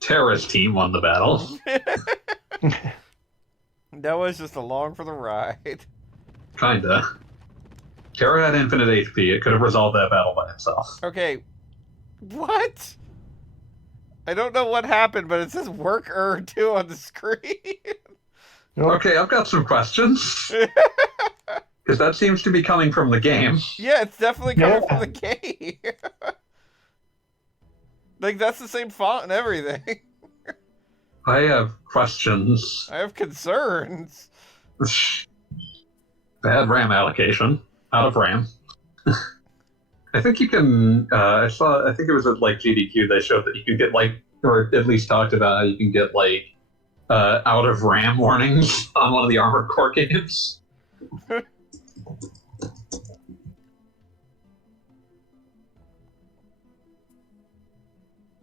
Terrorist team won the battle. Noah's just along for the ride. Kinda. Terra had infinite HP. It could have resolved that battle by itself. Okay. What? I don't know what happened, but it says work 2 on the screen. Okay, I've got some questions. Because that seems to be coming from the game. Yeah, it's definitely coming from the game. Like, that's the same font and everything. I have questions. I have concerns. Bad RAM allocation. Out of RAM. I think you can. I think it was at like GDQ. They showed that you can get like, or at least talked about how you can get like out of RAM warnings on one of the Armored Core games.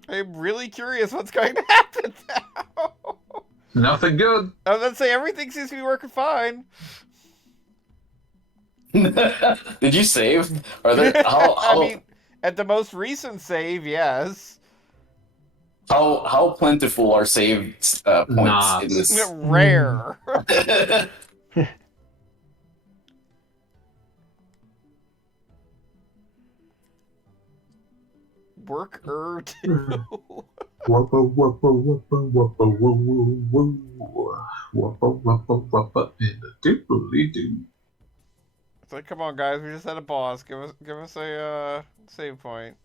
I'm really curious what's going to happen now. Nothing good. I was going to say everything seems to be working fine. Did you save? Are there? I mean, at the most recent save, yes. How plentiful are saved points in this? Rare. Work 2. It's like, come on, guys, we just had a boss. Give us a save point.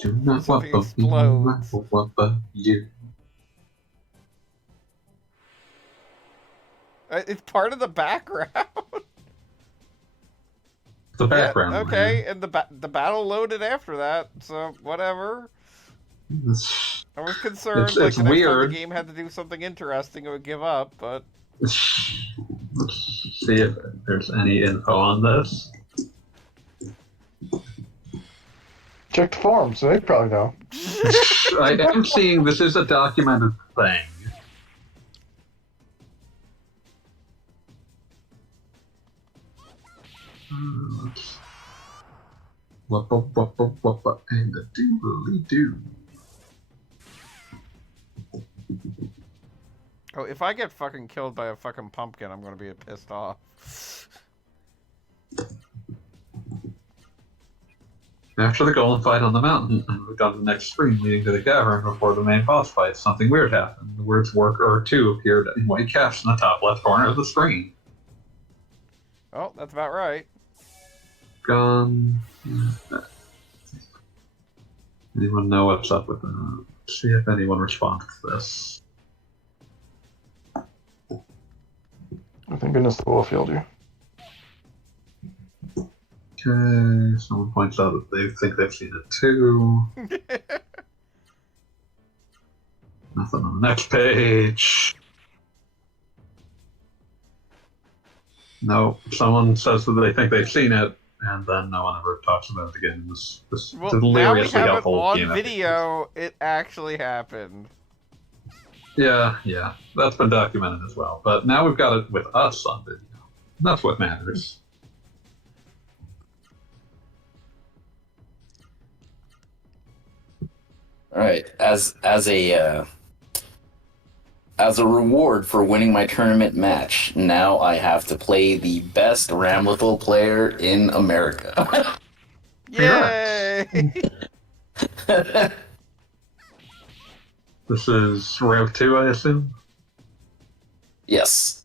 Something explodes. It's part of the background. The background. Yeah, okay, and the battle loaded after that, so whatever. I was concerned It's like the next weird. time the game had to do something interesting, it would give up, but Let's see if there's any info on this. Check the forums, they probably know. I am seeing this is a documented thing. Whoppa, and a doobly-doo. oh, if I get fucking killed by a fucking pumpkin, I'm gonna be pissed off. After the golem fight on the mountain, and moved on to the next screen leading to the cavern before the main boss fight, something weird happened. The words work 2 appeared in white caps in the top left corner of the screen. Oh, that's about right. Gone. Anyone know what's up with that? See if anyone responds to this. Thank goodness the wolf healed you. Okay, someone points out that they think they've seen it too. Nothing on the next page. No, someone says that they think they've seen it, and then no one ever talks about it again. This Well, now we deliriously have it helpful on game video. It actually happened. Yeah, that's been documented as well. But now we've got it with us on video. That's what matters. All right, as a reward for winning my tournament match, now I have to play the best Ramlethal player in America. Yay! This is Rev 2, I assume? Yes.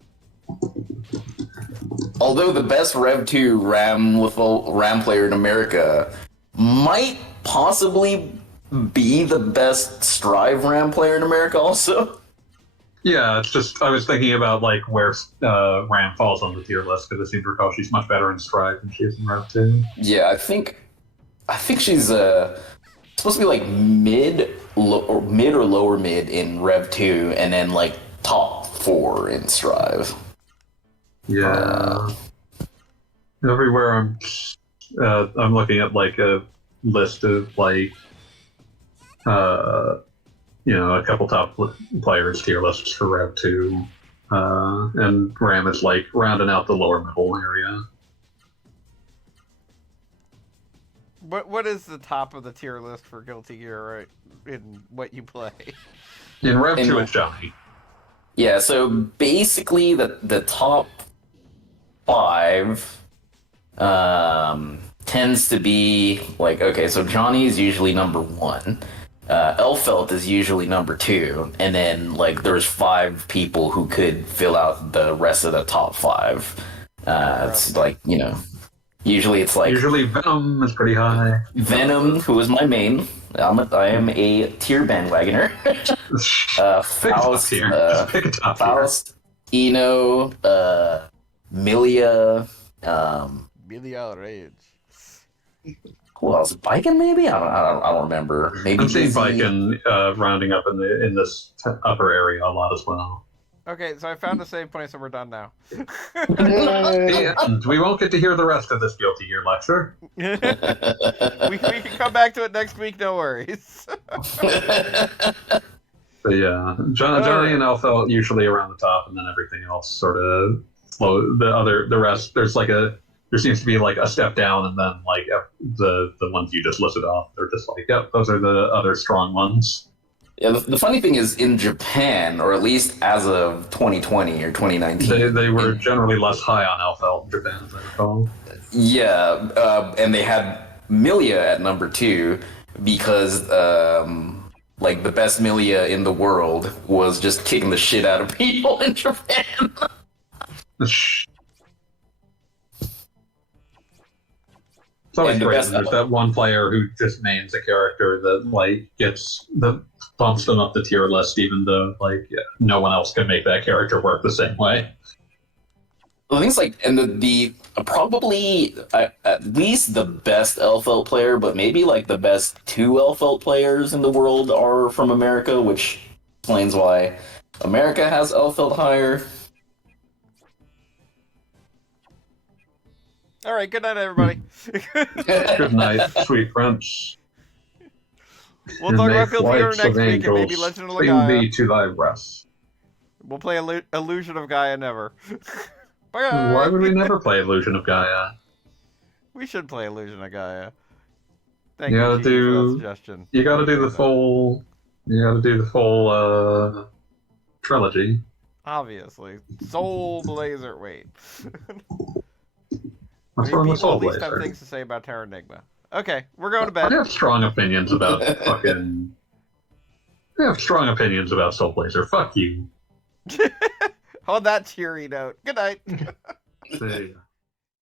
Although the best Rev 2 Ram player in America might possibly be the best Strive Ram player in America also. Yeah, it's just, I was thinking about like where Ram falls on the tier list, because it seems to recall she's much better in Strive than she is in Rev 2. Yeah, I think she's supposed to be like mid or lower mid in Rev 2, and then like top 4 in Strive. Yeah. Everywhere I'm looking at like a list of like a couple top players tier lists for Rev 2, and Ram is like rounding out the lower middle area. What is the top of the tier list for Guilty Gear, right, in what you play? In Rev 2, it's Johnny. Yeah, so basically the top 5 tends to be like, okay, so Johnny is usually number 1. Elfelt is usually number 2, and then like there's 5 people who could fill out the rest of the top 5. It's like, usually Venom is pretty high. Venom, who is my main. I am a tier bandwagoner. Faust, Pick a top Faust, Eno, Milia, Milia Rage. who else? Biken maybe? I don't remember. Maybe I'm seeing Dizzy. Biken rounding up in this upper area a lot as well. Okay, so I found the save point, so we're done now. And we won't get to hear the rest of this Guilty Gear lecture. we can come back to it next week, no worries. But yeah, Johnny and Elfelt usually around the top, and then everything else sort of flow. The rest, there seems to be like a step down, and then like the ones you just listed off, they're just like, yep, those are the other strong ones. Yeah, the funny thing is, in Japan, or at least as of 2020 or 2019, they were generally less high on Elfelt in Japan, as I recall. Yeah, and they had Milia at number 2 because like the best Milia in the world was just kicking the shit out of people in Japan. It's always And the great best- when there's that one player who just names a character that like bumps them up the tier list, even though like no one else can make that character work the same way. Well, things like, and the probably at least the best Elfelt player, but maybe like the best 2 Elfelt players in the world are from America, which explains why America has Elfelt higher. All right, good night, everybody. Good night, sweet French. We'll talk about May Guilty Gear flights next of week, and maybe angels Legend of swing Legaia. thee to thy rest. We'll play Illusion of Gaia Never. Bye. Why would we never play Illusion of Gaia? We should play Illusion of Gaia. Thank You you, gotta Gigi, for that do- suggestion. You gotta do the full. You gotta do the full trilogy. Obviously. Soul Blazer. Wait. What's Maybe wrong with people Soul at least have Blazer? things to say about Terra Enigma. Okay, we're going to I bed. have strong opinions about fucking. I have strong opinions about Soul Blazer. Fuck you. On that cheery note, good night. See ya.